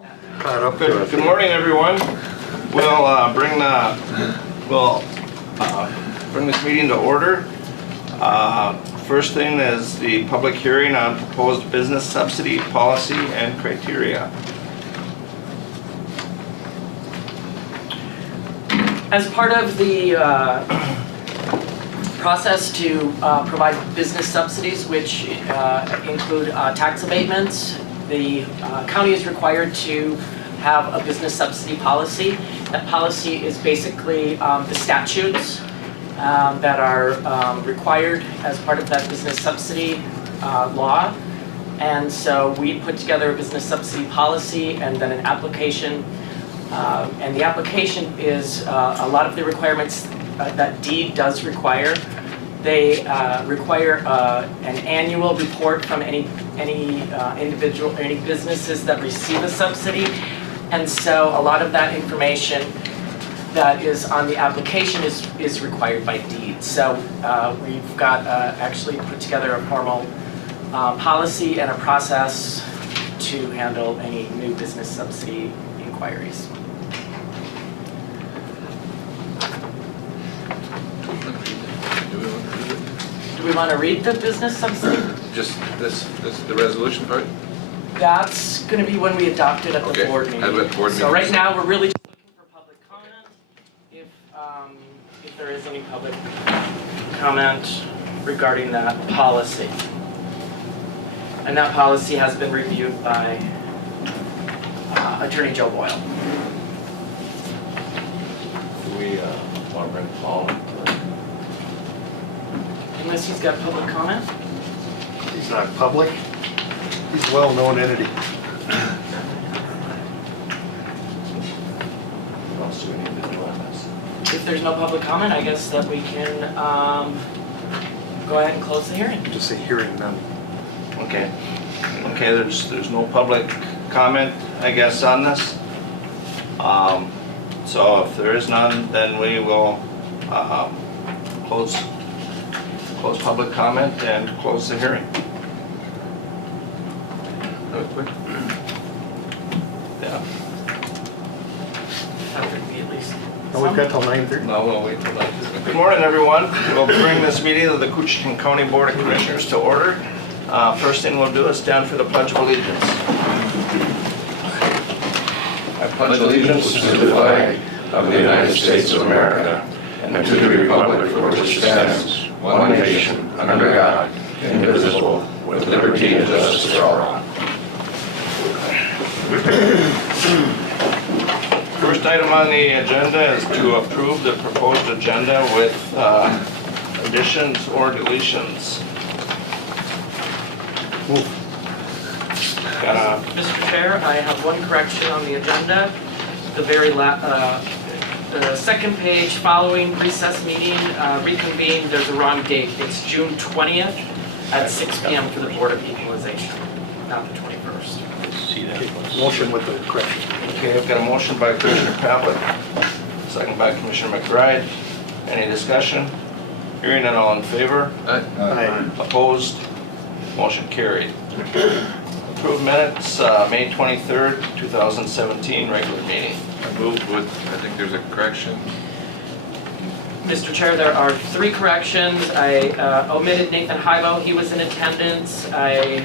Good morning, everyone. We'll bring this meeting to order. First thing is the public hearing on proposed business subsidy policy and criteria. As part of the process to provide business subsidies, which include tax abatements, the county is required to have a business subsidy policy. That policy is basically the statutes that are required as part of that business subsidy law. And so we put together a business subsidy policy and then an application. And the application is a lot of the requirements that deed does require. They require an annual report from any individual or any businesses that receive a subsidy. And so a lot of that information that is on the application is required by deed. So we've got actually put together a formal policy and a process to handle any new business subsidy inquiries. Do we want to read the business subsidy? Just the resolution part? That's going to be when we adopt it at the board meeting. So right now, we're really just looking for public comment. If there is any public comment regarding that policy. And that policy has been reviewed by Attorney Joe Boyle. Do we want to bring Paul? Unless he's got public comment? He's not public. He's a well-known entity. What else do we need to do on this? If there's no public comment, I guess that we can go ahead and close the hearing. Just say hearing none. Okay. Okay, there's no public comment, I guess, on this. So if there is none, then we will close public comment and close the hearing. That was quick. Yeah. That would be at least. No, we've got till 9:30. No, we'll wait till that. Good morning, everyone. We'll bring this meeting of the Koochiching County Board of Commissioners to order. First thing we'll do is stand for the Pledge of Allegiance. I pledge allegiance to the flag of the United States of America and to the republic for which it stands, one nation, under God, indivisible, with liberty and justice for all. First item on the agenda is to approve the proposed agenda with additions or deletions. Mr. Chair, I have one correction on the agenda. The second page, following recess meeting, reconvened, there's a wrong date. It's June 20th at 6 p.m. for the Board of Equalization, not the 21st. See that? Motion with the correction. Okay, I've got a motion by Commissioner Pavlik, second by Commissioner McBride. Any discussion? Hearing none, all in favor? Aye. Opposed? Motion carried. Approved minutes, May 23rd, 2017, regular meeting. I moved with, I think there's a correction. Mr. Chair, there are 3 corrections. I omitted Nathan Hybo, he was in attendance. I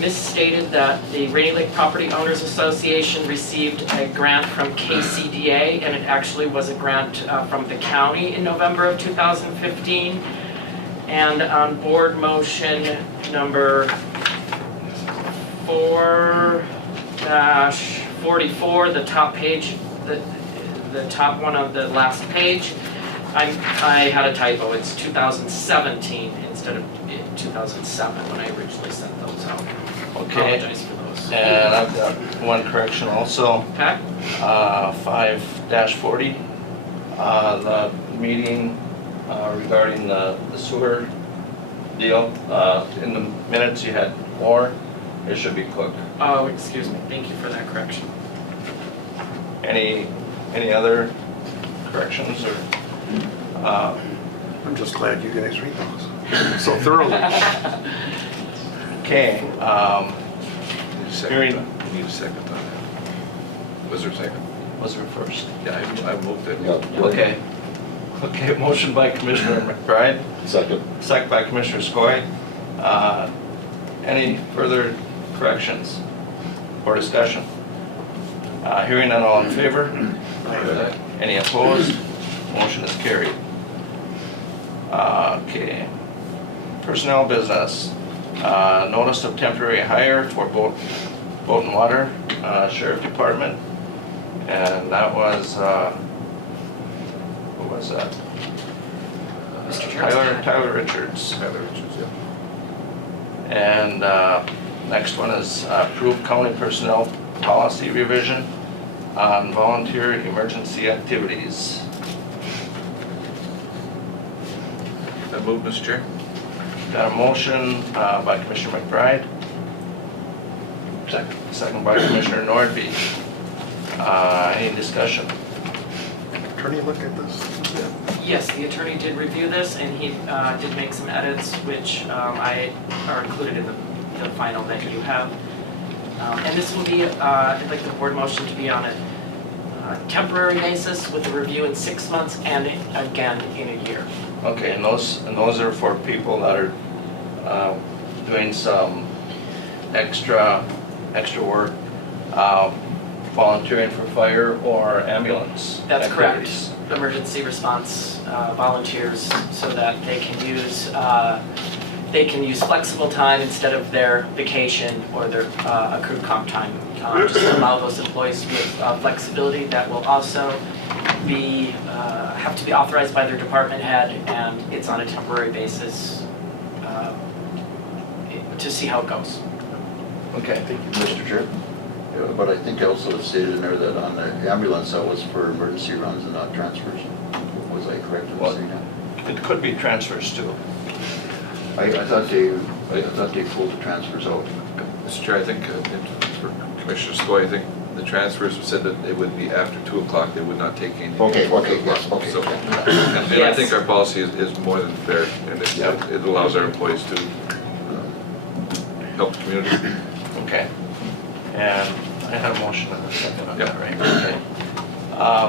misstated that the Rainy Lake Property Owners Association received a grant from KCDA, and it actually was a grant from the county in November of 2015. And on board motion number 4-44, the top page, the top one of the last page, I had a typo. It's 2017 instead of 2007 when I originally sent those out. Okay. Apologize for those. And I've got one correction also. Okay. 5-40, the meeting regarding the sewer deal. In the minutes you had more. It should be Cook. Oh, excuse me. Thank you for that correction. Any other corrections or? I'm just glad you guys read those so thoroughly. Okay. Need a second on that. Was there a second? Was there first? Yeah, I moved it. Okay. Okay, motion by Commissioner McBride, Second. second by Commissioner Skoye. Any further corrections or discussion? Hearing none, all in favor? Aye. Any opposed? Motion is carried. Okay. Personnel business. Notice of temporary hire for boat and water sheriff department. And that was, who was that? Mr. Chairman. Tyler Richards. Tyler Richards, yeah. And next one is approved county personnel policy revision on volunteer emergency activities. I move, Mr. Chair. Got a motion by Commissioner McBride, Second. second by Commissioner Nordby. Any discussion? Attorney look at this? Yes, the attorney did review this, and he did make some edits, which are included in the final that you have. And this will be, I'd like the board motion to be on a temporary basis with a review in 6 months and again in a year. Okay, and those are for people that are doing some extra work, volunteering for fire or ambulance That's correct. activities. Emergency response volunteers, so that they can use flexible time instead of their vacation or their accrued comp time. Just to allow those employees with flexibility. That will also be have to be authorized by their department head, and it's on a temporary basis to see how it goes. Okay, Mr. Chair, but I think I also stated in there that on the ambulance, that was for emergency runs and not transfers. Was I correct in Well, saying that? it could be transfers too. I thought they pulled the transfers out. Mr. Chair, I think for Commissioner Skoye, I think the transfers said that it would be after 2 o'clock, they would not take anything. Okay, before okay, 2 o'clock. yes, okay. So, and I Yes. think our policy is more than fair, and it allows our employees to help the community. Okay. And I had a motion and a second on that, Yeah. right?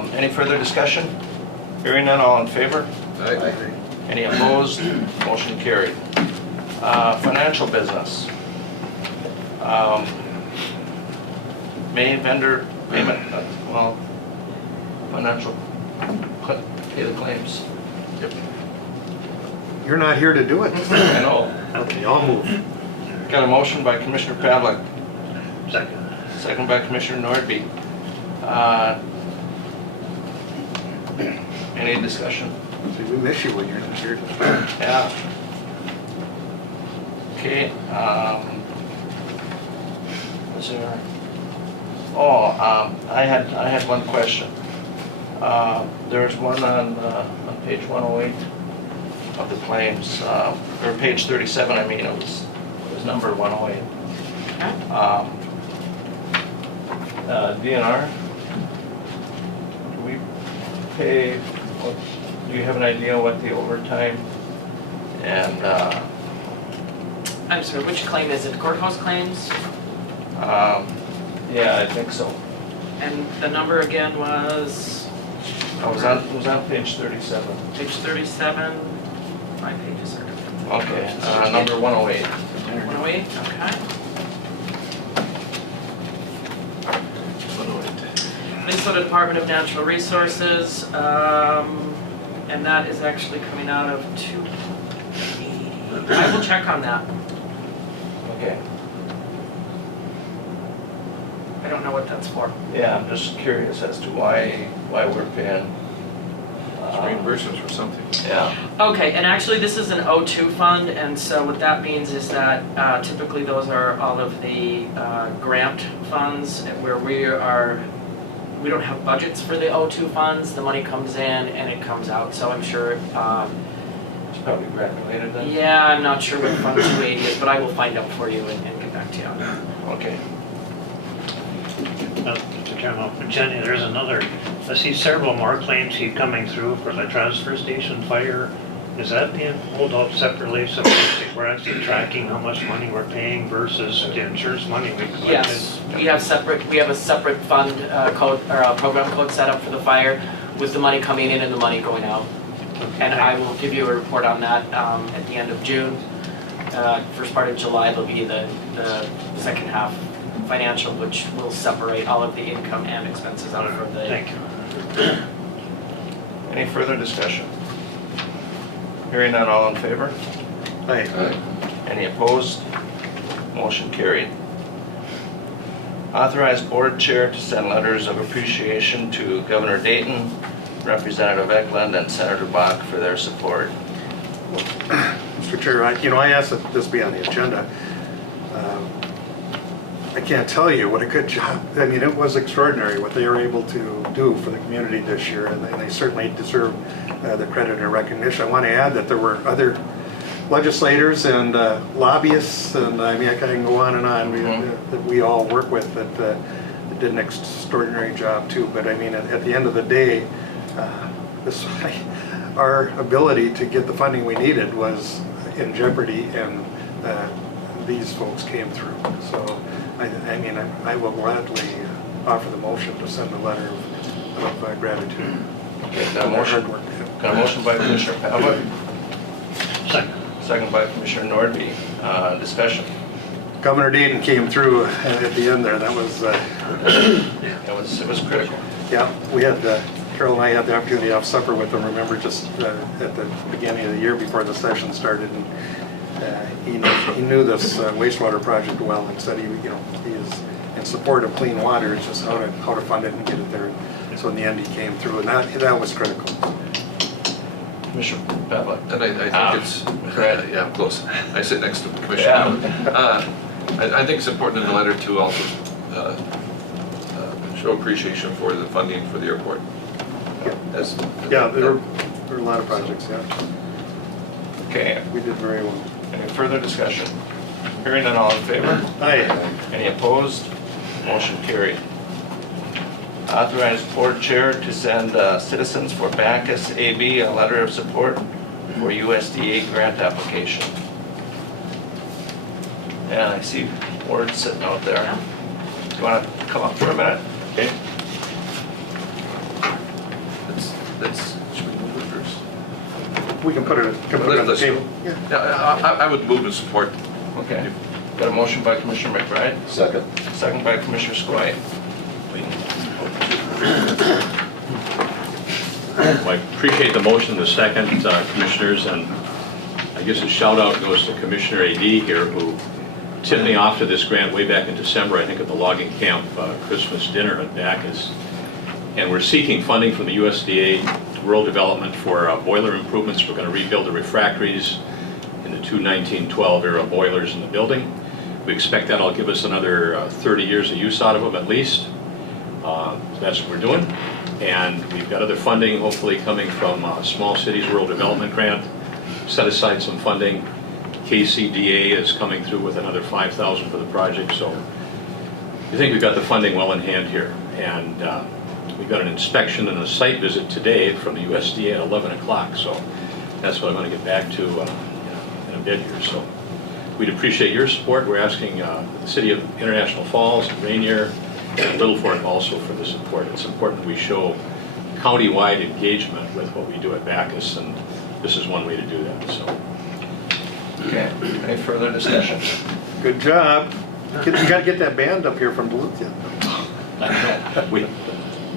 Okay. Any further discussion? Hearing none, all in favor? Aye. Any opposed? Motion carried. Financial business. May vendor payment, financial, pay the claims. You're not here to do it. I know. Okay, I'll move. Got a motion by Commissioner Pavlik, Second. second by Commissioner Nordby. Any discussion? See, we miss you when you're not here. Yeah. Okay, is there, I had one question. There's one on page 108 of the claims, or page 37, I mean, it was number 108. DNR, do we pay, do you have an idea what the overtime and, I'm sorry, which claim is it? Courthouse claims? yeah, I think so. And the number again was It was on page 37. page 37. My pages are different. Okay, number 108. 108, okay. Minnesota Department of Natural Resources, and that is actually coming out of 280. I will check on that. Okay. I don't know what that's for. Yeah, I'm just curious as to why we're paying. It's reimbursements for something. Yeah. Okay, and actually this is an O2 fund, and so what that means is that typically those are all of the grant funds where we don't have budgets for the O2 funds. The money comes in and it comes out, so I'm sure, It's probably grant related then? yeah, I'm not sure what Fund 280 is, but I will find out for you and get back to you on that. Okay. Mr. Chairman, Jenny, there's another, I see several more claims keep coming through for the transfer station fire Is that being pulled out separately, so we're actually tracking how much money we're paying versus the insurance money we collected? Yes, we have a separate fund code, or a program code set up for the fire with the money coming in and the money going out. And I will give you a report on that at the end of June. First part of July, there'll be the second half financial, which will separate all of the income and expenses out for the. Thank you. Any further discussion? Hearing none, all in favor? Aye. Any opposed? Motion carried. Authorize board chair to send letters of appreciation to Governor Dayton, Representative Eklund, and Senator Bach for their support. Mr. Chair, I asked that this be on the agenda. I can't tell you what a good job. I mean, it was extraordinary what they were able to do for the community this year, and they certainly deserve the credit and recognition. I want to add that there were other legislators and lobbyists, and I mean, I can go on and on, that we all work with that did an extraordinary job too. But I mean, at the end of the day, our ability to get the funding we needed was in jeopardy, and these folks came through. So I mean, I will gladly offer the motion to send a letter of gratitude. Okay, got a motion. Got a motion by Commissioner Pavlik. Second. Second by Commissioner Nordby. Discussion. Governor Dayton came through at the end there. That was It was critical. yeah. We had Carol and I had the opportunity to have supper with him. Remember, just at the beginning of the year before the session started, and he knew this wastewater project well, and said he is in support of clean water. It's just how to fund it and get it there. So in the end, he came through, and that was critical. Commissioner Pavlik. And I think it's, Right. yeah, I'm close. I sit next to Commissioner. I think it's important in the letter to also show appreciation for the funding for the airport. Yeah, there were a lot of projects. Yeah, Okay, we did very well. any further discussion? Hearing none, all in favor? Aye. Any opposed? Motion carried. Authorize board chair to send Citizens for Bacchus AB a letter of support for USDA grant application. And I see Ward sitting out there. You want to come up for a minute? Okay. Should we move it first? We can put it on the Let's- table. Yeah, I would move in support. Okay. Got a motion by Commissioner McBride, Second. second by Commissioner Skoye. Well, I appreciate the motion, the second, commissioners, and I guess a shout out goes to Commissioner AD here, who tipped me off to this grant way back in December, I think at the logging camp Christmas dinner at Bacchus. And we're seeking funding from the USDA Rural Development for boiler improvements. We're going to rebuild the refractories in the two 1912 era boilers in the building. We expect that'll give us another 30 years of use out of them at least. So that's what we're doing. And we've got other funding hopefully coming from Small Cities Rural Development Grant. Set aside some funding. KCDA is coming through with another $5,000 for the project. So I think we've got the funding well in hand here. And we've got an inspection and a site visit today from the USDA at 11 o'clock. So that's what I'm going to get back to in a bit here. So we'd appreciate your support. We're asking the City of International Falls, Rainier, and Little Fork also for the support. It's important that we show county-wide engagement with what we do at Bacchus, and this is one way to do that. So, Okay, any further discussion? Good job. You got to get that band up here from Duluth yet.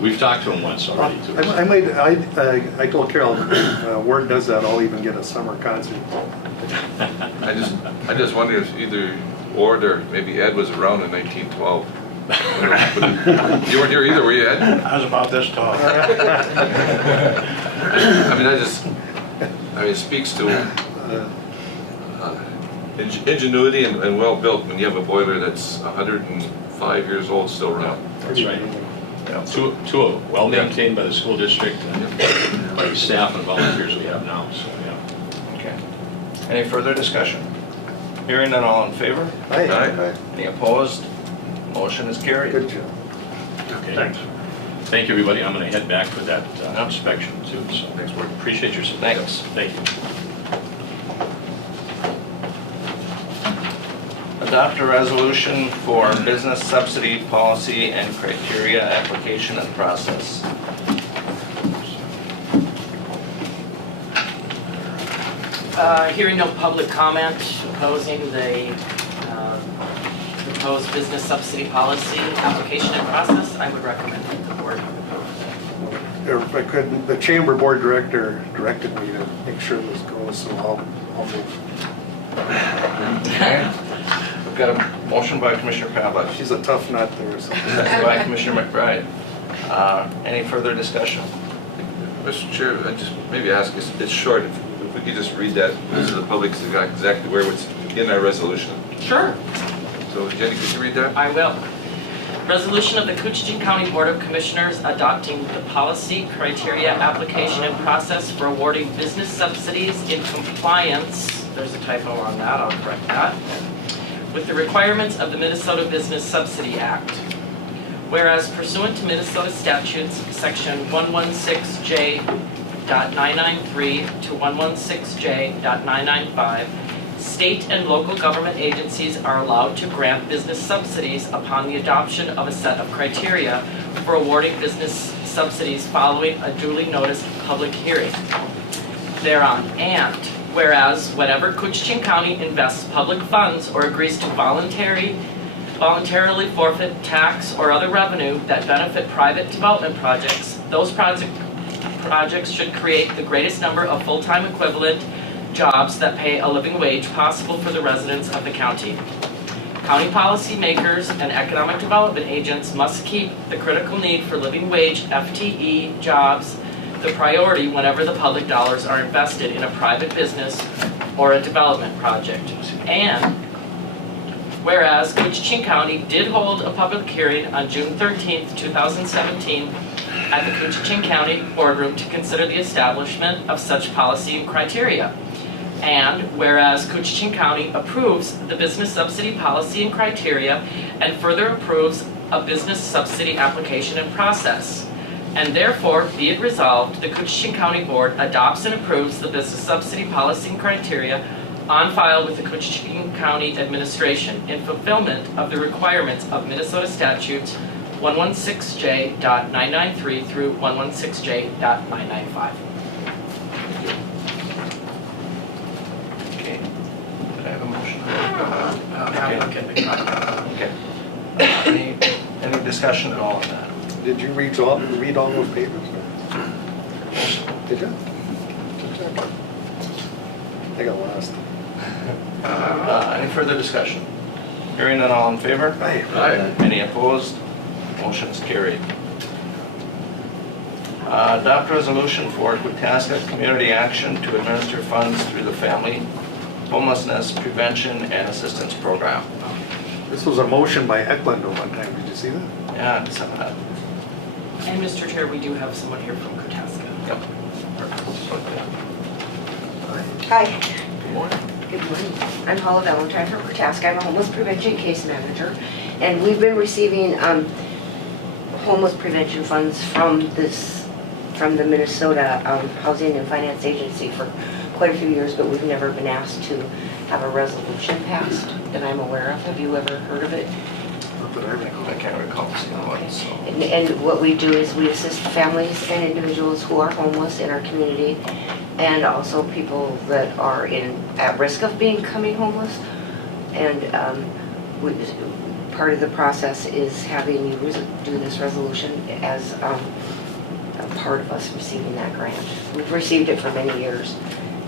we've talked to them once already too. I told Carol, Ward does that. I'll even get a summer concert. I just wonder if either Ward or maybe Ed was around in 1912. You weren't here either, were you, Ed? I was about this tall. It speaks to ingenuity and well-built when you have a boiler that's 105 years old still running. That's right. Two well maintained by the school district and by the staff and volunteers we have now. So yeah. Okay. Any further discussion? Hearing none, all in favor? Aye. Any opposed? Motion is carried. Good job. Okay. Thanks. Thank you, everybody. I'm going to head back for that inspection too. So Thanks, Ward. appreciate your support. Thanks. Thank you. Adopt a resolution for business subsidy policy and criteria application and process. Hearing no public comment opposing the proposed business subsidy policy application and process, I would recommend that the board approve. If I could, the chamber board director directed me to make sure this goes, so I'll move. Okay. We've got a motion by Commissioner Pavlik, She's a tough nut there, so. second by Commissioner McBride. Any further discussion? Mr. Chair, I just maybe ask, it's short, if we could just read that so the public see exactly where it's in our resolution. Sure. So Jenny, could you read that? I will. Resolution of the Koochiching County Board of Commissioners adopting the policy, criteria, application, and process for awarding business subsidies in compliance, there's a typo on that, I'll correct that, with the requirements of the Minnesota Business Subsidy Act. Whereas pursuant to Minnesota statutes, section 116J.993 to 116J.995, state and local government agencies are allowed to grant business subsidies upon the adoption of a set of criteria for awarding business subsidies following a duly noticed public hearing thereon. And whereas whenever Koochiching County invests public funds or agrees to voluntarily forfeit tax or other revenue that benefit private development projects, those projects should create the greatest number of full-time equivalent jobs that pay a living wage possible for the residents of the county. County policymakers and economic development agents must keep the critical need for living wage FTE jobs the priority whenever the public dollars are invested in a private business or a development project. And whereas Koochiching County did hold a public hearing on June 13th, 2017 at the Koochiching County boardroom to consider the establishment of such policy and criteria. And whereas Koochiching County approves the business subsidy policy and criteria and further approves a business subsidy application and process. And therefore, be it resolved, the Koochiching County Board adopts and approves the business subsidy policy and criteria on file with the Koochiching County Administration in fulfillment of the requirements of Minnesota statutes 116J.993 through 116J.995. Okay. Could I have a motion? Okay. Any discussion at all on that? Did you read all those papers? Did you? I got lost. Any further discussion? Hearing none, all in favor? Aye. Any opposed? Motion is carried. Adopt resolution for Koochiching Community Action to administer funds through the Family Homelessness Prevention and Assistance Program. This was a motion by Eklund at one time. Did you see that? Yeah, some of that. And Mr. Chair, we do have someone here from Koochiching. Yep. Hi, Good morning. good morning. I'm Paula Valentine from Koochiching. I'm a homeless prevention case manager. And we've been receiving homeless prevention funds from the Minnesota Housing and Finance Agency for quite a few years, but we've never been asked to have a resolution passed that I'm aware of. Have you ever heard of it? Not that I recall. I can't recall seeing one, so. And what we do is we assist families and individuals who are homeless in our community, and also people that are at risk of becoming homeless. And part of the process is having you do this resolution as a part of us receiving that grant. We've received it for many years,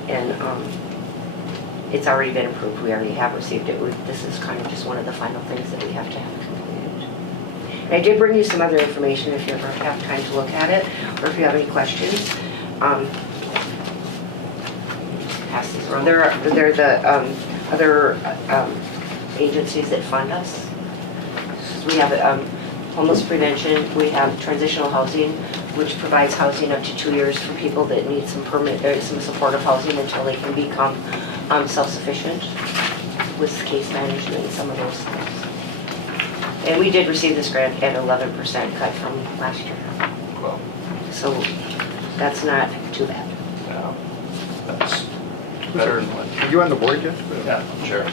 and it's already been approved. We already have received it. This is kind of just one of the final things that we have to have completed. And I did bring you some other information if you ever have time to look at it, or if you have any questions. Pass these around. They're the other agencies that fund us. We have homeless prevention. We have transitional housing, which provides housing up to 2 years for people that need some supportive housing until they can become self-sufficient with case management and some of those things. And we did receive this grant at 11% cut from last year. Well, So that's not too bad. yeah, that's better than what. Are you on the board yet? Yeah, sure.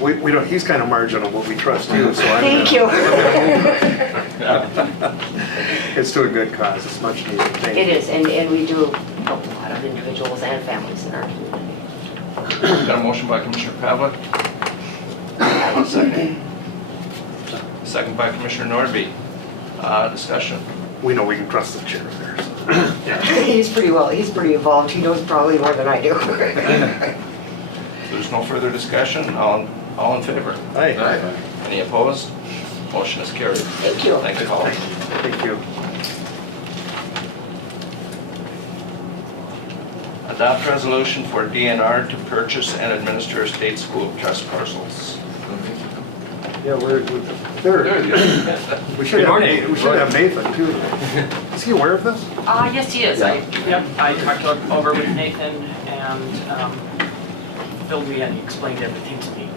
We don't, he's kind of marginal, but we trust you, so I'm. Thank you. It's to a good cause, it's much needed, thank you. It is, and we do help a lot of individuals and families in our community. Got a motion by Commissioner Pavlik. Second. Second by Commissioner Nordby. Discussion. We know we can trust the chair there, so. He's pretty involved, he knows probably more than I do. If there's no further discussion, all in favor? Aye. Any opposed? Motion is carried. Thank you. Thanks, Colin. Thank you. Adopt resolution for DNR to purchase and administer state school trust parcels. Yeah, there, There you go. we should have, we should have Nathan too. Is he aware of this? Yes, he is. I talked over with Nathan and filled me in, he explained everything to me.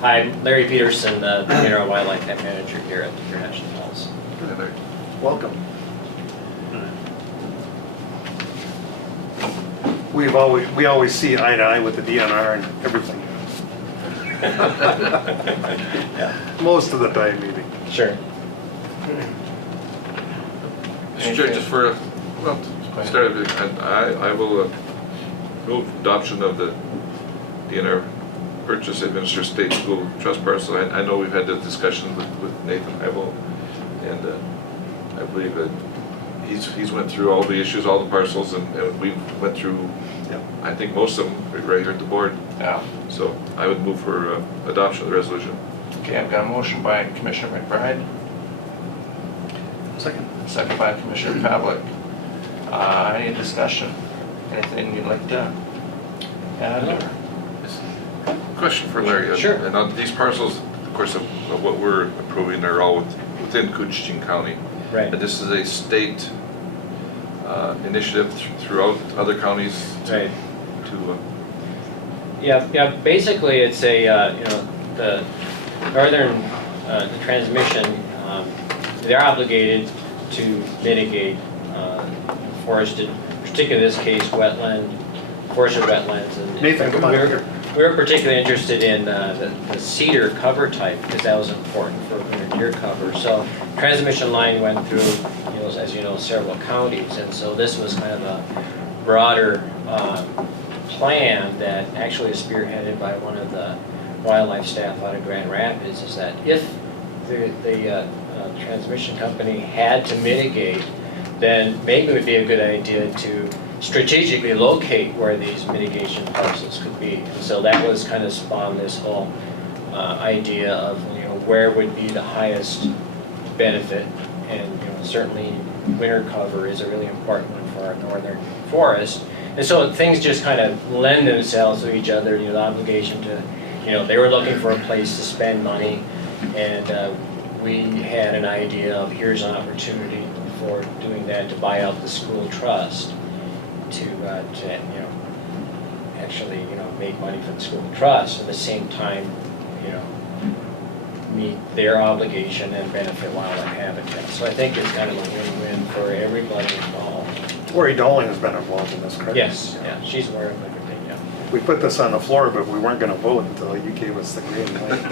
Hi, I'm Larry Peterson, the Mineral Wildlife Manager here at International Falls. Welcome. We always see eye to eye with the DNR and everything. Most of the time, maybe. Sure. Mr. Chair, just for, well, to start, I will move adoption of the DNR purchase administer state school trust parcel. I know we've had this discussion with Nathan Ivel, and I believe that he's went through all the issues, all the parcels, and we went through, I think, most of them right here at the board. Yeah. So I would move for adoption of the resolution. Okay, I've got a motion by Commissioner McBride. Second. Second by Commissioner Pavlik. Any discussion? Anything you'd like to add? or- Question for Larry. Sure. And on these parcels, of course, of what we're approving are all within Koochiching County. Right. And this is a state initiative throughout other counties Right. to Yeah, basically it's a, the northern, the transmission, they're obligated to mitigate forested, particularly in this case, forested wetlands. And Nathan, come on up here. We were particularly interested in the cedar cover type because that was important for winter deer cover. So transmission line went through, as you know, several counties, and so this was kind of a broader plan that actually is spearheaded by one of the wildlife staff out of Grand Rapids. Is that if the transmission company had to mitigate, then maybe it would be a good idea to strategically locate where these mitigation parcels could be. And so that was kind of spawned this whole idea of where would be the highest benefit, and certainly winter cover is a really important one for our northern forest. And so things just kind of lend themselves to each other. The obligation to, they were looking for a place to spend money, and we had an idea of here's an opportunity for doing that, to buy out the school trust. To actually make money for the school trust, at the same time meet their obligation and benefit wildlife habitat. So I think it's kind of a win-win for everybody involved. Lori Doling has been involved in this, correct? Yes, yeah, she's aware of everything. Yeah. We put this on the floor, but we weren't going to vote until you gave us the green light.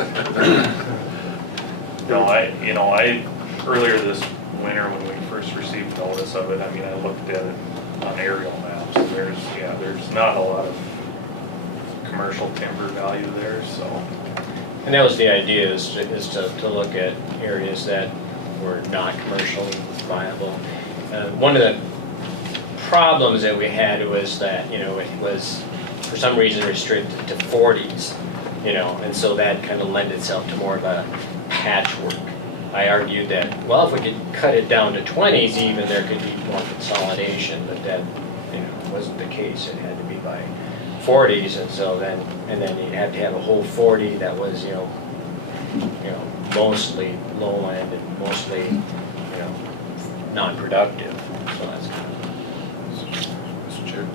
I earlier this winter when we first received notice of it, I looked at it on aerial maps. There's not a lot of commercial timber value there, so. And that was the idea, is to look at areas that were not commercially viable. One of the problems that we had was that it was for some reason restricted to 40s, and so that kind of lent itself to more of a patchwork. I argued that, well, if we could cut it down to 20s even, there could be more consolidation, but that wasn't the case. It had to be by 40s, and so then you'd have to have a whole 40 that was mostly lowland and mostly non-productive. So that's kind of. Mr. Chair.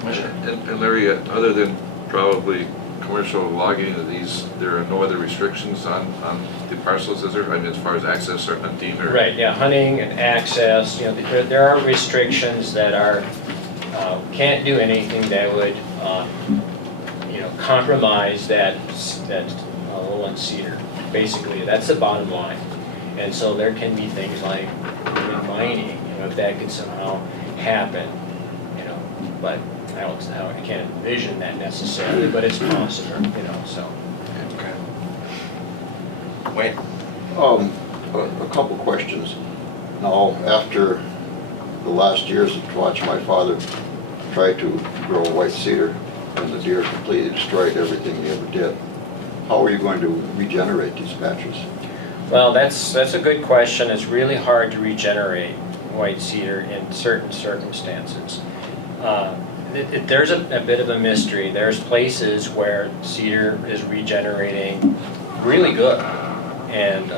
Commissioner. And Larry, other than probably commercial logging of these, there are no other restrictions on the parcels, is there? I mean, as far as access or hunting or? Right, yeah, hunting and access, you know, there are restrictions that are, can't do anything that would, you know, compromise that lowland cedar. Basically, that's the bottom line. And so there can be things like even mining, you know, if that could somehow happen, you know, but I can't envision that necessarily, but it's possible, you know, so. Okay. Wayne? A couple questions. Now, after the last years of watching my father try to grow white cedar and the deer completely destroyed everything he ever did, how are you going to regenerate these patches? Well, that's a good question. It's really hard to regenerate white cedar in certain circumstances. There's a bit of a mystery. There's places where cedar is regenerating really good, and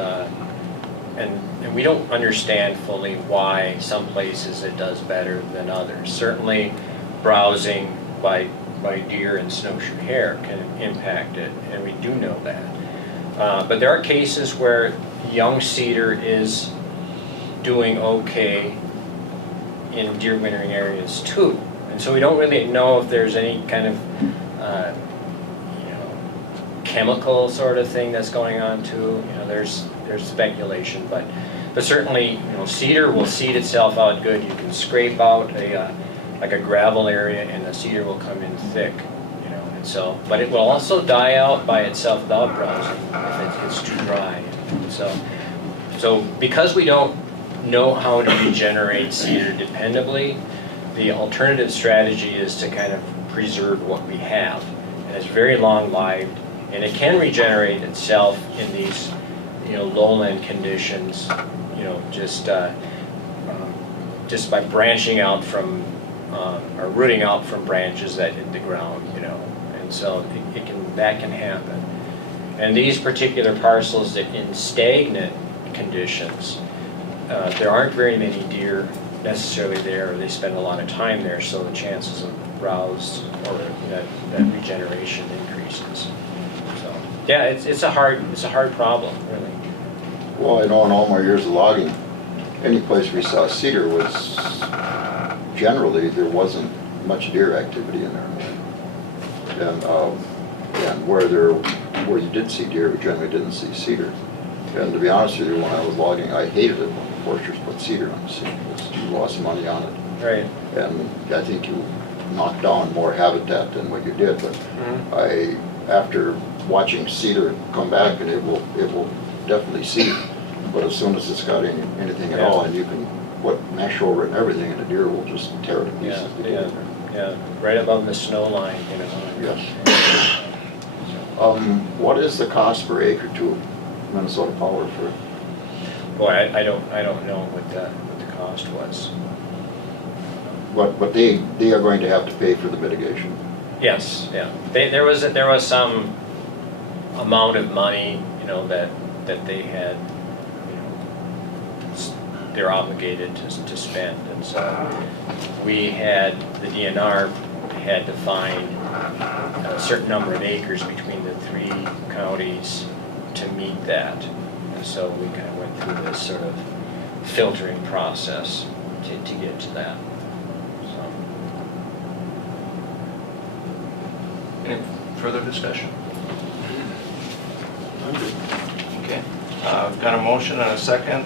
we don't understand fully why some places it does better than others. Certainly, browsing by deer and snowshoe hare can impact it, and we do know that. But there are cases where young cedar is doing okay in deer wintering areas too. And so we don't really know if there's any kind of you know, chemical sort of thing that's going on too. You know, there's speculation, but certainly, you know, cedar will seed itself out good. You can scrape out like a gravel area, and the cedar will come in thick. You know, and so, but it will also die out by itself without browsing if it's too dry. And so because we don't know how to regenerate cedar dependably, the alternative strategy is to kind of preserve what we have. And it's very long-lived, and it can regenerate itself in these, you know, lowland conditions, you know, just by branching out from, or rooting out from branches that hit the ground, you know. And so that can happen. And these particular parcels that in stagnant conditions, there aren't very many deer necessarily there, or they spend a lot of time there, so the chances of browse or that regeneration increases. So yeah, it's a hard problem, really. Well, I know in all my years of logging, any place we saw cedar was generally there wasn't much deer activity in there, and where you did see deer, we generally didn't see cedar. And to be honest with you, when I was logging, I hated it when the foresters put cedar on the cedar. You lost money on it. Right. And I think you knocked down more habitat than what you did. But after watching cedar come back, and it will definitely seed. But as soon as it's got anything at all, and you can put mesh over it and everything, and the deer will just tear it to pieces. Yeah, right above the snow line, you know. Yes. What is the cost per acre to Minnesota Power for? Boy, I don't know what the cost was. But they are going to have to pay for the mitigation. Yes, yeah. There was some amount of money, you know, that they had, you know, they're obligated to spend, and so the DNR had to find a certain number of acres between the three counties to meet that. And so we kind of went through this sort of filtering process to get to that. So. Any further discussion? Okay. I've got a motion and a second.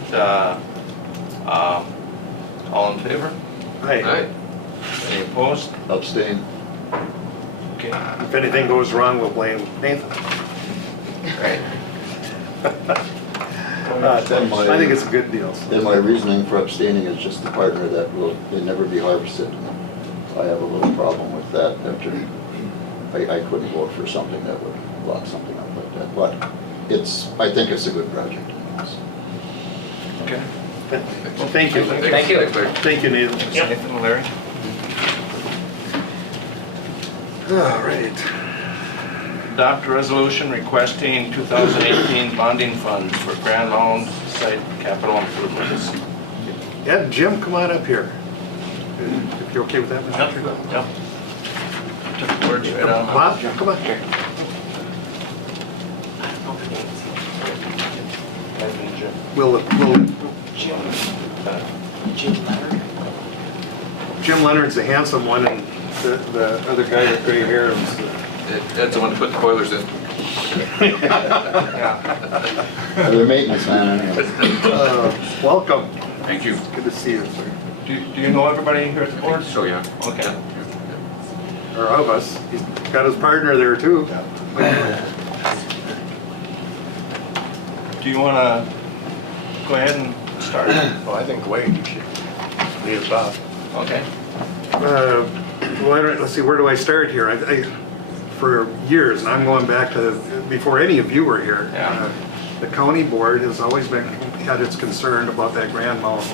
All in favor? Aye. Any opposed? Abstain. Okay. If anything goes wrong, we'll blame Nathan. Right. I think it's a good deal. Then my reasoning for abstaining is just the partner that will never be harvested. I have a little problem with that. I couldn't vote for something that would block something up like that. But I think it's a good project. Okay. Well, thank you. Thank you. Thank you, Nathan. Nathan and Larry? All right. Adopt a resolution requesting 2018 bonding funds for Grand Mound site capital improvements. Yeah, Jim, come on up here. If you're okay with that, Mr. Chairman. Yep. Took the words right out. Bob, come on. we'll, Jim Leonard. Jim Leonard's the handsome one, and the other guy with gray hair is Ed's the one that put the boilers in. The maintenance man anyway. welcome. Thank you. Good to see you, sir. Do you know everybody here at the board? So, yeah. Okay. Or of us. He's got his partner there too. Do you want to go ahead and start? Well, I think Wade should lead us off. Okay. Let's see, where do I start here? For years, and I'm going back to before any of you were here, Yeah. the county board has always had its concern about that Grand Mound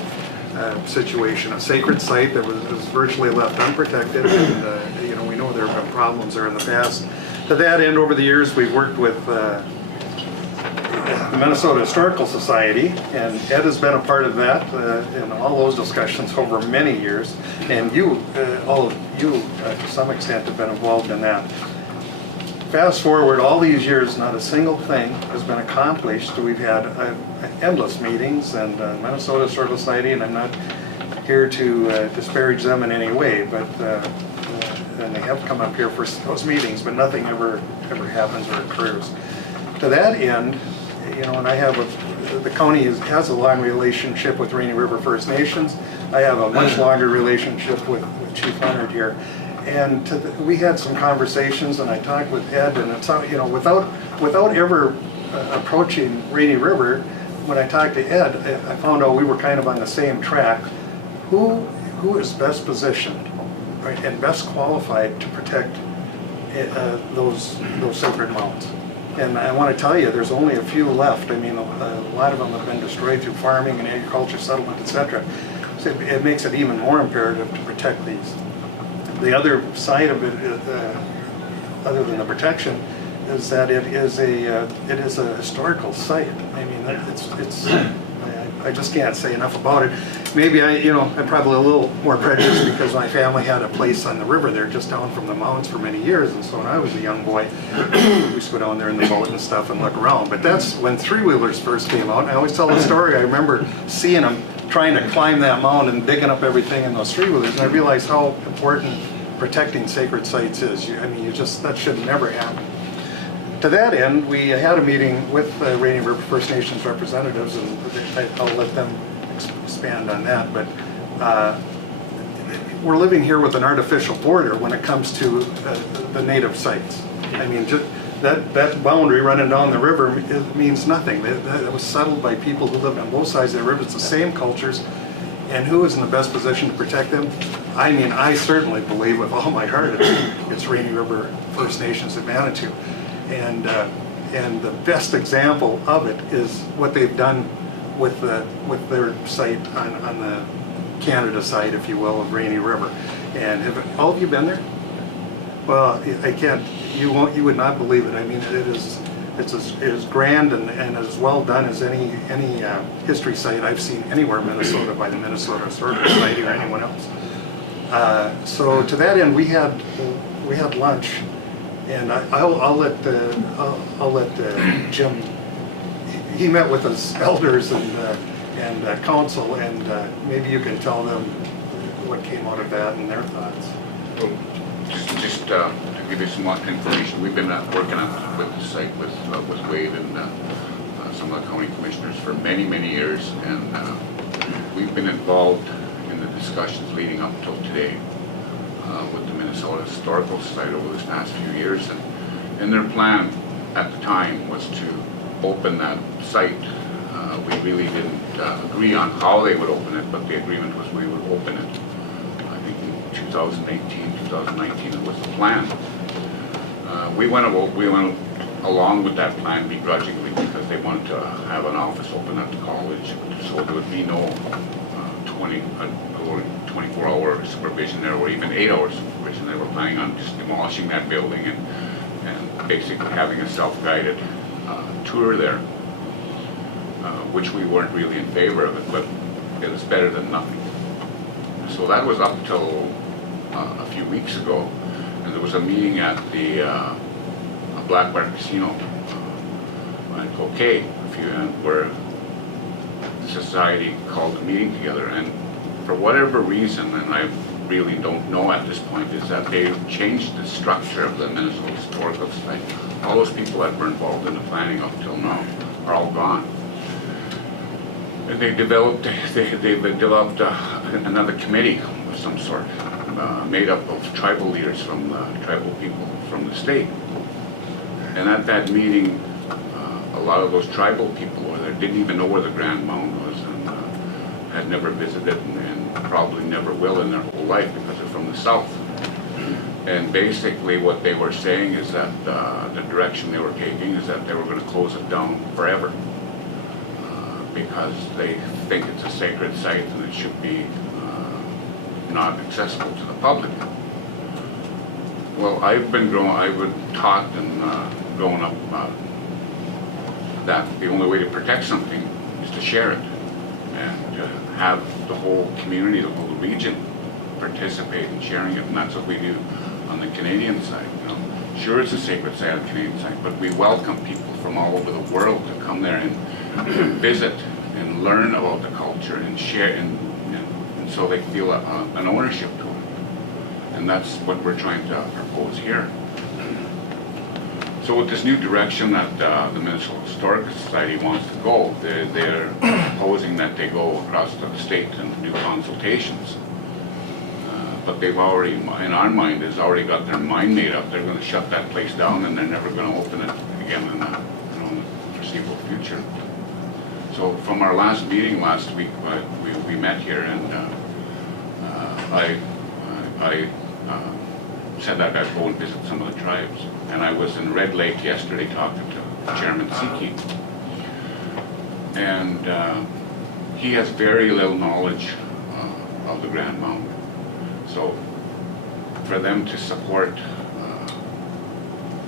situation, a sacred site that was virtually left unprotected, and we know there have been problems there in the past. To that end, over the years, we've worked with the Minnesota Historical Society, and Ed has been a part of that in all those discussions over many years, and all of you, to some extent, have been involved in that. Fast forward all these years, not a single thing has been accomplished. We've had endless meetings, and Minnesota Historical Society, and I'm not here to disparage them in any way, but and they have come up here for those meetings, but nothing ever happens or occurs. To that end, and I have the county has a long relationship with Rainy River First Nations. I have a much longer relationship with Chief Leonard here. And we had some conversations, and I talked with Ed, and it's without ever approaching Rainy River. When I talked to Ed, I found out we were kind of on the same track. Who is best positioned, right, and best qualified to protect those sacred mounds? And I want to tell you, there's only a few left. I mean, a lot of them have been destroyed through farming and agriculture, settlement, etc. So it makes it even more imperative to protect these. The other side of it, other than the protection, is that it is a historical site. I mean, I just can't say enough about it. Maybe I'm probably a little more prejudiced because my family had a place on the river there, just down from the mountains for many years, and so when I was a young boy, we used to go down there in the boat and stuff and look around. But that's when three-wheelers first came out. And I always tell the story. I remember seeing them trying to climb that mountain and digging up everything in those three-wheelers, and I realized how important protecting sacred sites is. That should never happen. To that end, we had a meeting with Rainy River First Nations representatives, and I'll let them expand on that, but we're living here with an artificial border when it comes to the native sites. I mean, just that boundary running down the river, it means nothing. That was settled by people who lived on both sides of the river. It's the same cultures, and who is in the best position to protect them? I mean, I certainly believe with all my heart it's Rainy River First Nations of Manitou. And the best example of it is what they've done with their site on the Canada side, if you will, of Rainy River. And have all of you been there? Well, I can't. You would not believe it. I mean, it's as grand and as well done as any history site I've seen anywhere in Minnesota by the Minnesota Historical Society or anyone else. So to that end, we had lunch. And I'll let Jim. He met with his elders and council, and maybe you can tell them what came out of that and their thoughts. Well, just to give you some more information, we've been working with the site with Wade and some of the county commissioners for many years, and we've been involved in the discussions leading up until today. With the Minnesota Historical Society over this past few years, and their plan at the time was to open that site. We really didn't agree on how they would open it, but the agreement was we would open it. I think in 2018, 2019 it was the plan. We went along with that plan begrudgingly because they wanted to have an office open at the college, so there would be no 24-hour supervision there, or even 8-hour supervision. They were planning on just demolishing that building and basically having a self-guided tour there, which we weren't really in favor of it, but it was better than nothing. So that was up till a few weeks ago, and there was a meeting at the Black Bar Casino. Okay, where society called a meeting together, and for whatever reason, and I really don't know at this point, is that they changed the structure of the Minnesota Historical Society. All those people that were involved in the planning up till now are all gone. And they've developed another committee of some sort, made up of tribal leaders from tribal people from the state. And at that meeting, a lot of those tribal people were there, didn't even know where the Grand Mound was, and had never visited, and probably never will in their whole life because they're from the south. And basically what they were saying is that the direction they were taking is that they were going to close it down forever because they think it's a sacred site and it should be not accessible to the public. Well, I was taught and growing up that the only way to protect something is to share it and have the whole community, the whole region participate in sharing it, and that's what we do on the Canadian side. You know, sure, it's a sacred site on the Canadian side, but we welcome people from all over the world to come there and visit and learn about the culture and share, and so they feel an ownership to it. And that's what we're trying to propose here. So with this new direction that the Minnesota Historical Society wants to go, they're proposing that they go across to the state and do consultations. But they've already, in our mind, has already got their mind made up. They're going to shut that place down and they're never going to open it again in the foreseeable future. So from our last meeting last week, we met here, and I said that I'd go and visit some of the tribes. And I was in Red Lake yesterday talking to Chairman Siki. And he has very little knowledge of the Grand Mound. So for them to support,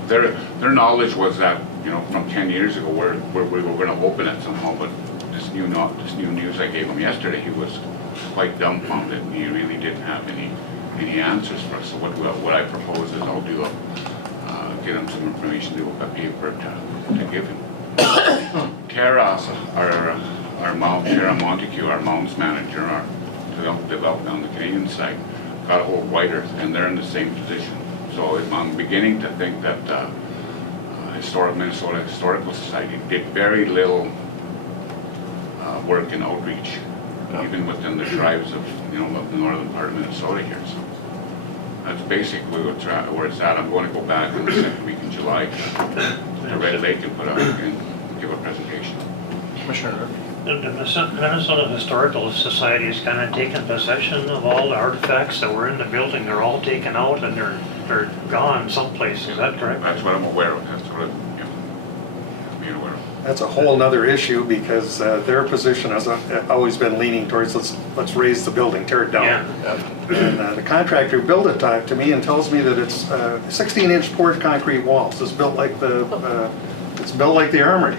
their knowledge was that, you know, from 10 years ago where we were going to open it somehow, but this new news I gave him yesterday, he was quite dumbfounded, and he really didn't have any answers for us. So what I propose is I'll do get him some information, do a paper to give him. Tara, our Montague, our mounds manager, our development on the Canadian side, got a hold of White Earth, and they're in the same position. So I'm beginning to think that Minnesota Historical Society did very little work in outreach, even within the tribes of the northern part of Minnesota here. So that's basically where it's at. I'm going to go back in the second week in July to Red Lake and give a presentation. Commissioner. The Minnesota Historical Society has kind of taken possession of all the artifacts that were in the building. They're all taken out and they're gone someplace. Is that correct? That's what I'm aware of. That's what I'm being aware of. That's a whole nother issue because their position has always been leaning towards let's raise the building, tear it down. Yeah. And the contractor who built it talked to me and tells me that it's 16-inch poured concrete walls. It's built like the Armory.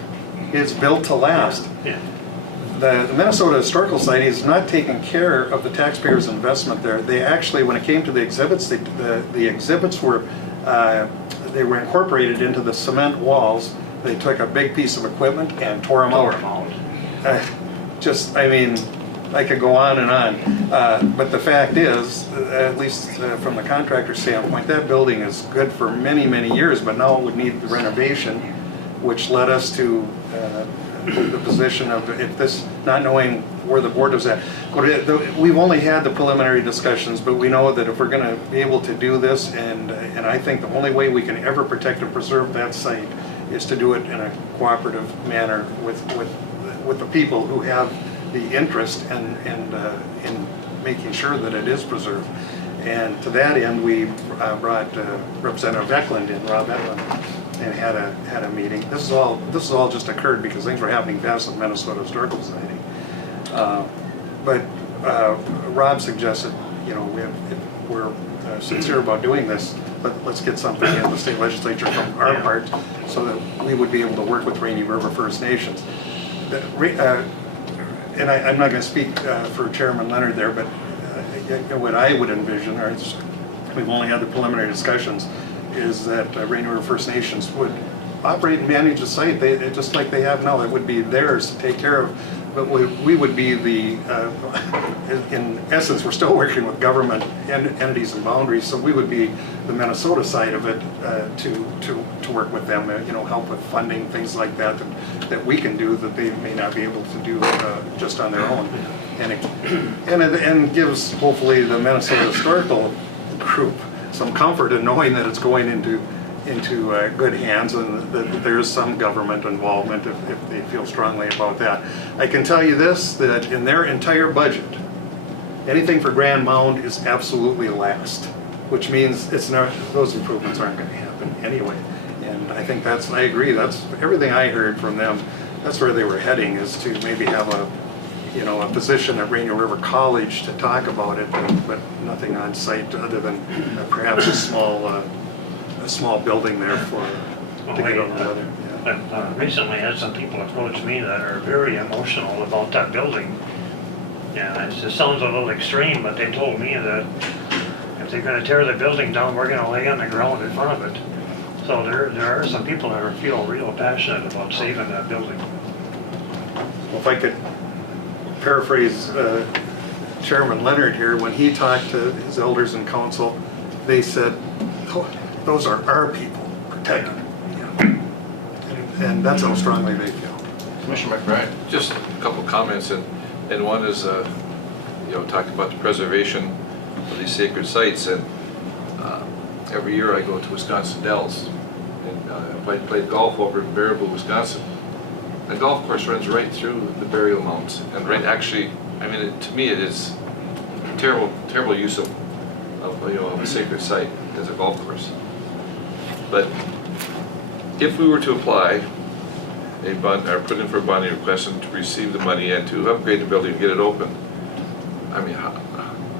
It's built to last. Yeah. The Minnesota Historical Society is not taking care of the taxpayers' investment there. They actually, when it came to the exhibits, the exhibits were they were incorporated into the cement walls. They took a big piece of equipment and tore them out. I mean, I could go on and on. But the fact is, at least from the contractor standpoint, that building is good for many, many years, but now it would need the renovation, which led us to the position of not knowing where the board was at. We've only had the preliminary discussions, but we know that if we're going to be able to do this, and I think the only way we can ever protect and preserve that site is to do it in a cooperative manner with the people who have the interest in making sure that it is preserved. And to that end, we brought Representative Eklund in, Rob Eklund, and had a meeting. This is all just occurred because things were happening fast at Minnesota Historical Society. But Rob suggested, if we're sincere about doing this, let's get something in the state legislature from our part so that we would be able to work with Rainy River First Nations. And I'm not going to speak for Chairman Leonard there, but what I would envision, or we've only had the preliminary discussions, is that Rainy River First Nations would operate and manage the site just like they have now. It would be theirs to take care of but we would be the, in essence, we're still working with government entities and boundaries, so we would be the Minnesota side of it to work with them, help with funding, things like that, that we can do that they may not be able to do just on their own. And gives hopefully the Minnesota Historical Group some comfort in knowing that it's going into good hands and that there is some government involvement if they feel strongly about that. I can tell you this, that in their entire budget, anything for Grand Mound is absolutely last, which means it's not, those improvements aren't going to happen anyway. And I think I agree, that's everything I heard from them, that's where they were heading, is to maybe have a position at Rainier River College to talk about it, but nothing on site other than perhaps a small building there to get on the weather. I've recently had some people approach me that are very emotional about that building. Yeah, it sounds a little extreme, but they told me that if they're gonna tear the building down, we're gonna lay on the ground in front of it. So there are some people that feel real passionate about saving that building. Well, if I could paraphrase Chairman Leonard here, when he talked to his elders in council, they said, "Oh, those are our people protected." And that's how strongly they feel. Commissioner McBride. Just a couple comments, and one is, talking about the preservation of these sacred sites, and every year I go to Wisconsin Dells, and I played golf over in Baraboo, Wisconsin. The golf course runs right through the burial mounds, and to me it is terrible use of a sacred site as a golf course. But if we were to apply a bond, or put in for a bonding request and to receive the money and to upgrade the building and get it open,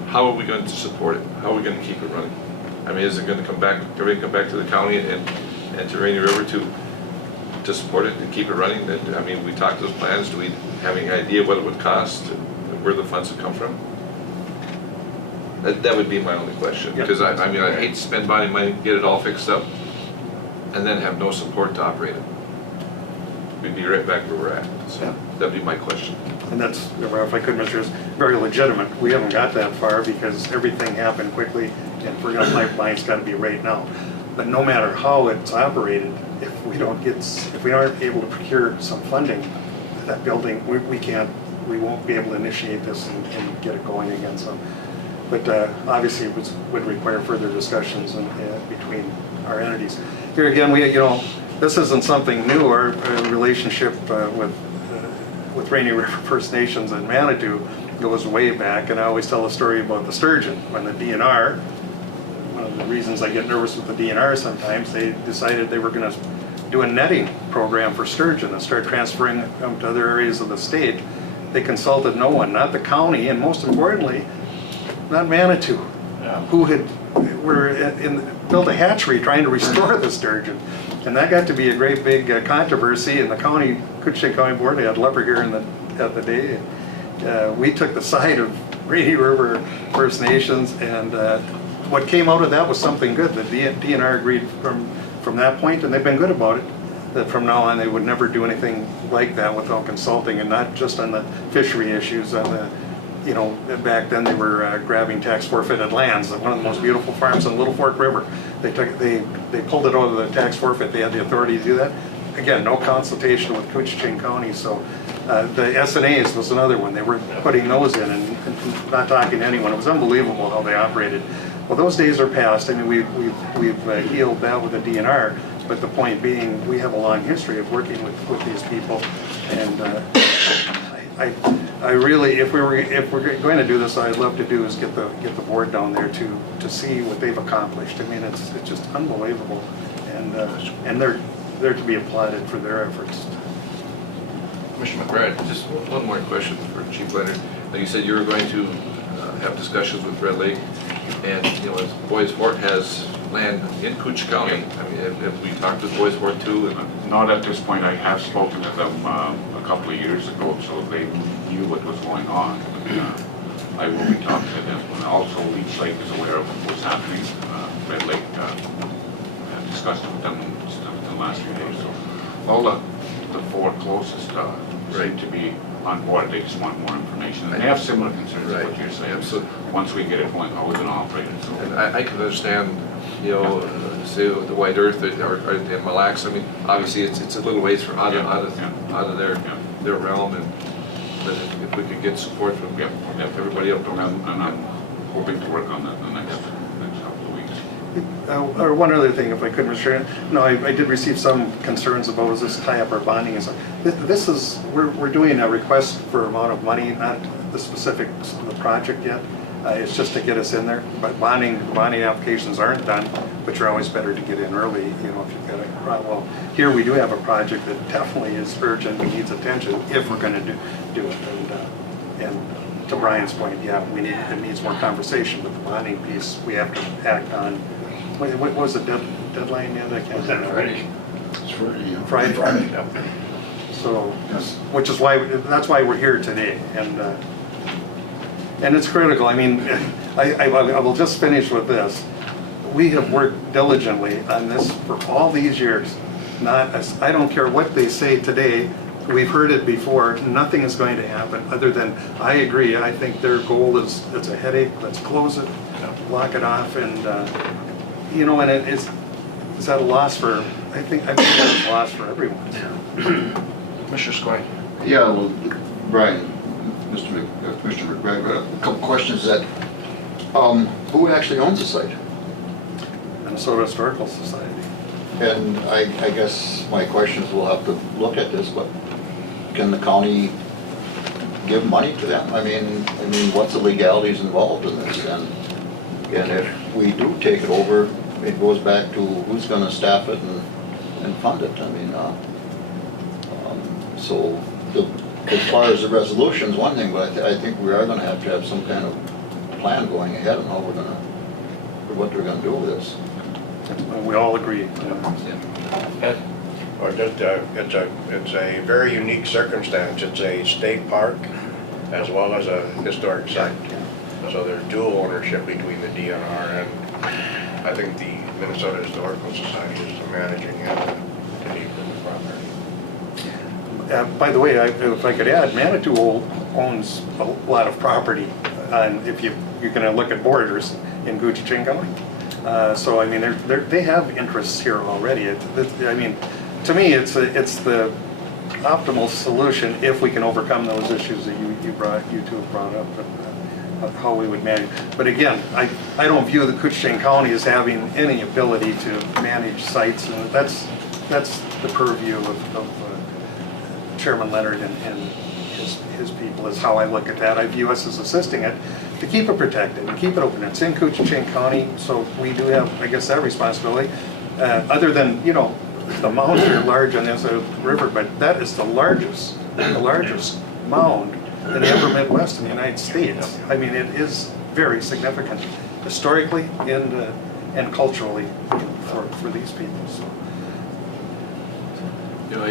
how are we going to support it? How are we going to keep it running? Is it going to come back to the county and to Rainier River to support it and keep it running? We talked those plans. Do we have any idea what it would cost, where the funds would come from? That would be my only question, because I hate to spend bonding money, get it all fixed up, and then have no support to operate it. We'd be right back where we're at. So that'd be my question. And that's, if I could, Mr., is very legitimate. We haven't got that far because everything happened quickly, and if we're going to pipeline, it's got to be right now. But no matter how it's operated, if we aren't able to procure some funding, that building, we won't be able to initiate this and get it going again. So, but obviously, it would require further discussions between our entities. Here again, this isn't something new. Our relationship with Rainier River First Nations and Manitou goes way back, and I always tell a story about the sturgeon. When the DNR, one of the reasons I get nervous with the DNR sometimes, they decided they were going to do a netting program for sturgeon and start transferring them to other areas of the state. They consulted no one, not the county, and most importantly, not Manitou, who built a hatchery trying to restore the sturgeon. And that got to be a great big controversy in the county, Koochiching County Board. They had leper here at the day. We took the side of Rainier River First Nations, and what came out of that was something good. The DNR agreed from that point, and they've been good about it, that from now on they would never do anything like that without consulting, and not just on the fishery issues. Back then they were grabbing tax forfeited lands. One of the most beautiful farms in Little Fork River. They pulled it out of the tax forfeit. They had the authority to do that. Again, no consultation with Koochiching County. So the SNAs was another one. They were putting those in and not talking to anyone. It was unbelievable how they operated. Well, those days are past. we've healed that with the DNR. But the point being, we have a long history of working with these people, and I really, if we're going to do this, what I'd love to do is get the board down there to see what they've accomplished. It's just unbelievable, and they're to be applauded for their efforts. Commissioner McBride. Just one more question for Chief Leonard. Like you said, you were going to have discussions with Red Lake, and as Boys Fort has land in Cooch County. Have we talked with Boys Fort too? Not at this point. I have spoken to them a couple of years ago, so they knew what was going on. I will be talking to them. And also, Leech Lake is aware of what's happening. Red Lake discussed with them the last few days. So all the four closest seem to be on board, they just want more information. And they have similar concerns to what you're saying. So once we get it going, how we're gonna operate it, so. And I can understand, you know, say the White Earth or the Mille Lacs. I mean, obviously it's a little ways from out of their realm, and but if we could get support from everybody up around. And I'm hoping to work on that in the next couple of weeks. Or one other thing, if I could, Mr. Chairman. No, I did receive some concerns about, is this tie up our bonding and stuff. This is, we're doing a request for amount of money, not the specifics of the project yet. It's just to get us in there, but bonding applications aren't done, but you're always better to get in early, you know, if you've got a, well, here we do have a project that definitely is urgent and needs attention if we're gonna do it. And to Brian's point, yeah, it needs more conversation, but the bonding piece, we have to act on. What was the deadline yet? I can't remember. Friday. It's Friday. Friday. Yep. So, which is why, that's why we're here today, and it's critical. I mean, I will just finish with this. We have worked diligently on this for all these years. I don't care what they say today, we've heard it before, nothing is going to happen other than, I agree, I think their goal is, it's a headache, let's close it, lock it off, and, you know, and is that a loss for, I think that's a loss for everyone. Commissioner Skoye. Yeah, well, Brian, Commissioner McGregor, a couple questions that, who actually owns the site? Minnesota Historical Society. And I guess my questions, we'll have to look at this, but can the county give money to them? I mean, what's the legalities involved in this? And if we do take it over, it goes back to who's gonna staff it and fund it. I mean, so as far as the resolution's one thing, but I think we are gonna have to have some kind of plan going ahead on how we're gonna, or what we're gonna do with this. We all agree. Ed? Or just, it's a very unique circumstance. It's a state park as well as a historic site. So there's dual ownership between the DNR and I think the Minnesota Historical Society is the managing entity for the property. By the way, if I could add, Manitou owns a lot of property, and if you're going to look at borders in Koochiching County. So I mean, they have interests here already. I mean, to me, it's the optimal solution if we can overcome those issues that you two have brought up, of how we would manage. But again, I don't view the Koochiching County as having any ability to manage sites, and that's the purview of Chairman Leonard and his people, is how I look at that. I view us as assisting it to keep it protected and keep it open. It's in Koochiching County, so we do have, I guess, that responsibility. Other than, you know, the mounds are large on the other side of the river, but that is the largest mound in the upper Midwest in the United States. I mean, it is very significant historically and culturally for these people. So. You know,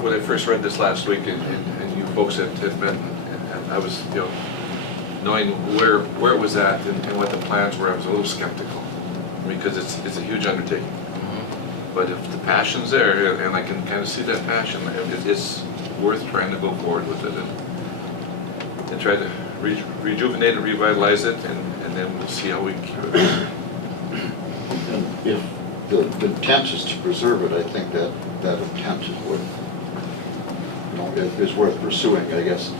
when I first read this last week, and you folks had met, and I was, you know, knowing where it was at and what the plans were, I was a little skeptical, because it's a huge undertaking. But if the passion's there, and I can kind of see that passion, it's worth trying to go forward with it and try to rejuvenate and revitalize it, and then we'll see how we keep it. If the intent is to preserve it, I think that intent is worth pursuing, I guess.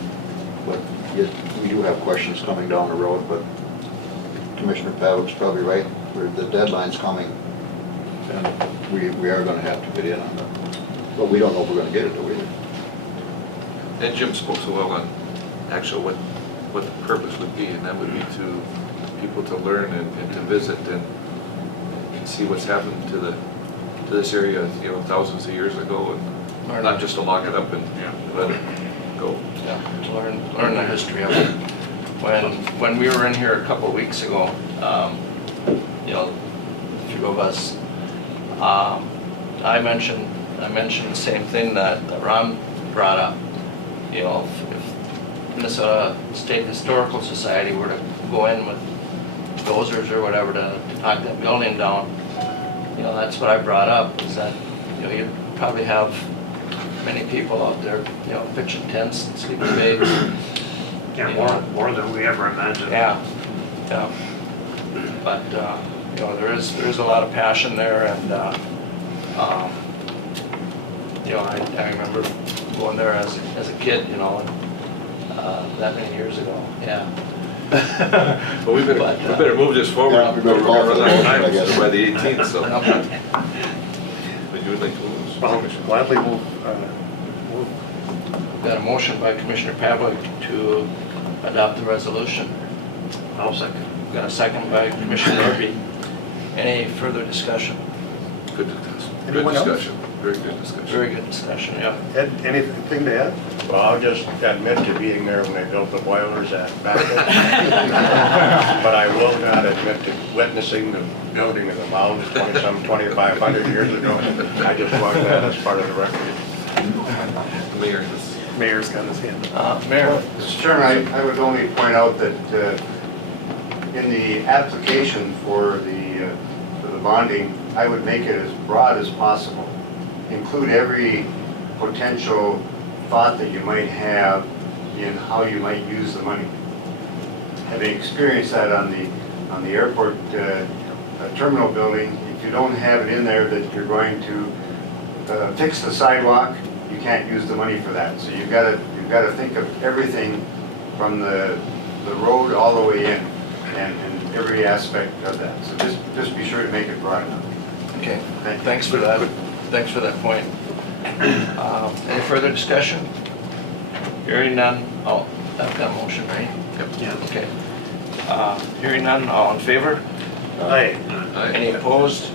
But yet we do have questions coming down the road, but Commissioner Pavlik's probably right, the deadline's coming, and we are going to have to get in on that. But we don't know if we're going to get it, do we? And Jim spoke so well on actually what the purpose would be, and that would be to people to learn and to visit and see what's happened to this area, you know, thousands of years ago, and not just to lock it up and let it go. Yeah, to learn the history of it. When we were in here a couple of weeks ago, you know, a few of us, I mentioned the same thing that Ron brought up. You know, if Minnesota State Historical Society were to go in with dozers or whatever to knock that building down, you know, that's what I brought up, is that, you know, you'd probably have many people out there, you know, pitching tents and sleeping bags. Yeah, more than we ever imagined. Yeah, yeah. But, you know, there is a lot of passion there, and, you know, I remember going there as a kid, you know, that many years ago, yeah. Well, we better move this forward. Yeah, we better call for the motion, I guess. By the 18th, so. But you would like to move? Well, gladly move. Got a motion by Commissioner Pavlik to adopt the resolution. I'll second. Got a second by Commissioner Murphy. Any further discussion? Good discussion. Anyone else? Very good discussion. Very good discussion, yeah. Ed, anything to add? Well, I'll just admit to being there when they built the boilers at Backus. But I will not admit to witnessing the building of the mounds 2,500 years ago. I just want that as part of the record. Mayor's got his hand up. Mayor? Mr. Chairman, I would only point out that in the application for the bonding, I would make it as broad as possible. Include every potential thought that you might have in how you might use the money. Having experienced that on the airport terminal building, if you don't have it in there that you're going to fix the sidewalk, you can't use the money for that. So you've got to think of everything from the road all the way in, and every aspect of that. So just be sure to make it broad enough. Okay, thanks for that. Thanks for that point. Any further discussion? Hearing none, oh, I've got a motion, right? Yep. Yeah. Okay. Hearing none, all in favor? Aye. Any opposed?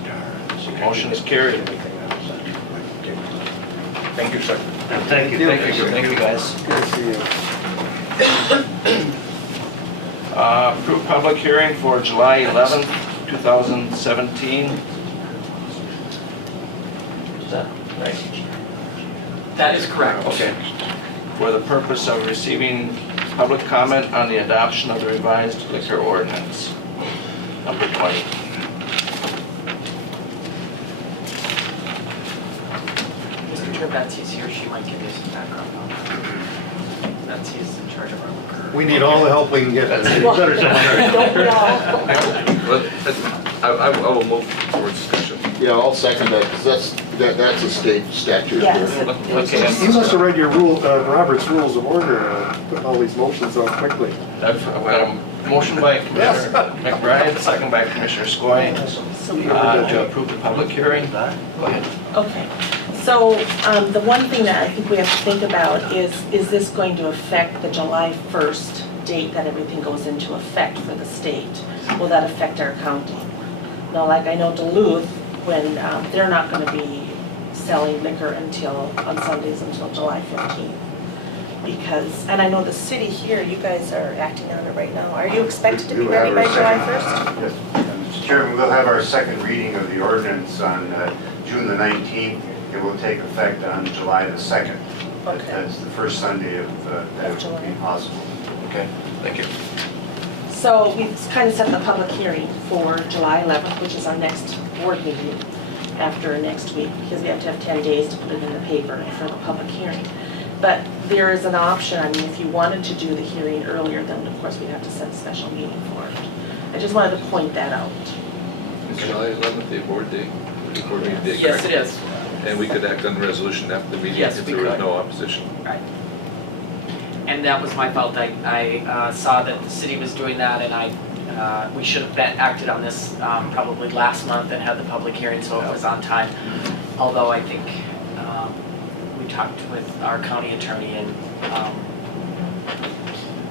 Motion is carried. Thank you, sir. And thank you. Thank you, guys. Good to see you. Approved public hearing for July 11th, 2017. Is that right? That is correct. Okay. For the purpose of receiving public comment on the adoption of the revised liquor ordinance, number 20. Mr. Chair, Betsy's here, she might give you some background on that. Betsy's in charge of our liquor. We need all the help we can get. Better I will move for discussion. Yeah, I'll second that, because that's a state statute. Yes. You must have read your Robert's Rules of Order, put all these motions out quickly. I've got a motion by Commissioner McBride, second by Commissioner Skoye, to approve the public hearing. Go ahead. Okay, so the one thing that I think we have to think about is this going to affect the July 1st date that everything goes into effect for the state? Will that affect our county? Now, like I know Duluth, when they're not going to be selling liquor on Sundays until July 15th. Because, and I know the city here, you guys are acting on it right now. Are you expected to be ready by July 1st? Yes. Mr. Chairman, we'll have our second reading of the ordinance on June the 19th. It will take effect on July the 2nd. Okay. That's the first Sunday that would July. be possible. Okay, thank you. So we've kind of set the public hearing for July 11th, which is our next board meeting after next week, because we have to have 10 days to put it in the paper for the public hearing. But there is an option, I mean, if you wanted to do the hearing earlier, then of course we'd have to set a special meeting for it. I just wanted to point that out. Is July 11th the board date? Board meeting date, Yes, correct? it is. And we could act on the resolution after the meeting Yes, if we there was could. no opposition. Right. And that was my fault. I saw that the city was doing that, and we should have acted on this probably last month and had the public hearing, so it was on time. Although I think we talked with our county attorney, and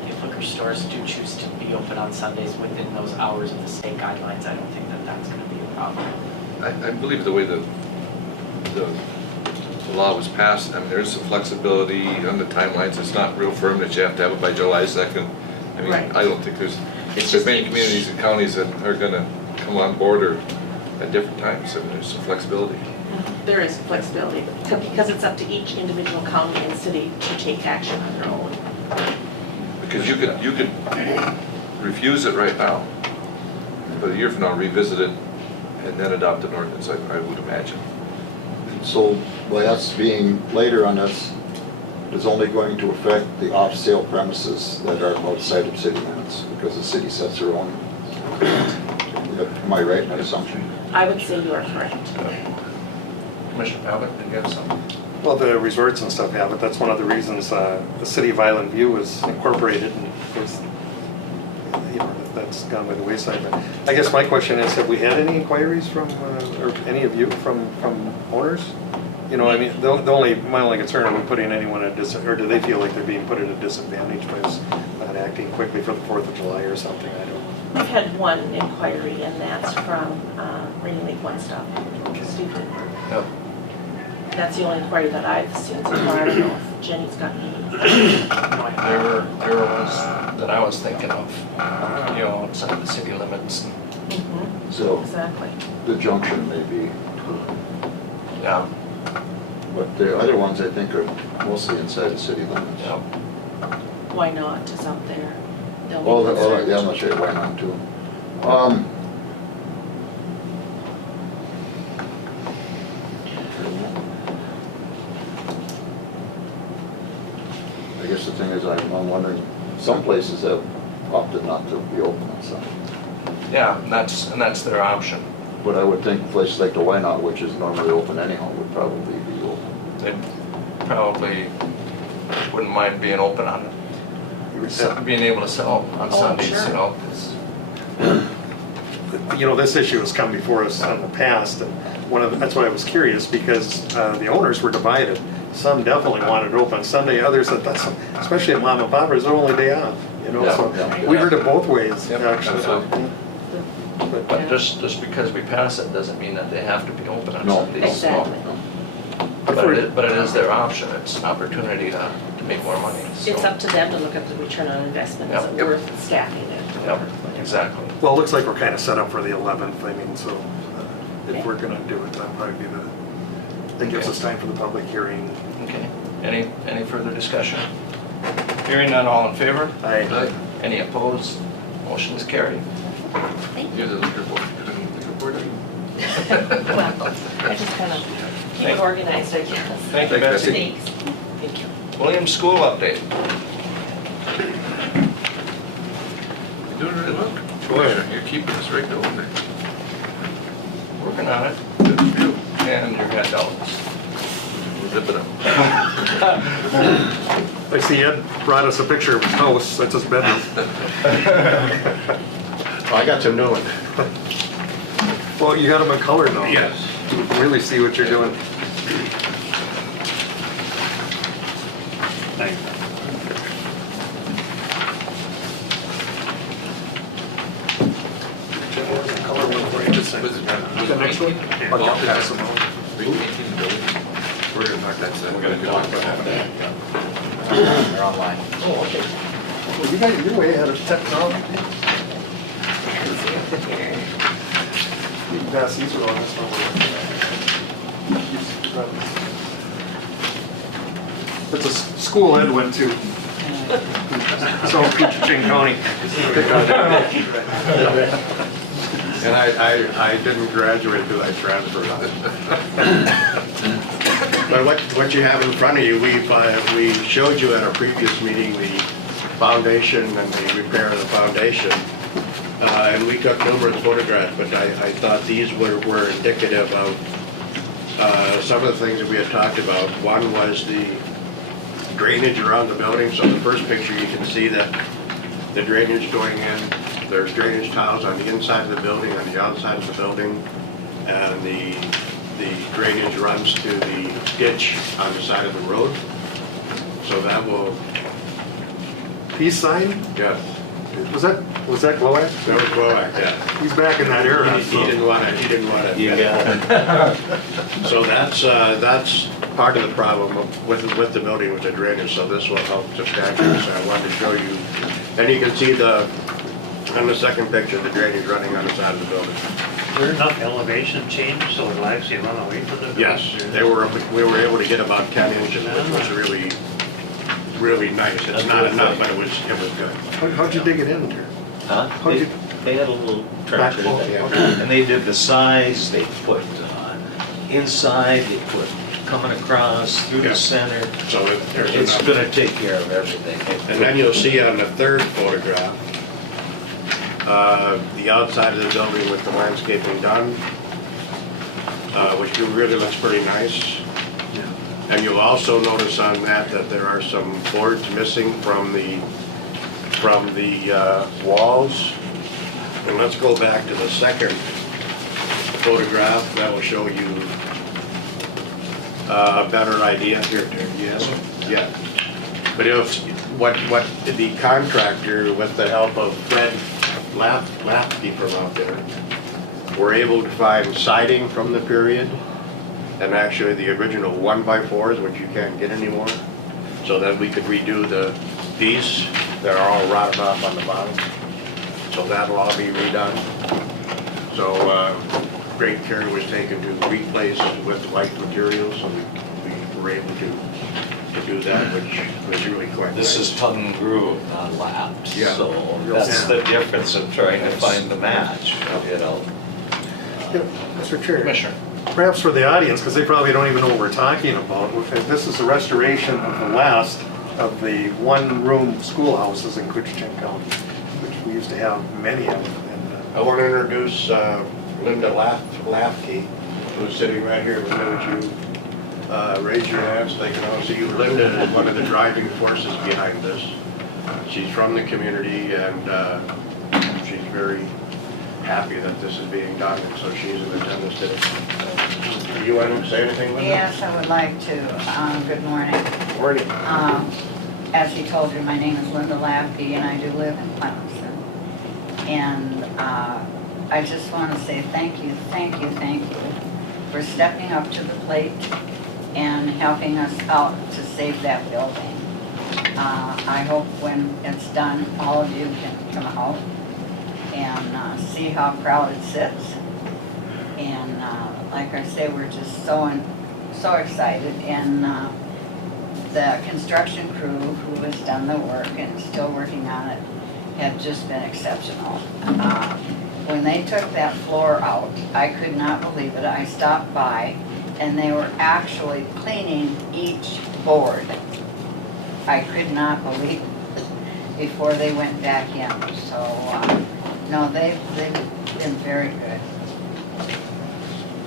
if liquor stores do choose to be open on Sundays within those hours of the state guidelines, I don't think that that's going to be a problem. I believe the way the law was passed, I mean, there's some flexibility on the timelines. It's not real firm that you have to have it by July 2nd. I mean, Right. I don't think there's just many each- communities and counties that are gonna come on board or at different times, and there's some flexibility. There is flexibility, because it's up to each individual county and city to take action on their own. Because you could refuse it right now, but a year from now revisit it and then adopt an ordinance, I would imagine. So by us being later on this, it's only going to affect the off-sale premises that are outside of city limits, because the city sets their own. Am I right in that assumption? I would say you are correct. Commissioner Pavlik, did you have something? Well, the resorts and stuff have it. That's one of the reasons the city of Island View was incorporated, and of course, you know, that's gone by the wayside. But I guess my question is, have we had any inquiries from, or any of you from owners? You know, I mean, my only concern, are we putting anyone at or do they feel like they're being put at a disadvantage by us not acting quickly for the 4th of July or something? I don't. We've had one inquiry, and that's from Rainy Lake One Stop. Steve did. Yep. That's the only inquiry that I've seen so far. I don't know if Jenny's got any. There were ones that I was thinking of, you know, outside the city limits. So Exactly. the junction may be, Yeah, but the other ones I think are mostly inside the city limits. yeah. Why not is out there. They'll be Oh, concerned. yeah, I'm not sure why not too. I guess the thing is, I'm wondering, some places have opted not to be open on Sunday. Yeah, and that's their option. But I would think places like the Why Not, which is normally open anyhow, would probably be open. They probably wouldn't mind being open on, being able to sell on Sundays, sure. you know, 'cause You know, this issue has come before us in the past, and that's why I was curious, because the owners were divided. Some definitely wanted to open Sunday, others said that's, especially at mom and pop, it's their only day off, you know, Yeah, so yeah. we heard it both ways, Yep, actually. absolutely. But- But just because we pass it doesn't mean that they have to be open on No. Sundays. so- Exactly. But it is their option, it's an opportunity to make more money, so. It's up to them to look at the return on investment. Is Yep. it worth staffing it? Yep, exactly. Well, it looks like we're kind of set up for the 11th, I mean, so Okay. if we're gonna do it, that'll probably be that gives us time for the public hearing. Okay, any further discussion? Hearing none, all in favor? Aye. Any opposed? Motion is carried. You're the liquor board. You're the liquor board. Well, I just kind of keep it organized, I guess. Thank you, Betsy. Thanks. Thank you. Williams School update. You're doing really well. Commissioner, you're keeping us right going there. Working on it, Good for you. and your handouts. Zip it up. I see Ed brought us a picture of his house, that's his bedroom. I got some new ones. Well, you got them in color now. Yes. You can really see what you're doing. Thanks. Jim, what was the color one for you? Just send it. The next one? I'll pass them on. We're gonna talk that. We're gonna talk about that. They're online. Oh, okay. Well, you guys, you're way ahead of technology. You can pass these around this one. It's a school Ed went to. So Koochiching County. And I didn't graduate until I transferred. But what you have in front of you, we showed you at our previous meeting the foundation and the repair of the foundation. And we took numerous photographs, but I thought these were indicative of some of the things that we had talked about. One was the drainage around the building. So the first picture, you can see that the drainage going in, there's drainage tiles on the inside of the building, on the outside of the building, and the drainage runs to the ditch on the side of the road. So that will, Peace sign? yes, Was that Gloac? that was Boac, yeah. He's back in that era. He didn't want to, You got it. So that's part of the problem with the building with the drainage, so this will help substantially. So I wanted to show you, and you can see on the second picture, the drainage running on the side of the building. Is there enough elevation change so it'll actually run away from the? Yes, we were able to get about 10 inches, which was really, really nice. It's not enough, but it was good. How'd you dig it in there? Huh? How'd you? They had a little trench, Backflow, okay. and they did the size, they put inside, they put coming across through Yeah. the center. So there's It's enough. gonna take care of everything. And then you'll see on the third photograph, the outside of the building with the landscaping done, which really looks pretty nice. And you'll also notice on that there are some boards missing from the walls. And let's go back to the second photograph. That will show you a better idea here. Yes, yeah. But if what the contractor, with the help of Fred Lafke from out there, were able to find siding from the period, and actually the original 1x4s, which you can't get anymore, so that we could redo these that are all rotted off on the bottom. So that'll all be redone. So great care was taken to replace with white materials, so we were able to do that, which was really quite nice. This is tongue and groove, not lapped. Yeah. So that's the difference of trying to find the match, you know. Yeah, Mr. Chair. Commissioner. Perhaps for the audience, because they probably don't even know what we're talking about, this is the restoration of the last of the one-room schoolhouses in Koochiching County, which we used to have many of. I want to introduce Linda Lafke, who's sitting right here. Linda, would you raise your hand so they can all see you? Linda is one of the driving forces behind this. She's from the community, and she's very happy that this is being done, and so she's in attendance today. Do you want to say anything, Linda? Yes, I would like to. Good morning. Morning. As he told you, my name is Linda Lafke, and I do live in Clemson. And I just want to say thank you for stepping up to the plate and helping us out to save that building. I hope when it's done, all of you can come out and see how proud it sits. And like I say, we're just so excited. And the construction crew who has done the work and is still working on it have just been exceptional. When they took that floor out, I could not believe it. I stopped by and they were actually cleaning each board. I could not believe it before they went back in. So, no, they've been very good.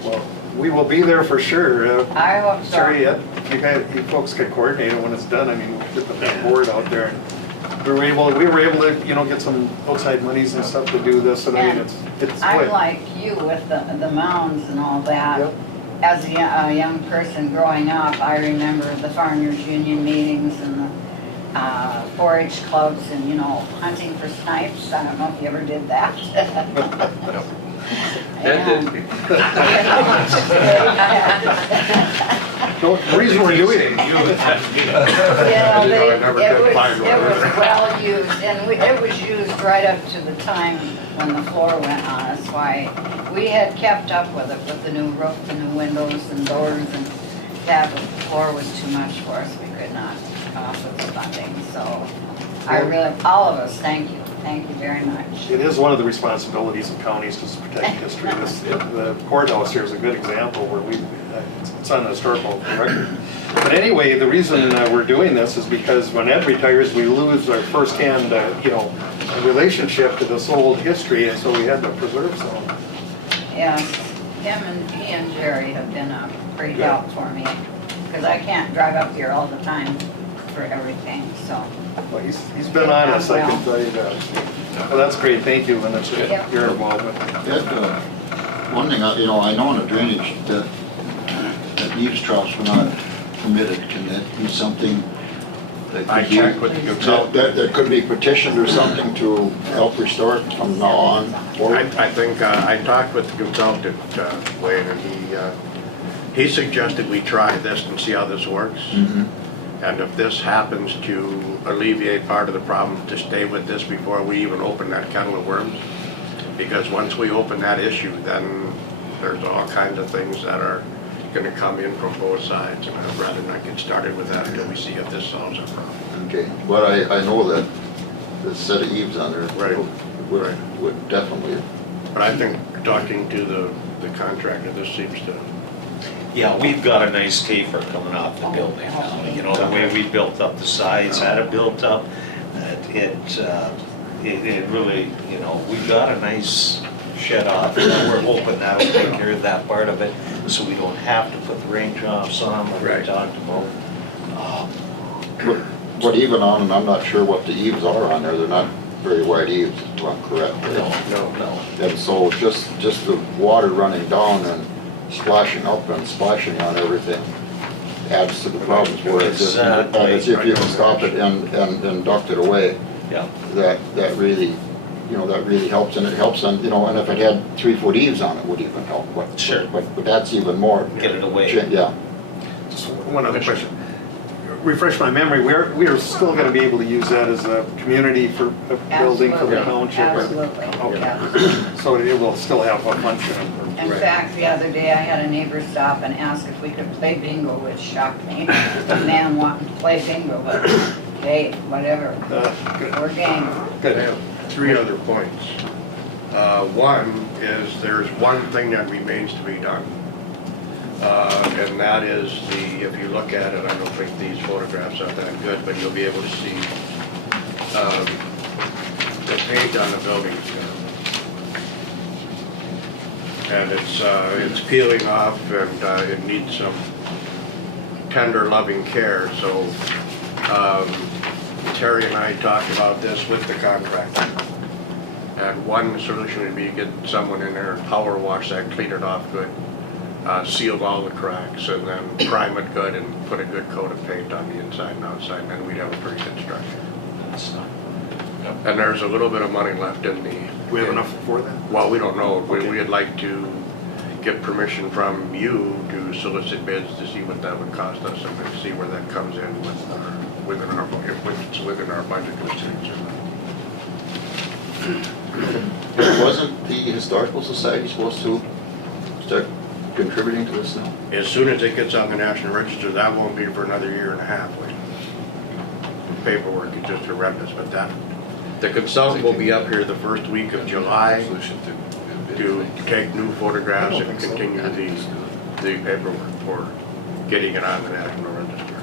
Well, we will be there for sure. I hope so. Sorry, you folks can coordinate it when it's done. I mean, we could put that board out there. And we were able to, get some outside monies and stuff to do this, and I mean, it's I'm good. like you with the mounds and all that. Yep. As a young person growing up, I remember the Farmers Union meetings and the 4-H clubs and, hunting for snipes. I don't know if you ever did that. The reason we're doing it. Yeah, it was well used, and it was used right up to the time when the floor went on. That's why we had kept up with it, with the new roof, the new windows and doors, and that, but the floor was too much for us. We could not come up with the funding. So I really, all of us, thank you very much. It is one of the responsibilities of counties to protect history. The courthouse here is a good example where it's on the historical record. But anyway, the reason we're doing this is because when Ed retires, we lose our firsthand, relationship to this old history, and so we had to preserve some. Yes, he and Jerry have been a great help for me, because I can't drive up here all the time for everything, so. Well, he's been on us, I can tell you that. Well, that's great, thank you, Linda, for your involvement. One thing, I know in the drainage that eaves troughs were not permitted. Can that be something that I checked with the consultant. that could be petitioned or something to help restore it from now on? I think I talked with the consultant, Wade, and he suggested we try this and see how this works. Mm-hmm. And if this happens to alleviate part of the problem, to stay with this before we even open that kettle of worms. Because once we open that issue, then there's all kinds of things that are going to come in from both sides. And I'd rather not get started with that until we see if this solves our problem. Okay, but I know that the set of eaves on there would definitely. But I think talking to the contractor, this seems to Yeah, we've got a nice taper coming off the building now, you know, the way we built up the sides, had it built up, it really, you know, we've got a nice shed off, and we're hoping that'll take care of that part of it, so we don't have to put the raindrops on like we talked about. But even on, and I'm not sure what the eaves are on there, they're not very wide eaves, if I'm correct. No. And so just the water running down and splashing up and splashing on everything adds to the problems. Whereas if you can stop it and duct it away, Yeah. that really, you know, that really helps, and it helps, and, you know, and if it had 3-foot eaves on it, would even help. Sure. But that's even more. Get it away. Yeah. Just one other question. Refresh my memory, we are still gonna be able to use that as a community for a building for the township? Absolutely, Okay. yeah. So it will still have a function? In fact, the other day I had a neighbor stop and ask if we could play bingo, which shocked me. The man wanting to play bingo, but hey, whatever, we're game. Good. I have 3 other points. One is there's one thing that remains to be done. And that is if you look at it, I don't think these photographs are that good, but you'll be able to see the paint on the buildings. And it's peeling off, and it needs some tender, loving care. So Terry and I talked about this with the contractor. And one solution would be to get someone in there and power wash that, clean it off good, seal all the cracks, and then prime it good and put a good coat of paint on the inside and outside, and then we'd have a pretty good structure. And there's a little bit of money left in the... Do we have enough for that? Well, we don't know. Okay. We'd like to get permission from you to solicit bids to see what that would cost us, and then see where that comes in within our budget constraints. Wasn't the Historical Society supposed to start contributing to this now? As soon as it gets on the National Register, that won't be for another 1.5 years. Paperwork is just horrendous, but the consultant will be up here the first week of July to take new photographs and continue the paperwork for getting it on the National Register.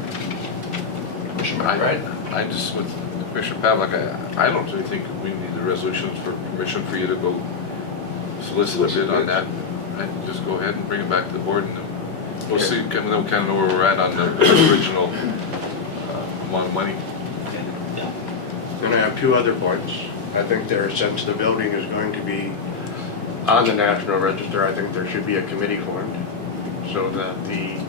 I just, with Commissioner Pavlik, I don't really think we need the resolutions for permission for you to go solicit a bid on that. I'd just go ahead and bring it back to the board, and we'll see, kind of know where we're at on the original amount of money. Then I have 2 other points. I think since the building is going to be on the National Register, I think there should be a committee formed so that the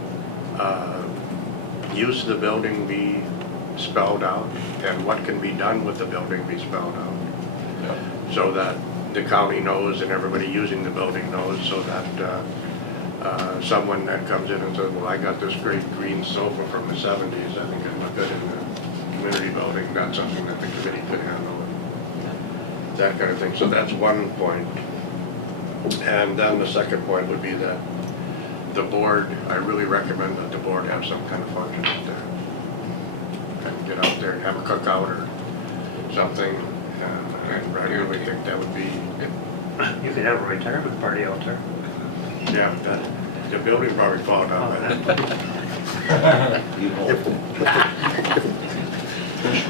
use of the building be spelled out and what can be done with the building be spelled out. Yeah. So that the county knows and everybody using the building knows, so that someone that comes in and says, well, I got this great green sofa from the 70s, I think it'd look good in the community building, that's something that the committee could handle, that kind of thing. So that's one point. And then the second point would be that the board, I really recommend that the board have some kind of function out there. And get out there and have a cookout or something. And I really think that would be... You could have a retirement party out there. Yeah, the building probably fall down by then.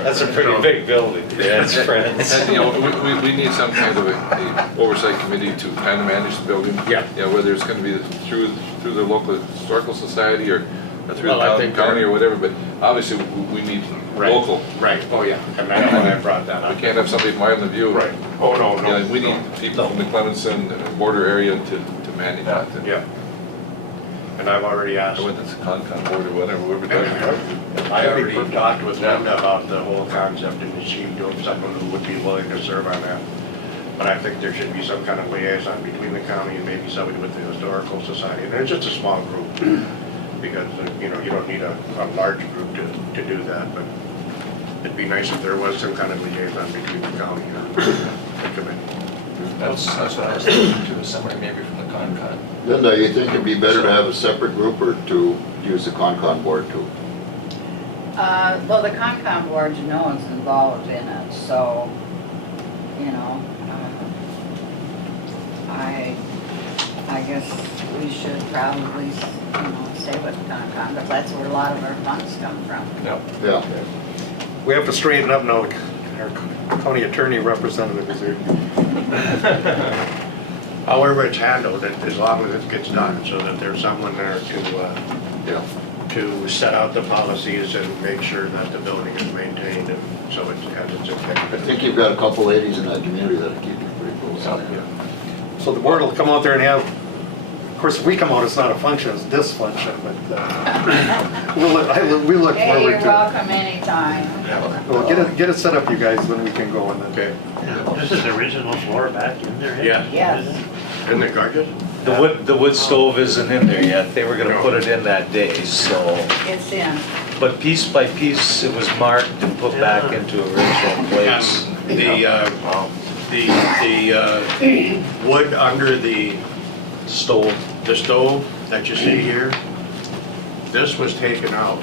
That's a pretty big building. Yeah, it's friends. And, you know, we need some kind of a oversight committee to kind of manage the building. Yeah. You know, whether it's going to be through the local historical society or through the county or whatever, but obviously we need local. Right, oh yeah, and I brought that up. We can't have somebody from Island View. Right, oh no. You know, we need people from the Clemson border area to manage that. Yeah. And I've already asked. Whether it's a Concom board or whatever, we're talking about. I already talked with Linda about the whole concept, and she knew someone who would be willing to serve on that. But I think there should be some kind of liaison between the county and maybe somebody with the Historical Society. And it's just a small group, because you know, you don't need a large group to do that. But it'd be nice if there was some kind of liaison between the county and the committee. That's what I was thinking too, somebody maybe from the Concon. Linda, you think it'd be better to have a separate group or to use the Concon board too? Well, the Concom board, you know, is involved in it, so, you know, I guess we should probably, stay with Concom, because that's where a lot of our funds come from. Yep. Yeah. We have to straighten up now. Our county attorney representative is here. However it's handled, as long as it gets done, so that there's someone there to set out the policies and make sure that the building is maintained and so it's as it's I expected. think you've got a couple ladies in that community that'll keep you pretty close. So the board will come out there and have, of course, if we come out, it's not a function, it's dysfunction, but we look Hey, forward you're to welcome anytime. it. Well, get it set up, you guys, then we can go and then. Okay. This is the original floor back in there. Yeah. Yes. Isn't it gorgeous? The wood stove isn't in there yet. They were gonna put it in that day, so. It's in. But piece by piece, it was marked and put back into original place. The wood under the Stove. that you see here, this was taken out.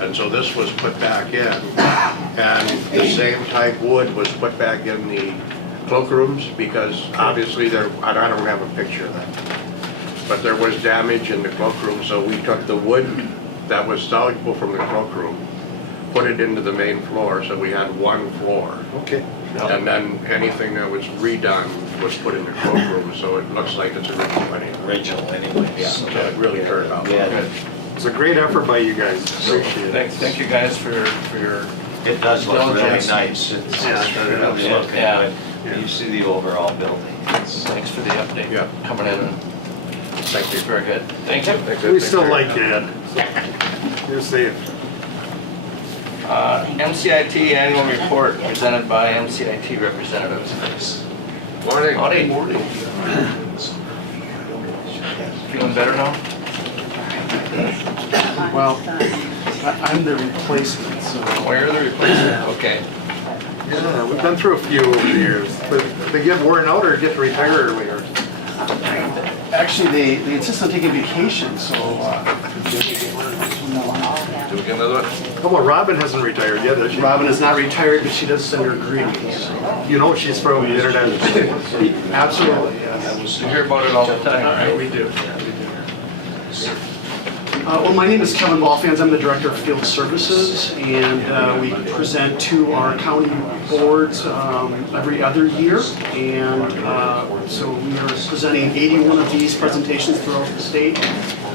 And so this was put back in. And the same type wood was put back in the cloakrooms because obviously I don't have a picture of that. But there was damage in the cloakroom, so we took the wood that was soluble from the cloakroom, put it into the main floor, so we had one floor. Okay. And then anything that was redone was put in the cloakroom, so it looks like it's Original anyway, yeah. So it really turned out Yeah. good. It's a great effort by you guys. Appreciate it. Thank you guys for your It does look really diligence. nice. It's Yeah, really looking Yeah. good. You see the overall building. Thanks for the update. Yeah. Coming in. Thank you. Very good. Thank you. We still like you, Ed. You're safe. MCIT annual report presented by MCIT representatives. Morning. Morning. Feeling better now? Well, I'm the replacement, so. Oh, you're the replacement, okay. Yeah, we've been through a few over the years. But they get worn out or get retired earlier? Actually, they insist on taking vacation, so. Do we get another one? Oh, well, Robin hasn't retired yet, has she? Robin is not retired, but she does send her greetings. You know she's from the internet. Absolutely, yes. You hear about it all the time, right? We do. Well, my name is Kevin Balfans. I'm the Director of Field Services, and we present to our county boards every other year. And so we are presenting 81 of these presentations throughout the state.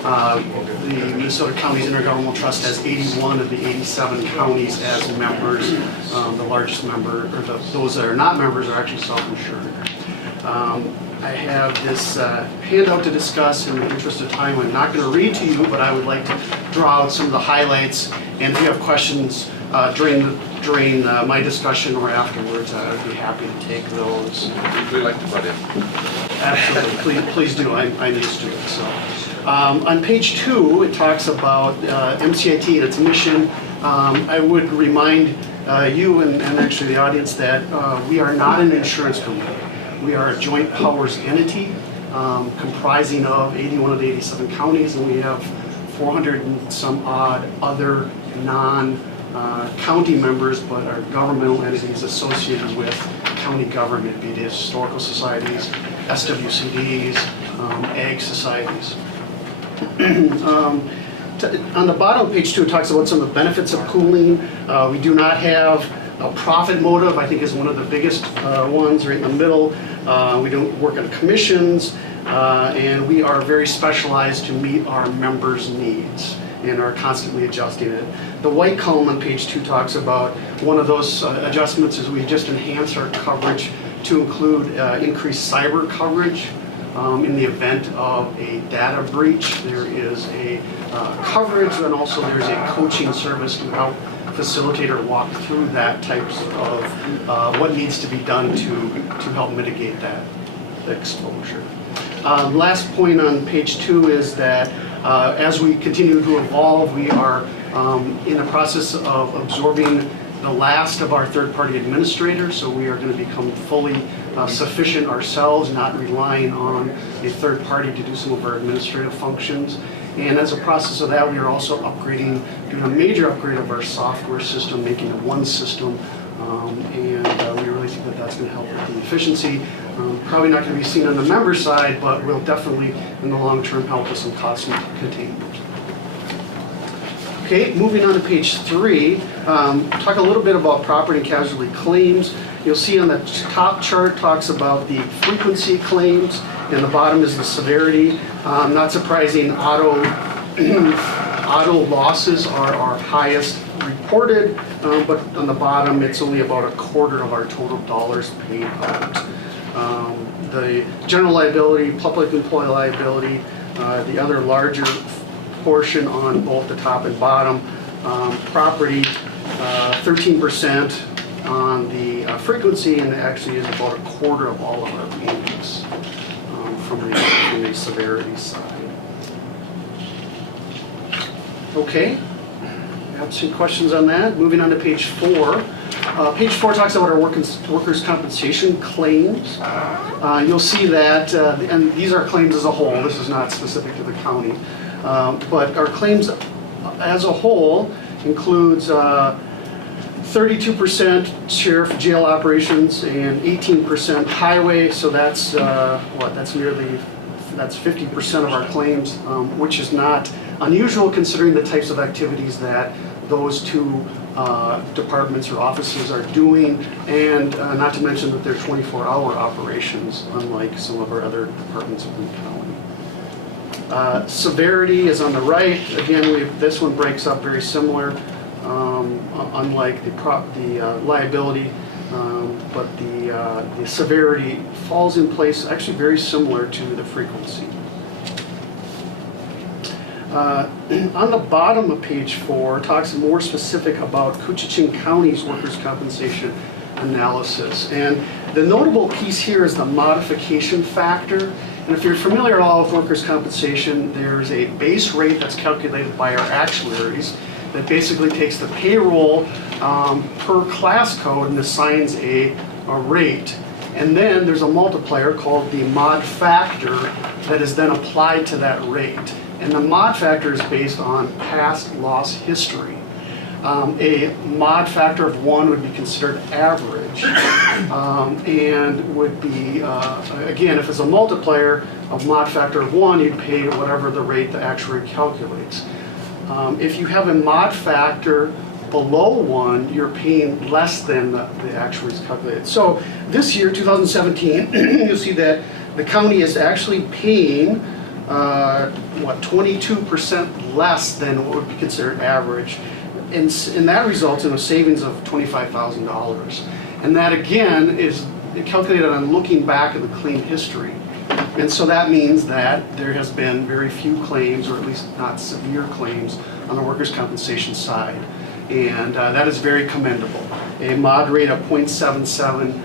The Minnesota Counties Intergovernmental Trust has 81 of the 87 counties as members. The largest member, or those that are not members, are actually self-insured. I have this handout to discuss. In the interest of time, I'm not going to read to you, but I would like to draw out some of the highlights. And if you have questions during my discussion or afterwards, I would be happy to take those. We like to butt in. Absolutely, please do. I'm used to it. So, on page 2, it talks about MCIT and its mission. I would remind you and actually the audience that we are not an insurance company. We are a joint powers entity comprising of 81 of the 87 counties, and we have 400 and some odd other non-county members, but are governmental entities associated with county government, be it historical societies, SWCDs, ag societies. On the bottom of page 2, it talks about some of the benefits of pooling. We do not have a profit motive, I think, is one of the biggest ones right in the middle. We don't work on commissions, and we are very specialized to meet our members' needs and are constantly adjusting it. The white column on page 2 talks about one of those adjustments is we just enhance our coverage to include increased cyber coverage. In the event of a data breach, there is a coverage, and also there's a coaching service to help facilitate or walk through that types of what needs to be done to help mitigate that exposure. Last point on page 2 is that as we continue to evolve, we are in the process of absorbing the last of our third-party administrators, so we are going to become fully sufficient ourselves, not relying on a third party to do some of our administrative functions. And as a process of that, we are also doing a major upgrade of our software system, making it one system, and we really think that that's going to help with the efficiency. Probably not going to be seen on the member side, but will definitely, in the long term, help us in cost containment. Okay, moving on to page 3, talk a little bit about property and casualty claims. You'll see on the top chart talks about the frequency of claims, and the bottom is the severity. Not surprising, auto losses are our highest reported, but on the bottom it's only about a quarter of our total dollars paid out. The general liability, public employee liability, the other larger portion on both the top and bottom, property 13% on the frequency, and actually is about a quarter of all of our payments from the severity side. Okay, have some questions on that. Moving on to page 4. Page 4 talks about our workers' compensation claims. You'll see that, and these are claims as a whole, this is not specific to the county, but our claims as a whole includes 32% sheriff jail operations and 18% highway, so that's that's 50% of our claims, which is not unusual considering the types of activities that those two departments or offices are doing, and not to mention that they're 24-hour operations, unlike some of our other departments within the county. Severity is on the right. Again, this one breaks up very similar, unlike the liability, but the severity falls in place actually very similar to the frequency. On the bottom of page 4, talks more specific about Koochiching County's workers' compensation analysis. And the notable piece here is the modification factor. And if you're familiar at all with workers' compensation, there's a base rate that's calculated by our actuaries that basically takes the payroll per class code and assigns a rate. And then there's a multiplier called the mod factor that is then applied to that rate. And the mod factor is based on past loss history. A mod factor of 1 would be considered average, and would be, again, if it's a multiplier of mod factor of 1, you'd pay whatever the rate the actuary calculates. If you have a mod factor below 1, you're paying less than the actuaries calculated. So this year, 2017, you'll see that the county is actually paying 22% less than what would be considered average, and that results in a savings of $25,000. And that again is calculated on looking back at the claim history. And so that means that there has been very few claims, or at least not severe claims, on the workers' compensation side. And that is very commendable. A mod rate of 0.77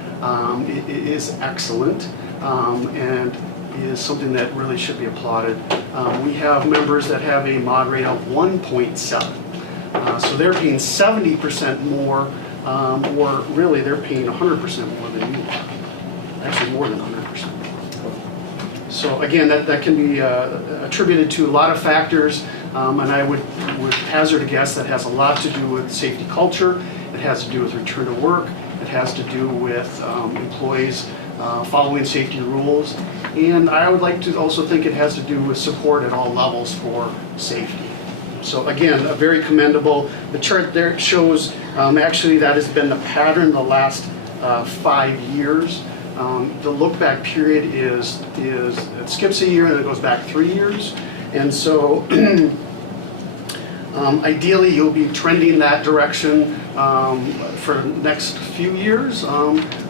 is excellent, and is something that really should be applauded. We have members that have a mod rate of 1.7. So they're paying 70% more, or really they're paying 100% more than you are. Actually more than 100%. So again, that can be attributed to a lot of factors, and I would hazard a guess that has a lot to do with safety culture, it has to do with return to work, it has to do with employees following safety rules, and I would like to also think it has to do with support at all levels for safety. So again, very commendable. The chart there shows actually that has been the pattern the last 5 years. The look back period is it skips a year and it goes back 3 years, and so ideally you'll be trending that direction for the next few years.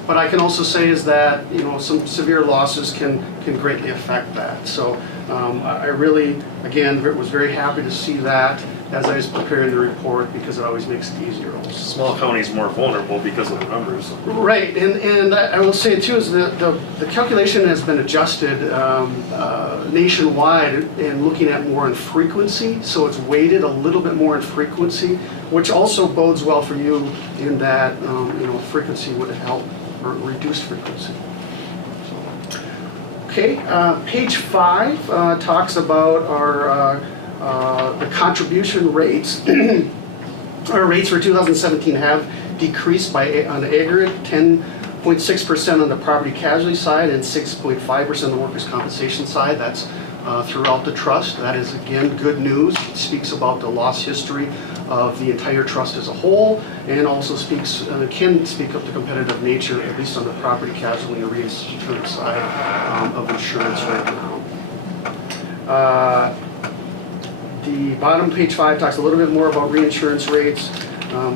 But I can also say is that some severe losses can greatly affect that. So I really, again, was very happy to see that as I was preparing the report, because it always makes it easier. Small counties more vulnerable because of the numbers. Right, and I will say too is that the calculation has been adjusted nationwide and looking at more in frequency, so it's weighted a little bit more in frequency, which also bodes well for you in that frequency would help or reduce frequency. Okay, page 5 talks about our the contribution rates. Our rates for 2017 have decreased by on aggregate 0.6% on the property casualty side and 6.5% on the workers' compensation side. That's throughout the trust. That is, again, good news. It speaks about the loss history of the entire trust as a whole, and also can speak of the competitive nature, at least on the property casualty and reinsurance side of insurance right now. The bottom, page 5, talks a little bit more about reinsurance rates.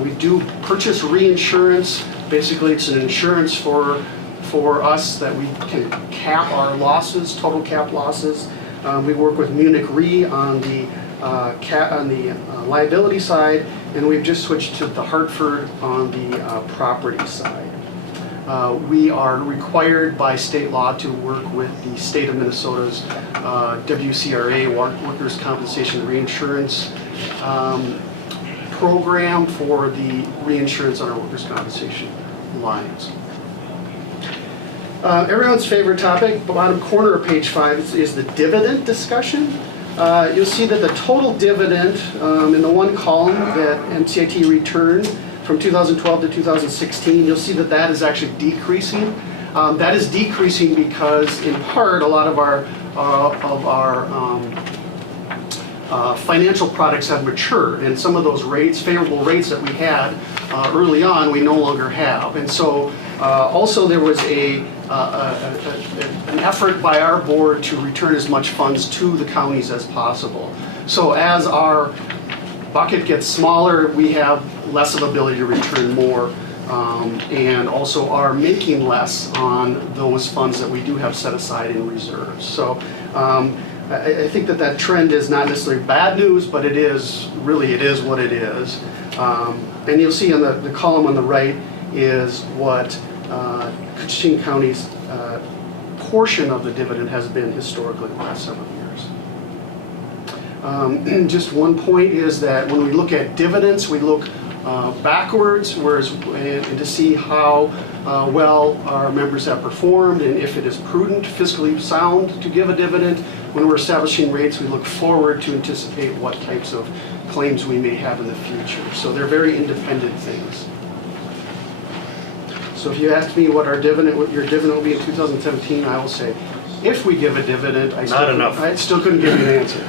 We do purchase reinsurance. Basically, it's an insurance for us that we can cap our losses, total cap losses. We work with Munich Re on the liability side, and we've just switched to the Hartford on the property side. We are required by state law to work with the state of Minnesota's WCRA, Workers' Compensation Reinsurance program for the reinsurance on our workers' compensation lines. Everyone's favorite topic, bottom corner of page 5, is the dividend discussion. You'll see that the total dividend in the one column that MCIT returned from 2012 to 2016, you'll see that that is actually decreasing. That is decreasing because, in part, a lot of our financial products have matured, and some of those rates, favorable rates that we had early on, we no longer have. And so also there was an effort by our board to return as much funds to the counties as possible. So as our bucket gets smaller, we have less of ability to return more, and also are making less on those funds that we do have set aside in reserves. So I think that trend is not necessarily bad news, but it is what it is. And you'll see on the column on the right is what Koochiching County's portion of the dividend has been historically the last several years. Just one point is that when we look at dividends, we look backwards, and to see how well our members have performed and if it is prudent, fiscally sound to give a dividend. When we're establishing rates, we look forward to anticipate what types of claims we may have in the future. So they're very independent things. So if you ask me what your dividend will be in 2017, I will say, if we give a dividend, I still couldn't give you an answer.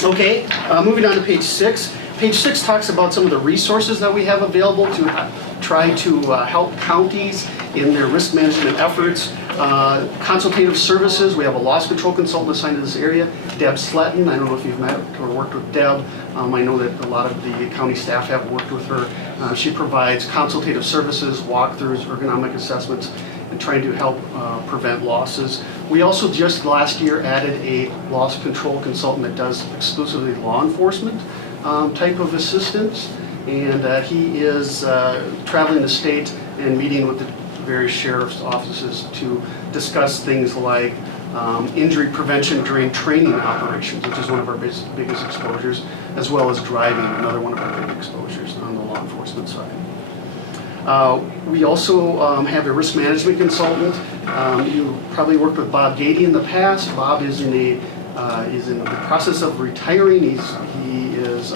So. Okay, moving on to page 6. Page 6 talks about some of the resources that we have available to try to help counties in their risk management efforts. Consultative services, we have a loss control consultant assigned to this area, Deb Sletton. I don't know if you've met or worked with Deb. I know that a lot of the county staff have worked with her. She provides consultative services, walkthroughs, ergonomic assessments, and trying to help prevent losses. We also just last year added a loss control consultant that does exclusively law enforcement type of assistance, and he is traveling the state and meeting with the various sheriff's offices to discuss things like injury prevention during training operations, which is one of our biggest exposures, as well as driving, another one of our big exposures on the law enforcement side. We also have a risk management consultant. You probably worked with Bob Gady in the past. Bob is in the process of retiring. He is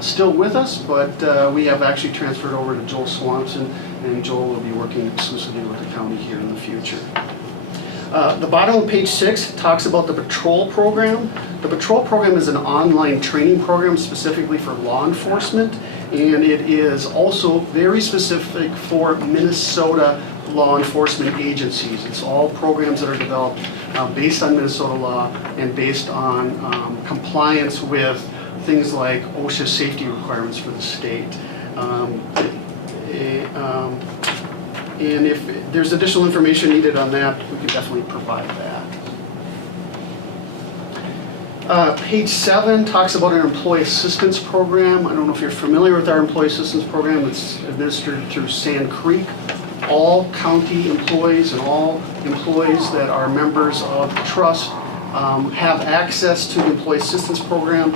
still with us, but we have actually transferred over to Joel Swanson, and Joel will be working exclusively with the county here in the future. The bottom of page 6 talks about the patrol program. The patrol program is an online training program specifically for law enforcement, and it is also very specific for Minnesota law enforcement agencies. It's all programs that are developed based on Minnesota law and based on compliance with things like OSHA safety requirements for the state. And if there's additional information needed on that, we can definitely provide that. Page 7 talks about our employee assistance program. I don't know if you're familiar with our employee assistance program. It's administered through Sand Creek. All county employees and all employees that are members of the trust have access to the employee assistance program,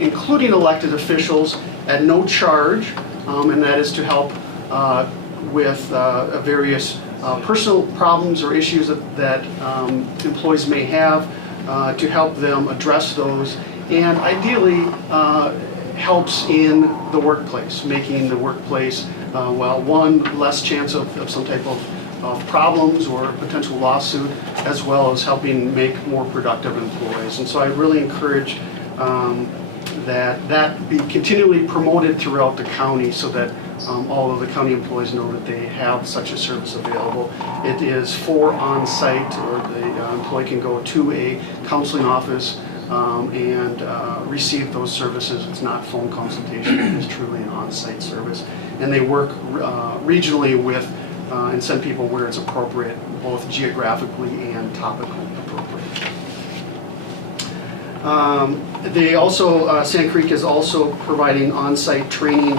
including elected officials, at no charge, and that is to help with various personal problems or issues that employees may have, to help them address those, and ideally helps in the workplace, making the workplace, well, one, less chance of some type of problems or potential lawsuit, as well as helping make more productive employees. And so I really encourage that be continually promoted throughout the county so that all of the county employees know that they have such a service available. It is for on-site, or the employee can go to a counseling office and receive those services. It's not phone consultation, it is truly an on-site service. And they work regionally with and send people where it's appropriate, both geographically and topically appropriate. They also, Sand Creek is also providing on-site training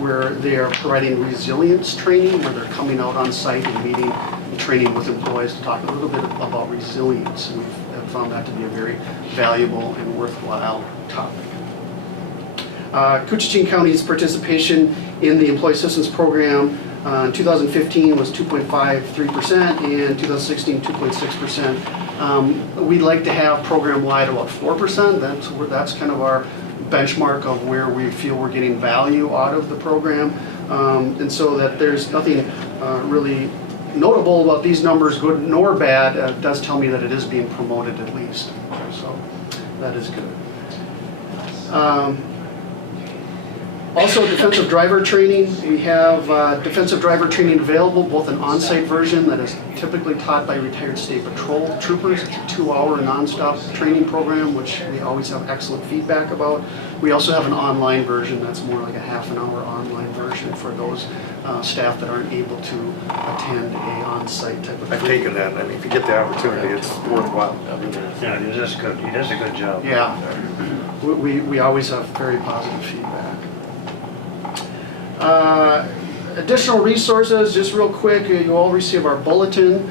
where they are providing resilience training, where they're coming out on site and meeting and training with employees to talk a little bit about resilience. And we've found that to be a very valuable and worthwhile topic. Koochiching County's participation in the Employee Assistance Program in 2015 was 2.53% and 2016 2.6%. We'd like to have program-wide about 4%. That's kind of our benchmark of where we feel we're getting value out of the program. And so that there's nothing really notable about these numbers, good nor bad, does tell me that it is being promoted at least. So that is good. Also, defensive driver training. We have defensive driver training available, both an on-site version that is typically taught by retired state patrol troopers. It's a 2-hour nonstop training program, which we always have excellent feedback about. We also have an online version that's more like a half-an-hour online version for those staff that aren't able to attend a on-site type of I've taken that, and if you get the opportunity, it's worthwhile. Yeah, he does good. He does a good job. Yeah, we always have very positive feedback. Additional resources, just real quick, you all receive our bulletin.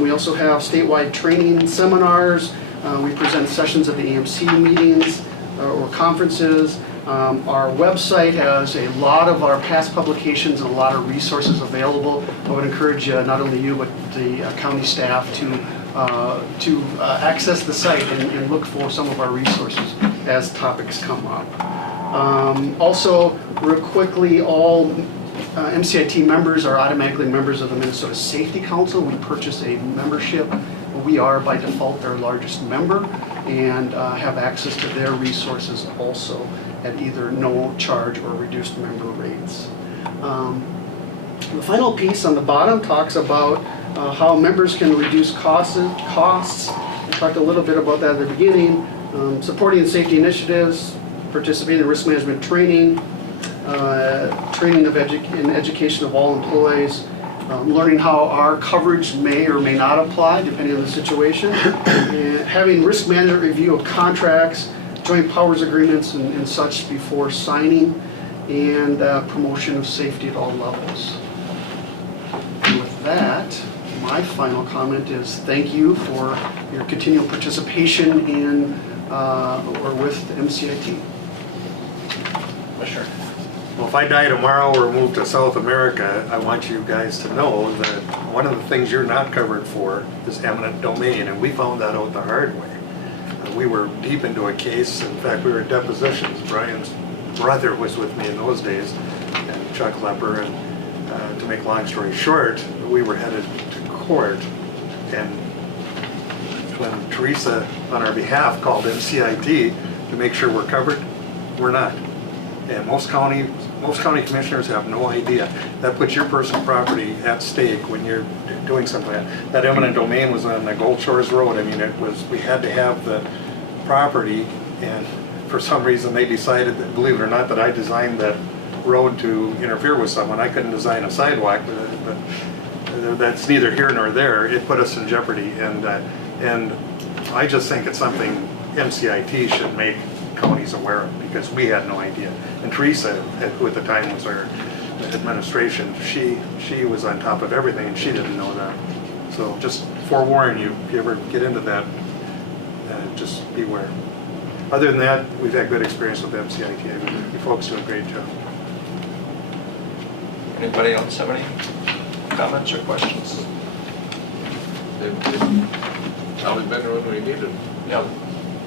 We also have statewide training seminars. We present sessions at the AMC meetings or conferences. Our website has a lot of our past publications and a lot of resources available. I would encourage not only you but the county staff to access the site and look for some of our resources as topics come up. Also, real quickly, all MCIT members are automatically members of the Minnesota Safety Council. We purchase a membership. We are, by default, their largest member and have access to their resources also at either no charge or reduced member rates. The final piece on the bottom talks about how members can reduce costs. I talked a little bit about that at the beginning. Supporting safety initiatives, participating in risk management training, training and education of all employees, learning how our coverage may or may not apply depending on the situation, and having risk management review of contracts, joint powers agreements and such before signing, and promotion of safety at all levels. And with that, my final comment is thank you for your continual participation in or with the MCIT. Sure. Well, if I die tomorrow or move to South America, I want you guys to know that one of the things you're not covered for is eminent domain, and we found that out the hard way. We were deep into a case. In fact, we were at depositions. Brian's brother was with me in those days, and Chuck Lepper, and to make a long story short, we were headed to court, and when Teresa, on our behalf, called MCIT to make sure we're covered, we're not. And most county commissioners have no idea. That puts your personal property at stake when you're doing something like that. That eminent domain was on the Gold Shores Road. I mean, we had to have the property, and for some reason they decided that, believe it or not, that I designed that road to interfere with someone. I couldn't design a sidewalk, but that's neither here nor there. It put us in jeopardy, and I just think it's something MCIT should make counties aware of, because we had no idea. And Teresa, who at the time was our administration, she was on top of everything, and she didn't know that. So just forewarn you, if you ever get into that, just beware. Other than that, we've had good experience with MCIT. You folks do a great job. Anybody else have any comments or questions? They've always been there when we needed them. Yep.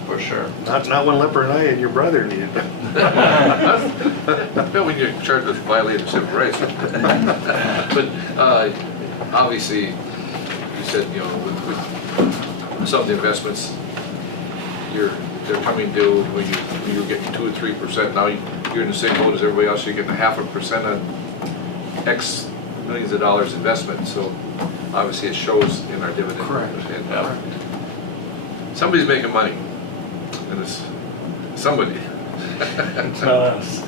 for sure. Not when Lipper and I and your brother needed them. Well, when you're charged with violating civil rights. But obviously, you said, you know, with some of the investments, they're coming due when you were getting 2 or 3%. Now you're in the same boat as everybody else. You're getting 0.5% on X millions of dollars investment. So obviously it shows in our dividend. Correct. And, somebody's making money, and it's somebody. It's not us.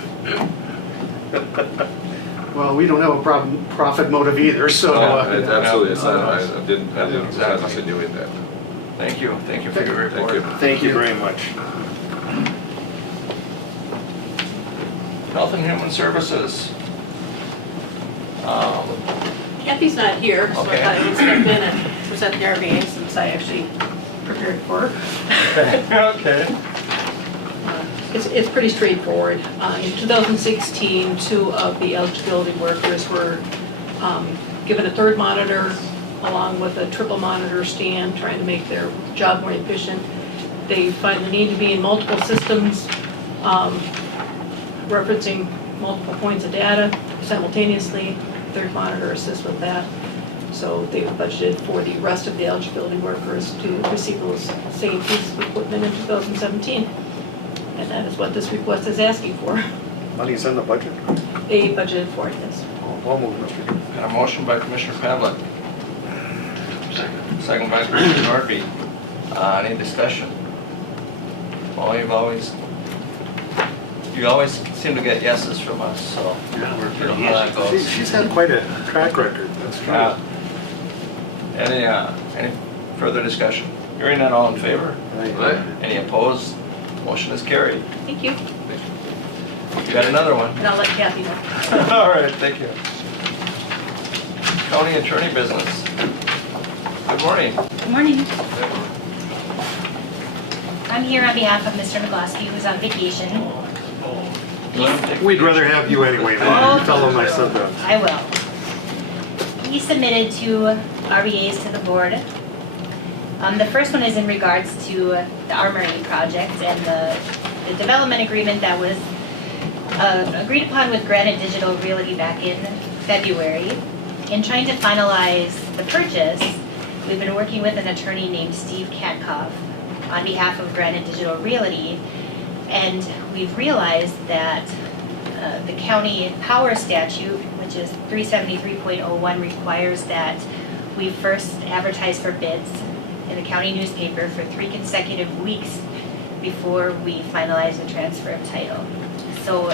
Well, we don't have a profit motive either, so. Absolutely, it's not, I didn't Exactly. insinuate that. Thank you for your report. Thank you very much. Health and Human Services. Kathy's not here, so Okay. I thought I would step in and present the RVA since I actually prepared for her. Okay. It's pretty straightforward. In 2016, 2 of the eligibility workers were given a 3rd monitor along with a triple monitor stand, trying to make their job more efficient. They find the need to be in multiple systems, referencing multiple points of data simultaneously. 3rd monitor assists with that. So they budgeted for the rest of the eligibility workers to receive those same pieces of equipment in 2017. And that is what this request is asking for. Money's in the budget? They budgeted for it, yes. I'll move, Mr. Chairman. Got a motion by Commissioner Pavlik. Second by Commissioner Norby. Any discussion? Well, you always seem to get yeses from us, so. Yeah, we're You know pretty how that goes. She's had quite a track record, that's true. Any further discussion? Hearing none, all in favor? Right? Any opposed? Motion is carried. Thank you. You got another one? And I'll let Kathy know. All right, thank you. County Attorney business. Good morning. Good morning. I'm here on behalf of Mr. McGlosky, who's on vacation. We'd rather have you anyway, Mom. Tell him I said that. I will. He submitted 2 REAs to the board. The first one is in regards to the Armory project and the development agreement that was agreed upon with Granite Digital Realty back in February. In trying to finalize the purchase, we've been working with an attorney named Steve Katkoff on behalf of Granite Digital Realty, and we've realized that the county power statute, which is 373.01, requires that we first advertise for bids in the county newspaper for 3 consecutive weeks before we finalize the transfer of title. So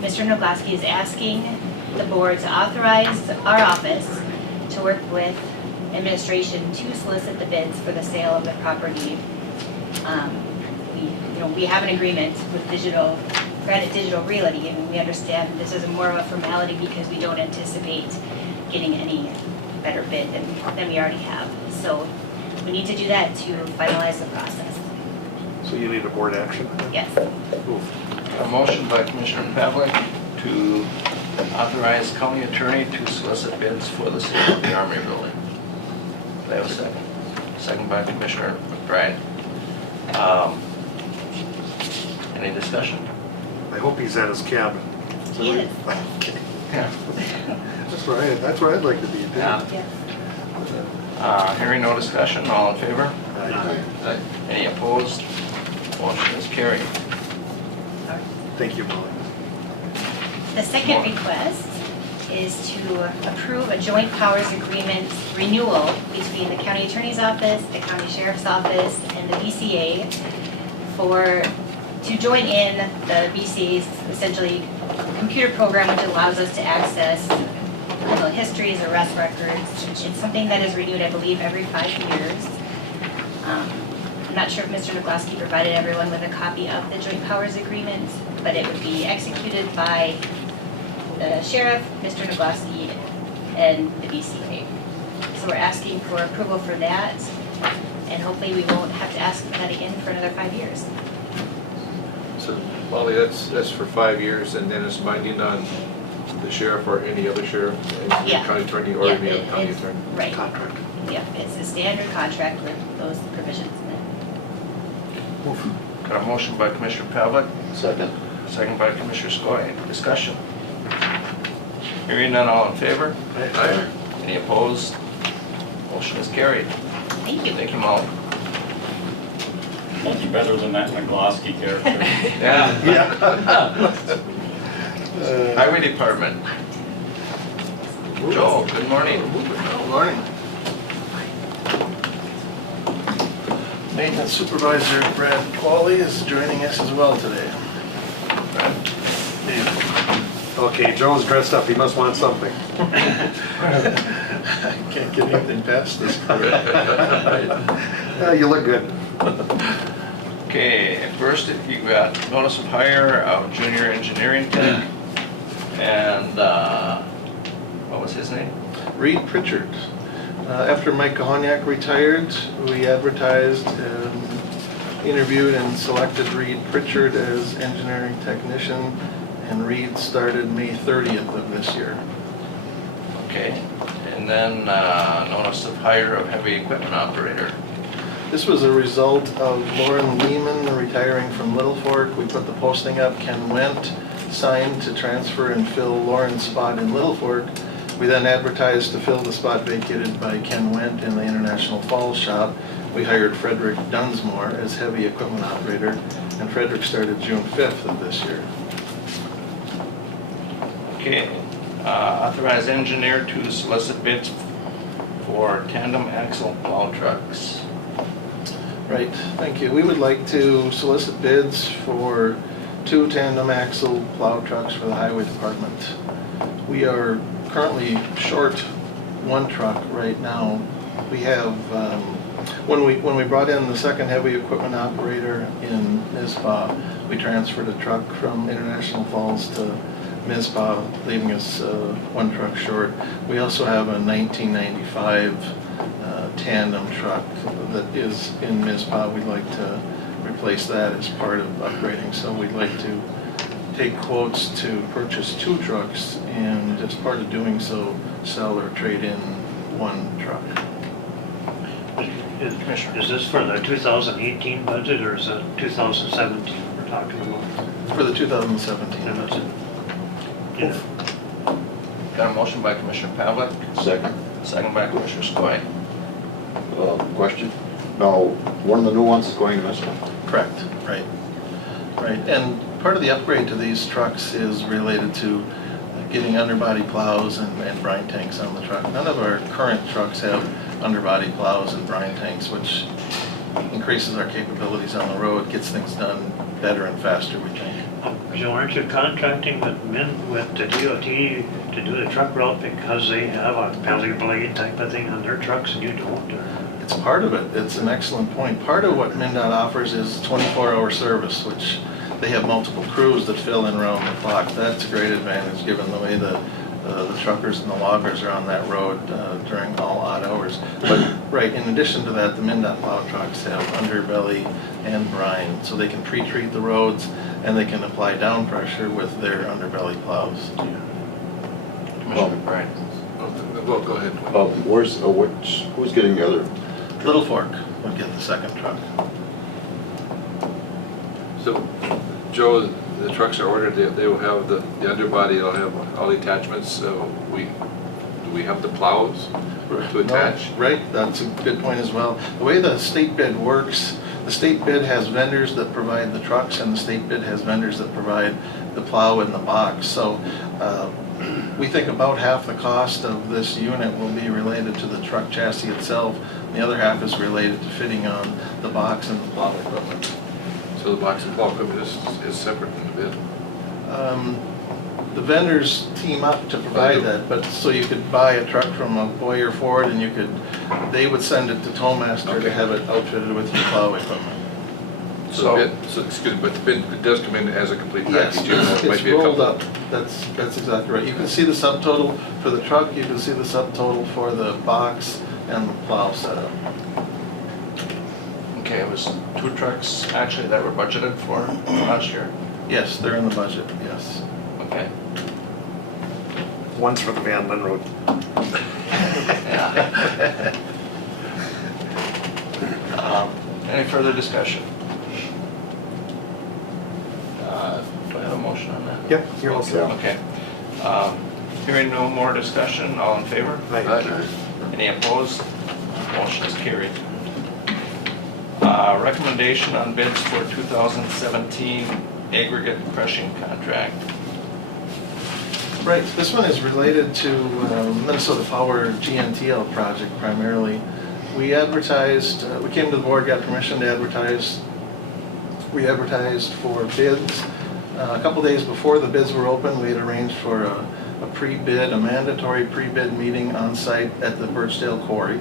Mr. Noglaski is asking the board to authorize our office to work with administration to solicit the bids for the sale of the property. We have an agreement with Granite Digital Realty, and we understand this is more of a formality because we don't anticipate getting any better bid than we already have. So we need to do that to finalize the process. So you need a board action? Yes. A motion by Commissioner Pavlik to authorize county attorney to solicit bids for the sale of the Armory building. Do I have a second? Second by Commissioner McBride. Any discussion? I hope he's at his cabin. He is. Yeah. That's where I'd like to be. too. Yeah. Hearing no discussion, all in favor? Aye. Any opposed? Motion is carried. Thank you, Molly. The second request is to approve a joint powers agreement renewal between the county attorney's office, the county sheriff's office, and the BCA to join in the BCA's essentially computer program, which allows us to access criminal histories, arrest records. It's something that is renewed, I believe, every 5 years. I'm not sure if Mr. Noglaski provided everyone with a copy of the joint powers agreement, but it would be executed by the sheriff, Mr. Noglaski, and the BCA. So we're asking for approval for that, and hopefully we won't have to ask for that again for another 5 years. So, Molly, that's for 5 years, and then it's binding on the sheriff or any other sheriff, any Yeah. county attorney or Yeah, any other county it's- attorney? Right. Contract. Yeah, it's a standard contract with those provisions in it. Got a motion by Commissioner Pavlik, Second. second by Commissioner Skoye. Discussion. Hearing none, all in favor? Aye. Any opposed? Motion is carried. Thank you. Thank you, Molly. Much better than that McGlosky character. Yeah. Highway Department. Joe, good morning. Good morning. Maintenance Supervisor Brad Qualley is joining us as well today. Okay, Joe's dressed up, he must want something. Can't get anything past this. You look good. Okay, first you got notice of hire of junior engineering tech. And what was his name? Reed Pritchard. After Mike Kahoniak retired, we advertised, interviewed and selected Reed Pritchard as engineering technician, and Reed started May 30th of this year. Okay, and then notice of hire of heavy equipment operator. This was a result of Lauren Lehman retiring from Little Fork. We put the posting up. Ken Wendt signed to transfer and fill Lauren's spot in Little Fork. We then advertised to fill the spot vacated by Ken Wendt in the International Falls shop. We hired Frederick Dunsmore as heavy equipment operator, and Frederick started June 5th of this year. Okay, authorize engineer to solicit bids for tandem axle plow trucks. Right, thank you. We would like to solicit bids for 2 tandem axle plow trucks for the highway department. We are currently short 1 truck right now. We have, when we brought in the second heavy equipment operator in Mizpah, we transferred a truck from International Falls to Mizpah, leaving us 1 truck short. We also have a 1995 tandem truck that is in Mizpah. We'd like to replace that as part of upgrading, so we'd like to take quotes to purchase 2 trucks, and as part of doing so, sell or trade in 1 truck. Is this for the 2018 budget or is it 2017 we're talking about? For the 2017 budget. Yeah. Got a motion by Commissioner Pavlik, Second. second by Commissioner Skoye. Question? No, one of the new ones is going to Mizpah? Correct, right. Right, and part of the upgrade to these trucks is related to getting underbody plows and brine tanks on the truck. None of our current trucks have underbody plows and brine tanks, which increases our capabilities on the road, gets things done better and faster, we think. Joe, aren't you contracting with the DOT to do the truck route because they have a belly blade type of thing on their trucks and you don't? Or? It's part of it. It's an excellent point. Part of what MnDOT offers is 24-hour service, which they have multiple crews that fill in around the clock. That's a great advantage given the way the truckers and the loggers are on that road during all odd hours. But right, in addition to that, the MnDOT plow trucks have underbelly and brine, so they can pre-treat the roads and they can apply down pressure with their underbelly plows. Commissioner Bryan. Well, go ahead. Who's getting the other? Little Fork would get the second truck. So, Joe, the trucks are ordered, they will have the underbody, they'll have all the attachments, so do we have the plows to attach? No, right, that's a good point as well. The way the state bid works, the state bid has vendors that provide the trucks and the state bid has vendors that provide the plow and the box. So we think about half the cost of this unit will be related to the truck chassis itself. The other half is related to fitting on the box and the plow equipment. So the box and plow equipment is separate from the bid? The vendors team up to provide that, but so you could buy a truck from a Boyer Ford and they would send it to Towmaster to have it outfitted with your plow equipment. Excuse me, but the bid does come in as a complete Yes, package? Even though it might it's be a rolled couple- up. That's exactly right. You can see the subtotal for the truck, you can see the subtotal for the box and the plow setup. Okay, it was 2 trucks actually that were budgeted for last year? Yes, they're in the budget, yes. Okay. One's for the Van Linn Road. Yeah. Any further discussion? Yep, you're all set. Okay. Hearing no more discussion, all in favor? Aye. Any opposed? Motion is carried. Recommendation on bids for 2017 aggregate crushing contract. Right, this one is related to Minnesota Power GNTL project primarily. We advertised, we came to the board, got permission to advertise. We advertised for bids. A couple days before the bids were open, we had arranged for a pre-bid, a mandatory pre-bid meeting on site at the Birchdale Quarry.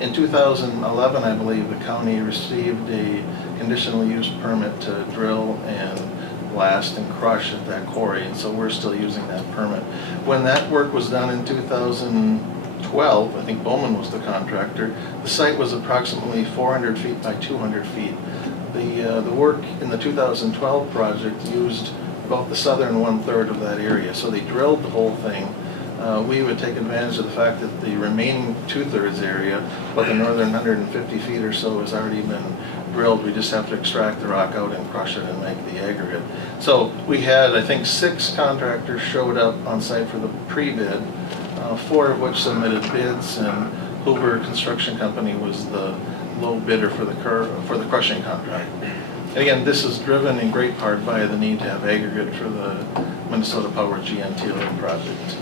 In 2011, I believe, the county received a conditional use permit to drill and blast and crush at that quarry, and so we're still using that permit. When that work was done in 2012, I think Bowman was the contractor, the site was approximately 400 feet by 200 feet. The work in the 2012 project used about the southern 1/3 of that area, so they drilled the whole thing. We would take advantage of the fact that the remaining 2/3 area, about the northern 150 feet or so, has already been drilled. We just have to extract the rock out and crush it and make the aggregate. So we had, I think, 6 contractors showed up on site for the pre-bid, 4 of which submitted bids, and Hoover Construction Company was the low bidder for the crushing contract. And again, this is driven in great part by the need to have aggregate for the Minnesota Power GNTL project.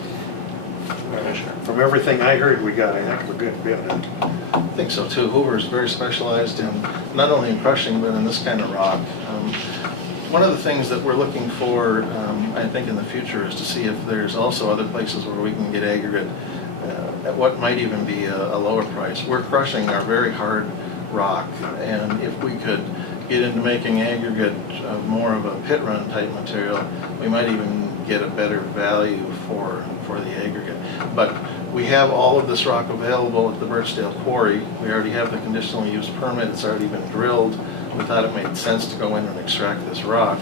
From everything I heard, we got a heck of a good bid. I think so too. Hoover is very specialized in not only in crushing, but in this kind of rock. One of the things that we're looking for, I think, in the future is to see if there's also other places where we can get aggregate at what might even be a lower price. We're crushing our very hard rock, and if we could get into making aggregate more of a pit run type material, we might even get a better value for the aggregate. But we have all of this rock available at the Birchdale Quarry. We already have the conditional use permit. It's already been drilled. We thought it made sense to go in and extract this rock.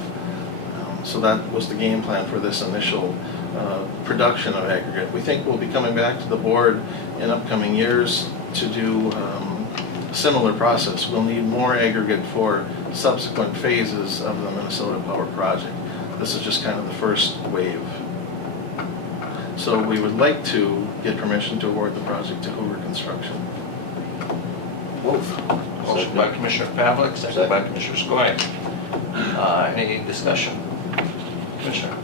So that was the game plan for this initial production of aggregate. We think we'll be coming back to the board in upcoming years to do a similar process. We'll need more aggregate for subsequent phases of the Minnesota Power project. This is just kind of the first wave. So we would like to get permission to award the project to Hoover Construction. Motion by Commissioner Pavlik, second by Commissioner Skoye. Any discussion? Commissioner?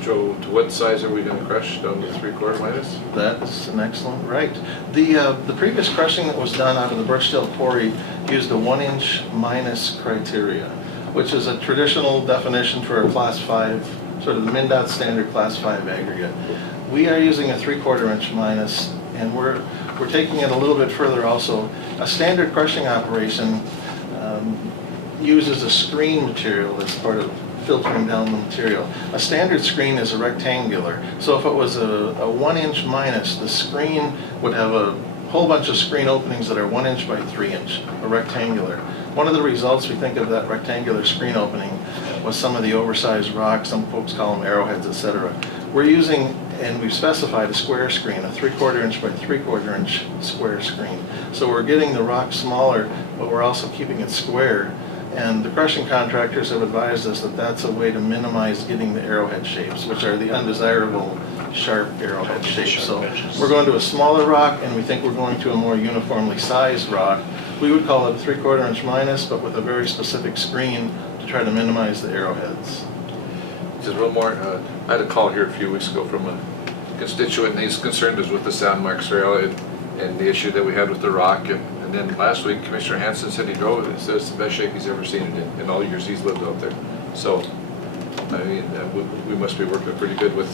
Joe, to what size are we going to crush? Down to 3/4 minus? That's an excellent right. The previous crushing that was done out of the Birchdale Quarry used a 1-inch minus criteria, which is a traditional definition for a Class 5, sort of the MnDOT standard Class 5 aggregate. We are using a 3/4 inch minus, and we're taking it a little bit further also. A standard crushing operation uses a screen material as part of filtering down the material. A standard screen is a rectangular, so if it was a 1-inch minus, the screen would have a whole bunch of screen openings that are 1-inch by 3-inch, a rectangular. One of the results we think of that rectangular screen opening was some of the oversized rocks, some folks call them arrowheads, etc. We're using, and we've specified a square screen, a 3/4 inch by 3/4 inch square screen. So we're getting the rock smaller, but we're also keeping it square. And the crushing contractors have advised us that that's a way to minimize getting the arrowhead shapes, which are the undesirable sharp arrowhead shapes. So we're going to a smaller rock, and we think we're going to a more uniformly sized rock. We would call it a 3/4 inch minus, but with a very specific screen to try to minimize the arrowheads. Just one more. I had a call here a few weeks ago from a constituent, and he's concerned is with the sand marks trail and the issue that we had with the rock. And then last week, Commissioner Hansen said he drove it. He said it's the best shape he's ever seen it in all the years he's lived out there. So, I mean, we must be working pretty good with,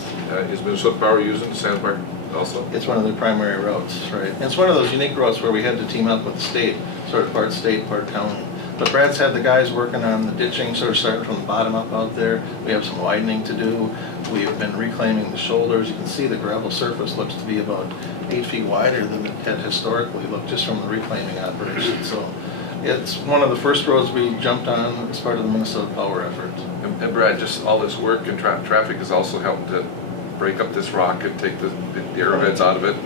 is Minnesota Power using the sand mark also? It's one of their primary routes, right? And it's one of those unique routes where we had to team up with the state, sort of part state, part county. But Brad's had the guys working on the ditching, sort of starting from the bottom up out there. We have some widening to do. We have been reclaiming the shoulders. You can see the gravel surface looks to be about 8 feet wider than it had historically looked just from the reclaiming operation. So it's one of the first roads we jumped on as part of the Minnesota Power effort. And Brad, just all this work and traffic is also helping to break up this rock and take the arrowheads out of it.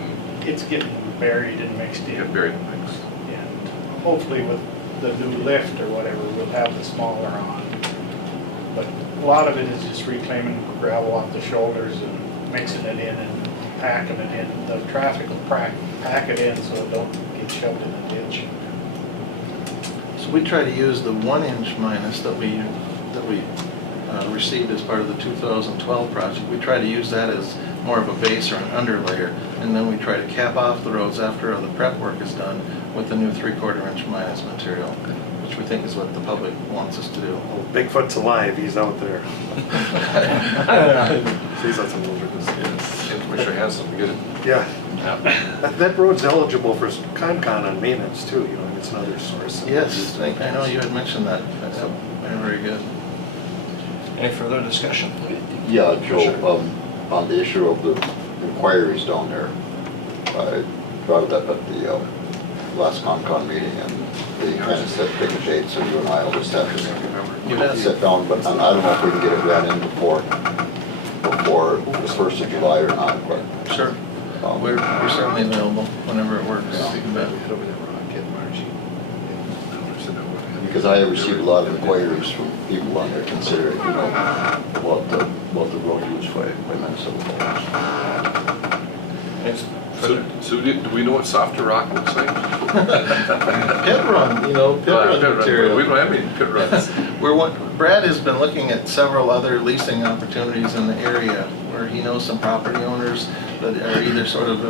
It's getting buried and mixed in. Get buried and mixed. And hopefully with the new lift or whatever, we'll have the smaller on. but a lot of it is just reclaiming gravel off the shoulders and mixing it in and packing it in. The traffic will pack it in so it don't get shoved in the ditch. So we try to use the 1-inch minus that we received as part of the 2012 project. We try to use that as more of a base or an underlayer, and then we try to cap off the roads after all the prep work is done with the new 3/4 inch minus material, which we think is what the public wants us to do. Well, Bigfoot's alive, he's out there. He's on some wilderness. Yes. And Commissioner Hanson, we get it? Yeah. That road's eligible for Concon on maintenance too, you know, and it's another source. Yes, I know you had mentioned that. That's very good. Any further discussion? Yeah, Joe, on the issue of the inquiries down there, I brought it up at the last Concon meeting, and they kind of said pick a date, so you and I will just have to sit down, but I don't know if we can get it ran in before the 1st of July or not, but. Sure. We're certainly available whenever it works. You can bet. Because I have received a lot of inquiries from people on there considering, you know, what the road use by municipal owners. So do we know what softer rock looks like? Pit run, you know, pit run material. We don't have any pit runs. Brad has been looking at several other leasing opportunities in the area where he knows some property owners that are either sort of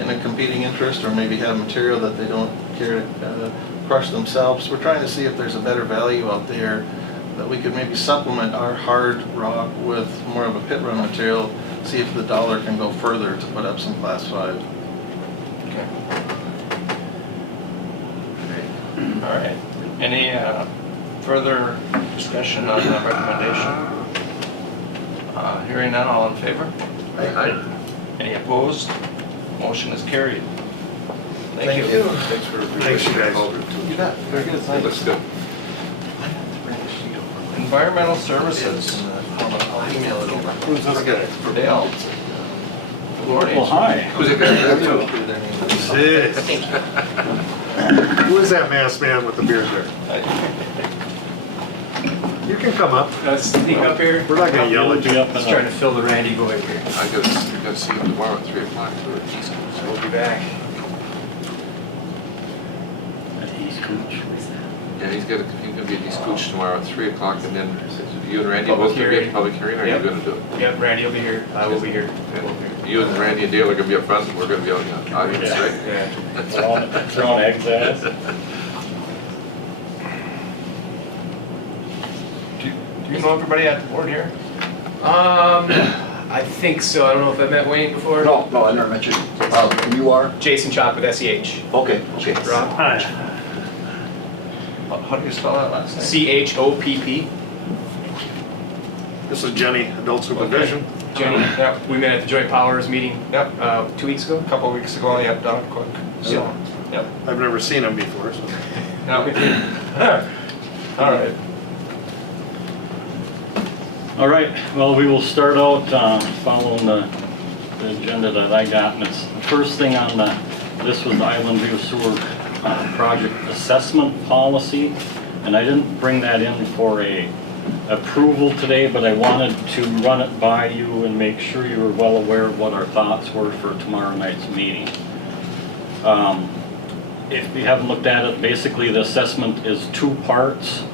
in a competing interest or maybe have material that they don't care to crush themselves. We're trying to see if there's a better value out there that we could maybe supplement our hard rock with more of a pit run material, see if the dollar can go further to put up some Class 5. Okay. All right. Any further discussion on the recommendation? Hearing none, all in favor? Aye. Any opposed? Motion is carried. Thank you. Thanks for. Thanks, you guys. You bet. Very good. Thanks. Looks good. Environmental Services. I'll email it over. Who's this guy? Dale. Good morning. Well, hi. Who's it guy? Who is that masked man with the beard there? You can come up. Sneak up here. We're not gonna yell at you. Just trying to fill the Randy void here. I gotta see him tomorrow at 3 o'clock for the East Coast. So we'll be back. Yeah, he's gonna be at East Cooch tomorrow at 3 o'clock, and then you and Randy both gonna be at the public hearing, or are you gonna do it? Yep, Randy will be here. I will be here. Okay. You and Randy and Dale are gonna be up front, and we're gonna be out in the audience, right? Yeah. Throwing eggs at us. Do you know everybody at the board here? I think so. I don't know if I met Wayne before. No, I never met you. You are? Jason Chop with SEH. Okay. Rob? Hi. How do you spell that last name? CHOPP. This is Jenny, Adult Supervision. Jenny, Yep. we met at the Joint Powers meeting Yep. 2 weeks ago. A couple weeks ago, yep, down at Cook. So, yep. I've never seen him before, so. Yep. All right. All right, well, we will start out following the agenda that I got. And it's the first thing on this was the Island View Sewer Project Assessment Policy. And I didn't bring that in for a approval today, but I wanted to run it by you and make sure you were well aware of what our thoughts were for tomorrow night's meeting. If you haven't looked at it, basically the assessment is 2 parts.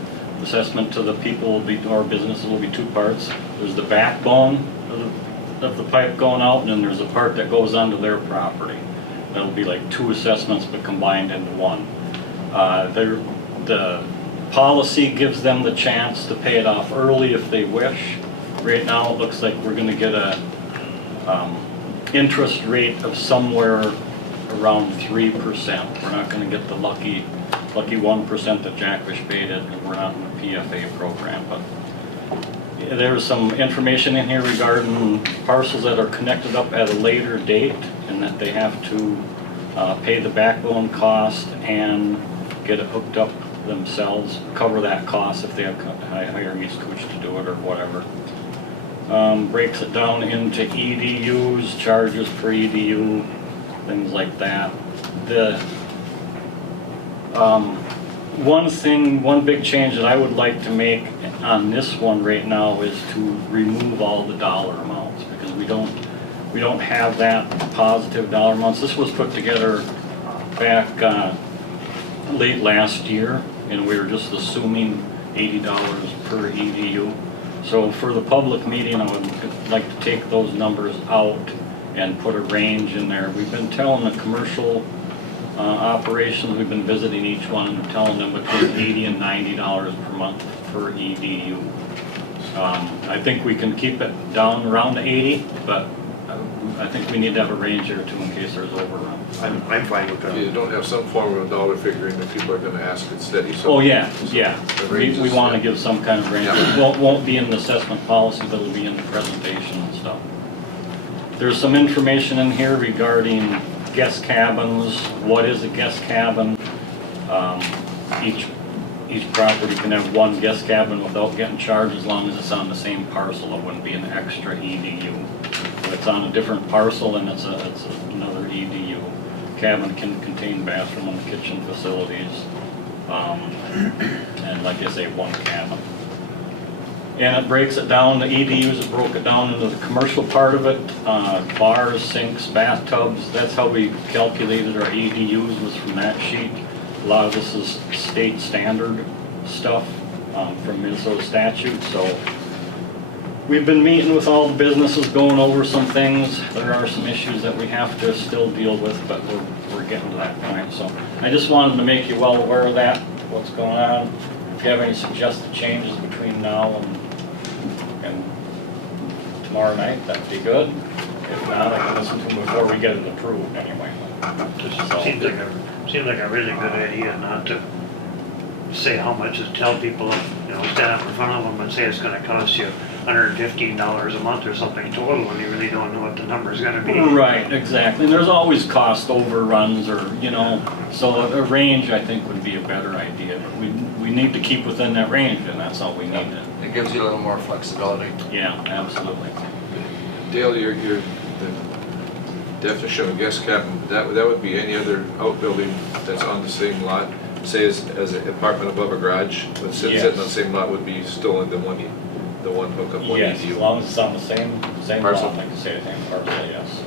Assessment to the people will be, or businesses will be 2 parts. There's the backbone of the pipe going out, and then there's a part that goes onto their property. That'll be like 2 assessments but combined into 1. The policy gives them the chance to pay it off early if they wish. Right now it looks like we're going to get a interest rate of somewhere around 3%. We're not going to get the lucky 1% that Jackfish paid it, and we're not in the PFA program. But there's some information in here regarding parcels that are connected up at a later date, and that they have to pay the backbone cost and get it hooked up themselves, cover that cost if they have hire East Cooch to do it or whatever. Breaks it down into EDUs, charges per EDU, things like that. one big change that I would like to make on this one right now is to remove all the dollar amounts, because we don't have that positive dollar amounts. This was put together back late last year, and we were just assuming $80 per EDU. So for the public meeting, I would like to take those numbers out and put a range in there. We've been telling the commercial operations, we've been visiting each one and telling them between $80 and $90 per month per EDU. I think we can keep it down around the 80, but I think we need to have a range here too in case there's overrun. I'm fine with that. You don't have some form of dollar figuring that people are gonna ask it steady. Oh, yeah. We ranges, want to give some kind of range. Yeah. It won't be in the assessment policy, but it'll be in the presentation and stuff. There's some information in here regarding guest cabins. What is a guest cabin? Each property can have one guest cabin without getting charged as long as it's on the same parcel. It wouldn't be an extra EDU. If it's on a different parcel and it's another EDU. Cabin can contain bathroom and kitchen facilities. And like I say, one cabin. And it breaks it down, the EDUs, it broke it down into the commercial part of it, bars, sinks, bathtubs. That's how we calculated our EDUs, was from that sheet. A lot of this is state standard stuff from Minnesota statute. So we've been meeting with all the businesses, going over some things. There are some issues that we have to still deal with, but we're getting to that point. So I just wanted to make you well aware of that, what's going on. If you have any suggested changes between now and tomorrow night, that'd be good. If not, I can listen to them before we get it approved anyway. Seems like a really good idea not to say how much, is tell people, stand up in front of them and say it's gonna cost you $115 a month or something total, when you really don't know what the number's gonna be. Right, exactly. And there's always cost overruns or, so a range I think would be a better idea. But we need to keep within that range, and that's all we need. It gives you a little more flexibility. Yeah, absolutely. Dale, the definition of guest cabin, that would be any other outbuilding that's on the same lot, say as an apartment above a garage, but sitting on the same lot would be still in the one hookup, one Yes, EDU. as long as it's on the same Parcel. lot, like I say, same parcel, yes.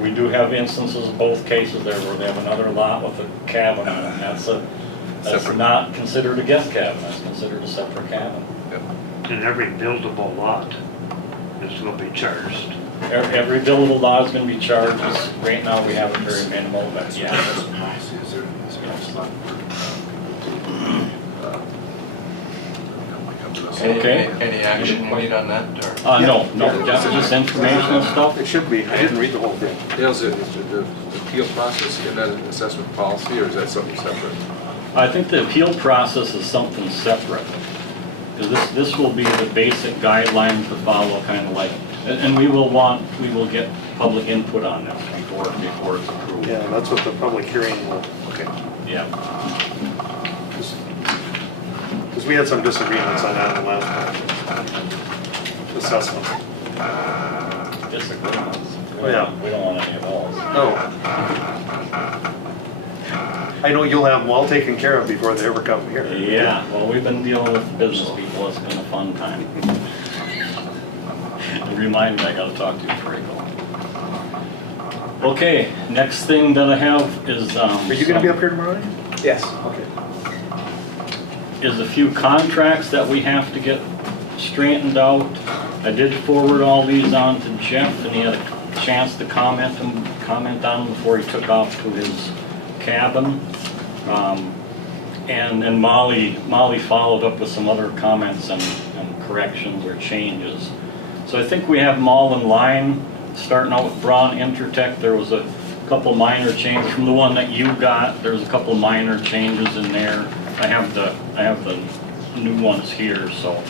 We do have instances, both cases there, where they have another lot with a cabin on it, and that's Separate. not considered a guest cabin, that's considered a separate cabin. And every buildable lot is gonna be charged. Every billable lot is gonna be charged. Right now, we have it very minimal, but yeah. Okay. Any action we need on that, or? No, just informational stuff. It should be. I didn't read the whole thing. Dale, is the appeal process in that assessment policy, or is that something separate? I think the appeal process is something separate. Because this will be the basic guidelines to follow, kind of like, and we will get public input on this before it's approved. Yeah, that's what the public hearing will, okay. Yeah. Because we had some disagreements on that in the last assessment. Disagreements. Oh, yeah. We don't want any of those. No. I know you'll have them all taken care of before they ever come here. Yeah, well, we've been dealing with business people. It's been a fun time. Remind me, I gotta talk to you before I go. Okay, next thing that I have is, Are you gonna be up here tomorrow night? Yes. Okay. is a few contracts that we have to get straightened out. I did forward all these on to Jeff, and he had a chance to comment on them before he took off to his cabin. And then Molly followed up with some other comments and corrections or changes. So I think we have them all in line. Starting out with Braun Intertech, there was a couple minor changes from the one that you got. There's a couple minor changes in there. I have the new ones here, so,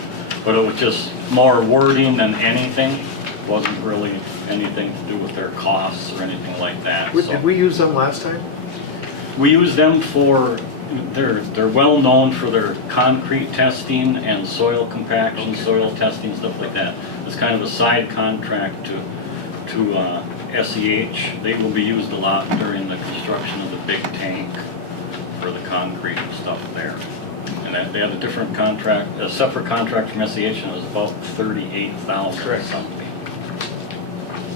but it was just more wording than anything. It wasn't really anything to do with their costs or anything like that. Did we use them last time? We use them for, they're well known for their concrete testing and soil compaction, soil testing, stuff like that. It's kind of a side contract to SEH. They will be used a lot during the construction of the big tank for the concrete and stuff there. And that, they had a different contract, a separate contract from SEH, and it was about 38,000 Correct. something.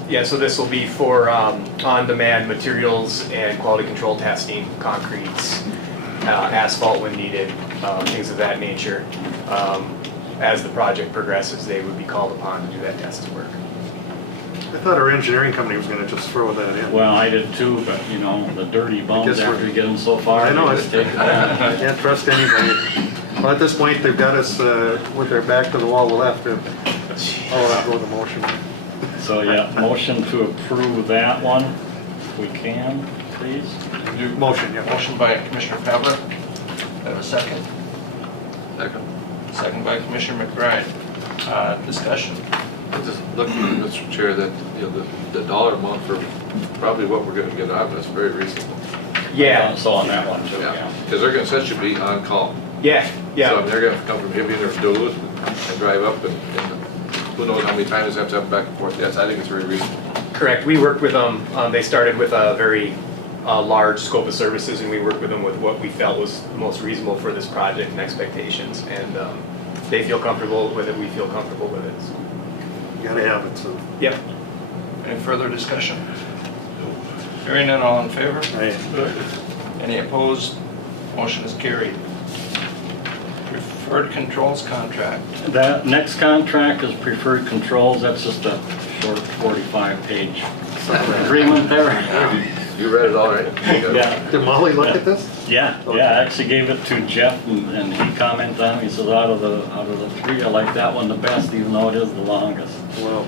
Yeah, so this will be for on-demand materials and quality control testing, concretes, asphalt when needed, things of that nature. As the project progresses, they would be called upon to do that testing work. I thought our engineering company was gonna just throw that in. Well, I did too, but you know, the dirty bums guess we're- after you get them so far. I know, they I just take it down. can't trust anybody. Well, at this point, they've got us with their back to the wall. We'll have to, go with the motion. So yeah, motion to approve that one, if we can, please. Motion, yeah. Motion by Commissioner Pavlik. Have a second? Second. Second by Commissioner McBride. Discussion. I'm just looking, Mr. Chair, that, you know, the dollar amount for probably what we're gonna get out of it is very reasonable. Yeah. So on that one too, yeah. Because they're gonna essentially be on call. Yeah, yeah. So they're gonna come from Hibbing or Duluth and drive up and who knows how many times they have to have back and forth. Yes, I think it's very reasonable. Correct. We worked with them. They started with a very large scope of services, and we worked with them with what we felt was the most reasonable for this project and expectations. And they feel comfortable with it. We feel comfortable with it. So. You gotta have it, so. Yep. Any further discussion? Hearing none, all in favor? Aye. Any opposed? Motion is carried. Preferred controls contract. That next contract is Preferred Controls. That's just a short 45-page agreement there. You read it all right? Yeah. Did Molly look at this? Yeah, Okay. yeah, I actually gave it to Jeff and he commented on it. He says, out of the three, I like that one the best, even though it is the longest. Well,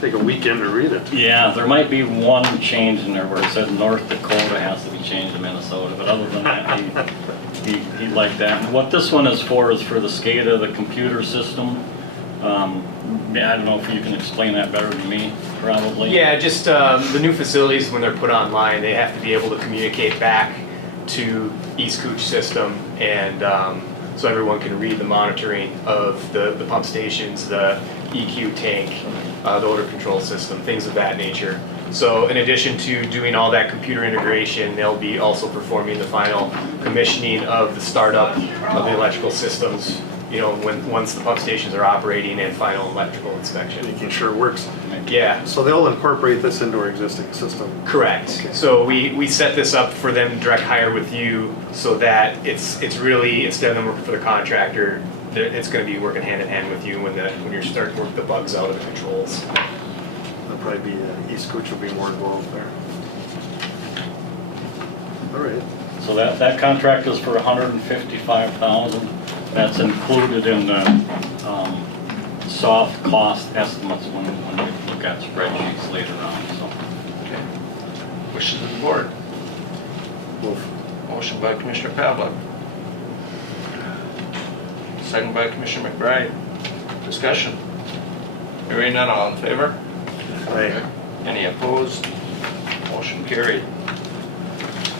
take a weekend to read it. Yeah, there might be one change in there where it said North Dakota has to be changed to Minnesota, but other than that, he liked that. And what this one is for the SCADA, the computer system. I don't know if you can explain that better than me, probably. Yeah, just the new facilities, when they're put online, they have to be able to communicate back to East Cooch system, and so everyone can read the monitoring of the pump stations, the EQ tank, the odor control system, things of that nature. So in addition to doing all that computer integration, they'll be also performing the final commissioning of the startup of the electrical systems, you know, once the pump stations are operating, and final electrical inspection. Making sure it works. Yeah. So they'll incorporate this into our existing system. Correct. Okay. So we set this up for them to direct hire with you, so that it's really, instead of them working for the contractor, it's going to be working hand in hand with you when you're starting to work the bugs out of the controls. There'll probably be, East Cooch will be more involved there. All right. So that contract is for $155,000. That's included in the soft cost estimates when we look at spreadsheets later on, so. Okay. Wishes of the board. Move. Motion by Commissioner Pavlik. Second by Commissioner McBride. Discussion. Hearing none, all in favor? Aye. Any opposed? Motion carried.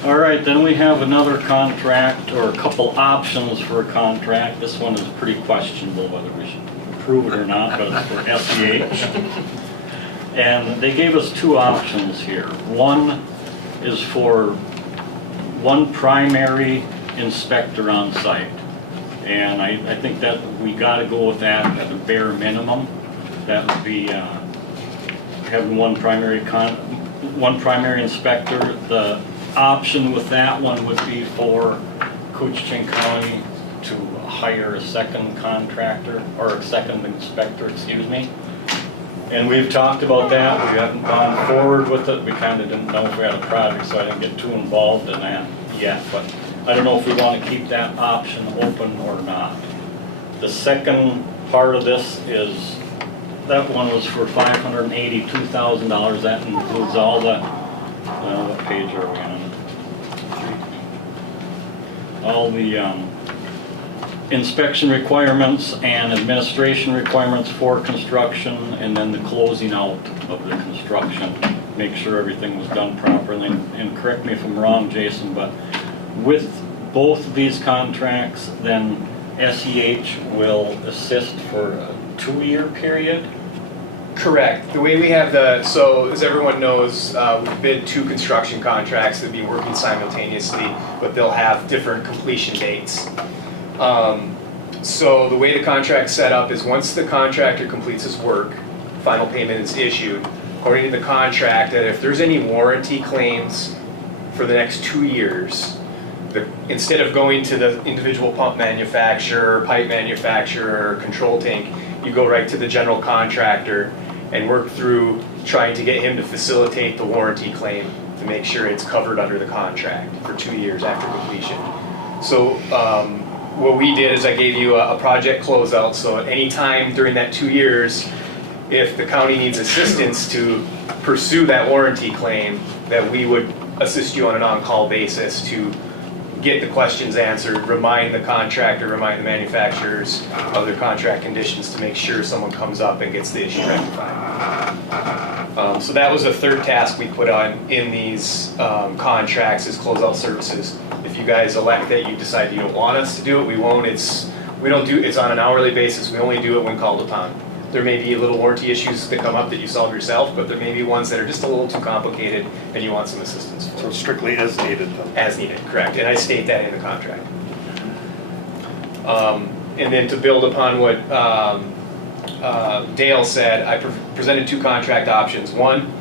All right, then we have another contract, or a couple options for a contract. This one is pretty questionable whether we should approve it or not, but it's for SEH. And they gave us two options here. One is for one primary inspector on site. And I think that we gotta go with that at the bare minimum. That would be having one primary inspector. The option with that one would be for Koochiching County to hire a second contractor, or a second inspector, excuse me. And we've talked about that. We haven't gone forward with it. We kind of didn't know if we had a project, so I didn't get too involved in that yet. But I don't know if we want to keep that option open or not. The second part of this is, that one was for $582,000. That includes all the, what page are we on? All the inspection requirements and administration requirements for construction, and then the closing out of the construction. Make sure everything was done properly. And correct me if I'm wrong, Jason, but with both of these contracts, then SEH will assist for a 2-year period Correct. The way we have the, so as everyone knows, we've bid 2 construction contracts that be working simultaneously, but they'll have different completion dates. So the way the contract's set up is once the contractor completes his work, final payment is issued. According to the contract, that if there's any warranty claims for the next 2 years, instead of going to the individual pump manufacturer, pipe manufacturer, or control tank, you go right to the general contractor and work through trying to get him to facilitate the warranty claim to make sure it's covered under the contract for 2 years after completion. So what we did is I gave you a project closeout, so at any time during that 2 years, if the county needs assistance to pursue that warranty claim, that we would assist you on an on-call basis to get the questions answered, remind the contractor, remind the manufacturers of their contract conditions to make sure someone comes up and gets the issue rectified. So that was the third task we put on in these contracts is closeout services. If you guys elect that, you decide you don't want us to do it, we won't. It's on an hourly basis. We only do it when called upon. There may be little warranty issues that come up that you solve yourself, but there may be ones that are just a little too complicated and you want some assistance for. So strictly as needed though? As needed, correct. And I state that in the contract. And then to build upon what Dale said, I presented 2 contract options. One,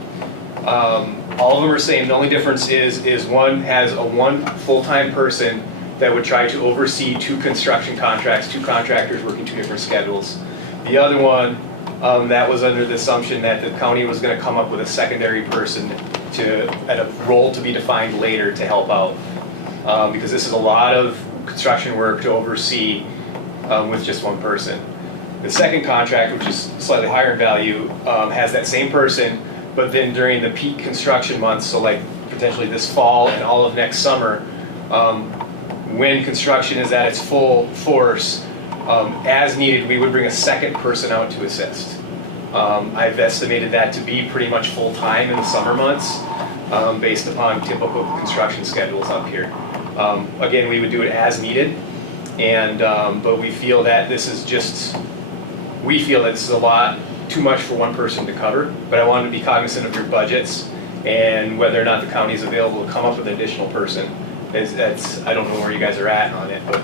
all of them are the same. The only difference is one has one full-time person that would try to oversee 2 construction contracts, 2 contractors working 2 different schedules. The other one, that was under the assumption that the county was going to come up with a secondary person at a role to be defined later to help out. Because this is a lot of construction work to oversee with just one person. The second contract, which is slightly higher in value, has that same person, but then during the peak construction months, so like potentially this fall and all of next summer, when construction is at its full force, as needed, we would bring a second person out to assist. I've estimated that to be pretty much full-time in the summer months, based upon typical construction schedules up here. Again, we would do it as needed, but we feel that this is a lot too much for one person to cover, but I wanted to be cognizant of your budgets and whether or not the county is available to come up with an additional person. I don't know where you guys are at on it, but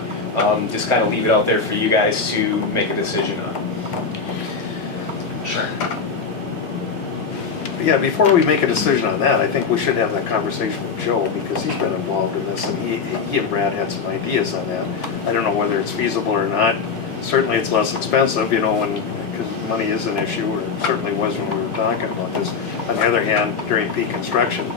just kind of leave it out there for you guys to make a decision on. Sure. Before we make a decision on that, I think we should have that conversation with Joe because he's been involved in this and he and Brad had some ideas on that. I don't know whether it's feasible or not. Certainly it's less expensive, because money is an issue, or it certainly was when we were talking about this. On the other hand, during peak construction,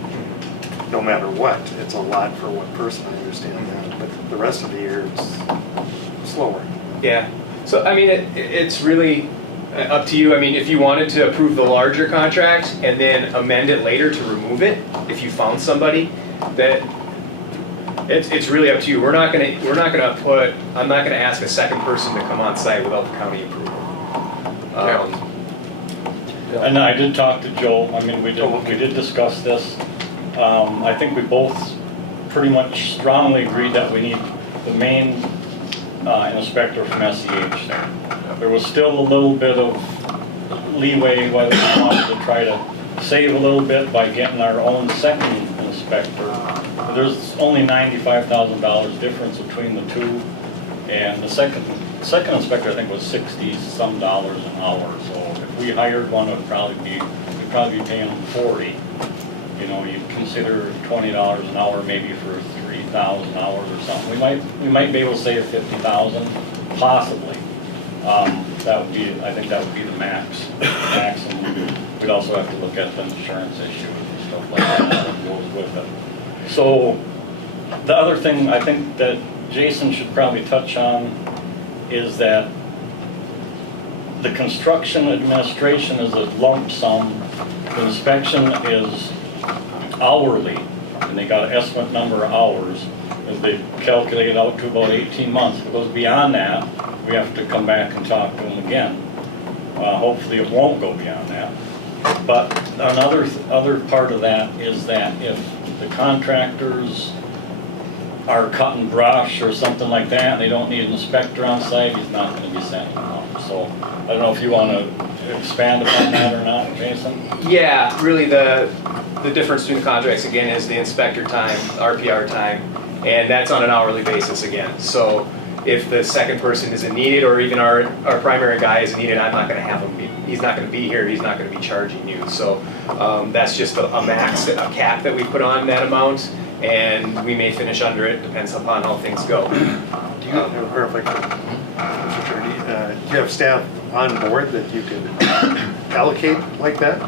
no matter what, it's a lot for one person, I understand that, but the rest of the year it's slower. Yeah, so I mean, it's really up to you. I mean, if you wanted to approve the larger contract and then amend it later to remove it, if you found somebody, that it's really up to you. I'm not gonna ask a second person to come on site without the county approval. And I did talk to Joe. I mean, we did discuss this. I think we both pretty much strongly agreed that we need the main inspector from SEH there. There was still a little bit of leeway whether we wanted to try to save a little bit by getting our own second inspector. But there's only $95,000 difference between the two, and the second inspector I think was $60-some an hour. So if we hired one, we'd probably be paying them $40. You know, you'd consider $20 an hour maybe for 3,000 hours or something. We might be able to save 50,000, possibly. I think that would be the maximum. We'd also have to look at the insurance issue and stuff like that goes with it. So the other thing I think that Jason should probably touch on is that the construction administration is a lump sum. The inspection is hourly, and they got an estimate number of hours, as they calculate out to about 18 months. If it goes beyond that, we have to come back and talk to them again. Hopefully it won't go beyond that. But another other part of that is that if the contractors are cutting brush or something like that, and they don't need an inspector on site, he's not gonna be sending them out. So, I don't know if you wanna expand upon that or not, Jason? Yeah, really the difference between the contracts again is the inspector time, RPR time, and that's on an hourly basis again. So if the second person isn't needed, or even our primary guy isn't needed, I'm not gonna have him, he's not gonna be here, he's not gonna be charging you. So that's just a max, a cap that we put on that amount, and we may finish under it, depends upon how things go. Do you, or if I could, Mr. Attorney, do you have staff on board that you can allocate like that?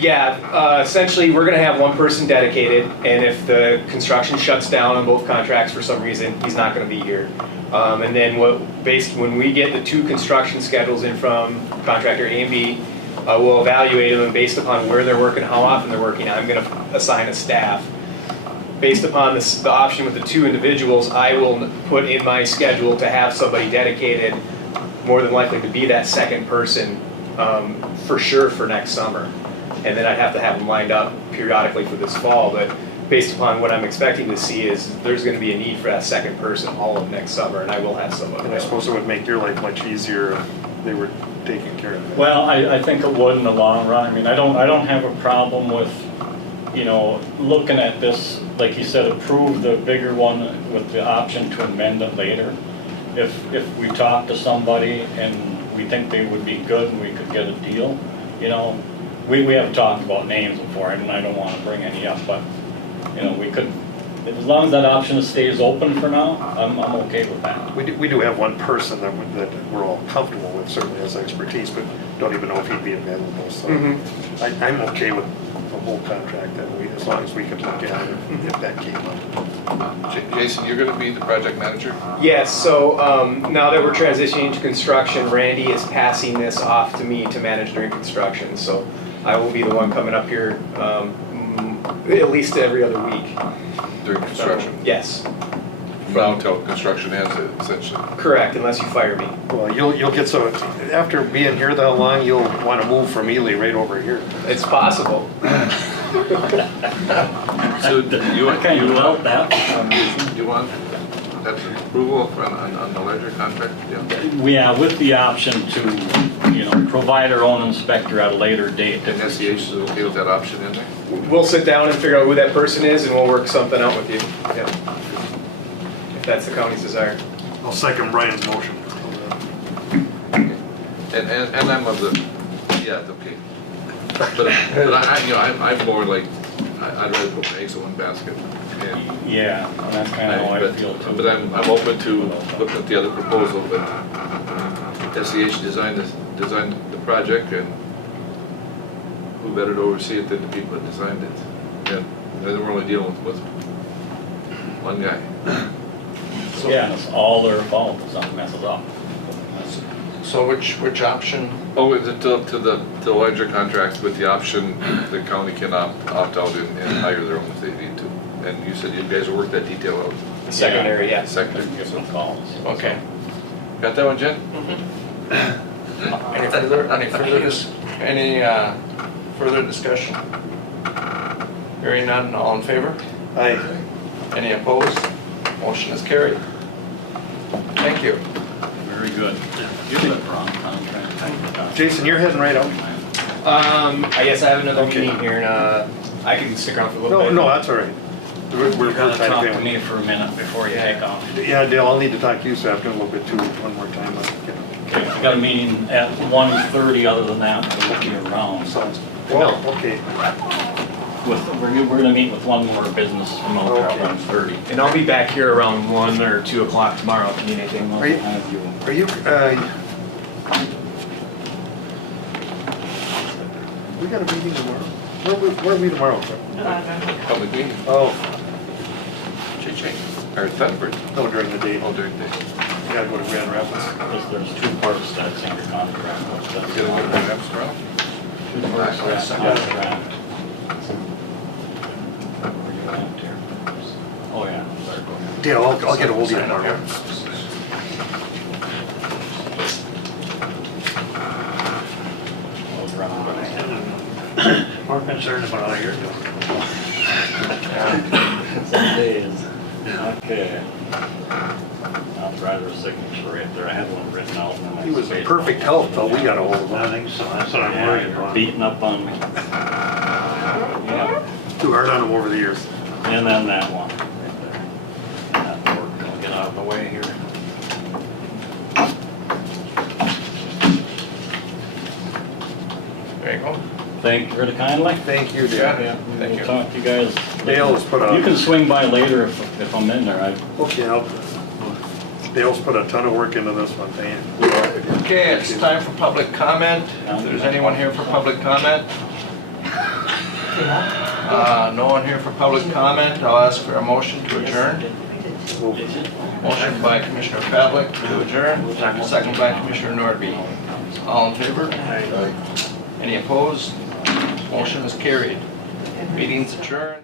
Yeah, essentially, we're gonna have one person dedicated, and if the construction shuts down on both contracts for some reason, he's not gonna be here. And then when we get the 2 construction schedules in from contractor A and B, we'll evaluate them, and based upon where they're working, how often they're working, I'm gonna assign a staff. Based upon the option with the 2 individuals, I will put in my schedule to have somebody dedicated, more than likely to be that second person, for sure for next summer. And then I'd have to have them lined up periodically for this fall, but based upon what I'm expecting to see is there's gonna be a need for that second person all of next summer, and I will have somebody. And I suppose it would make your life much easier if they were taking care of it. Well, I think it would in the long run. I mean, I don't have a problem with, you know, looking at this, like you said, approve the bigger one with the option to amend it later. If we talk to somebody and we think they would be good and we could get a deal, you know, we have talked about names before, and I don't want to bring any up, but, you know, we could, as long as that option stays open for now, I'm okay with that. We do have one person that we're all comfortable with, certainly has expertise, but don't even know if he'd be available, so I'm okay with the whole contract, that as long as we can look at it if that came up. Jason, you're gonna be the project manager? Yes, so now that we're transitioning to construction, Randy is passing this off to me to manage during construction. So I will be the one coming up here at least every other week. During construction? Yes. From now until construction ends, essentially? Correct, unless you fire me. Well, you'll get so, after being here that long, you'll want to move from Ely right over here. It's possible. So you want that approval on the larger contract? Yeah, with the option to, you know, provide our own inspector at a later date. And SEH is okay with that option in there? We'll sit down and figure out who that person is, and we'll work something out with you. Yeah. If that's the county's desire. I'll second Brian's motion. And I'm of the, yeah, it's okay. But I, you know, I'm more like, I'd rather put my eggs in one basket. And yeah, that's kind of how I feel too. But I'm open to looking at the other proposal, but SEH designed the project, and who better to oversee it than the people that designed it? And then we're only dealing with one guy. So, yeah, it's all their fault if something messes up. So which option? Oh, it's to the larger contracts with the option the county can opt out and hire their own if they need to. And you said you guys will work that detail out. Secondary, yeah. Secondary. Give them calls. Okay. Got that one, Jen? Any further discussion? Hearing none, all in favor? Aye. Any opposed? Motion is carried. Thank you. Very good. You did it wrong contract. Jason, you're heading right out. I guess I have another meeting here, and I can stick around for a little bit. No, that's all right. We're You gotta trying talk to to me for a minute before you take off. Yeah, Dale, I'll need to talk to you this afternoon a little bit too, one more time. Okay, I got a meeting at 1:30, other than that, we'll be around. Well, okay. We're gonna meet with one more business promoter at 1:30. And I'll be back here around 1 or 2 o'clock tomorrow if you need anything. Are you, we got a meeting tomorrow? Where are we tomorrow? Public meeting. Oh. Koochiching, or Thunderbird. No, during the day. Oh, during the day. You gotta go to Grand Rapids. Because there's 2 parts that's in your contract. You gotta go to Grand Rapids tomorrow? 2 parts that's in your contract. Where you at here? Oh, yeah, there, go ahead. Dale, I'll get a hold of you tomorrow. More concerned about how you're doing. Some days. Okay. Authorize her signature right there. I had one written out. and then He was in spaced perfect out. health till we got a hold of I him. think so, that's what I'm Yeah, worried you're about. beating up on me. Yeah. Too hard on him over the years. And then that one right there. That'll work. I'll get out of the way here. There you go. Thank you very kindly. Thank you, Yeah, Dale. thank We'll you. talk to you guys. Dale has put a. You can swing by later if I'm in there. Okay, Dale's put a ton of work into this one, thank you. Okay, it's time for public comment. If there's anyone here for public comment? No one here for public comment. I'll ask for a motion to adjourn. Motion by Commissioner Pavlik to adjourn, second by Commissioner Nordby. All in favor? Any opposed? Motion is carried. Meeting's adjourned.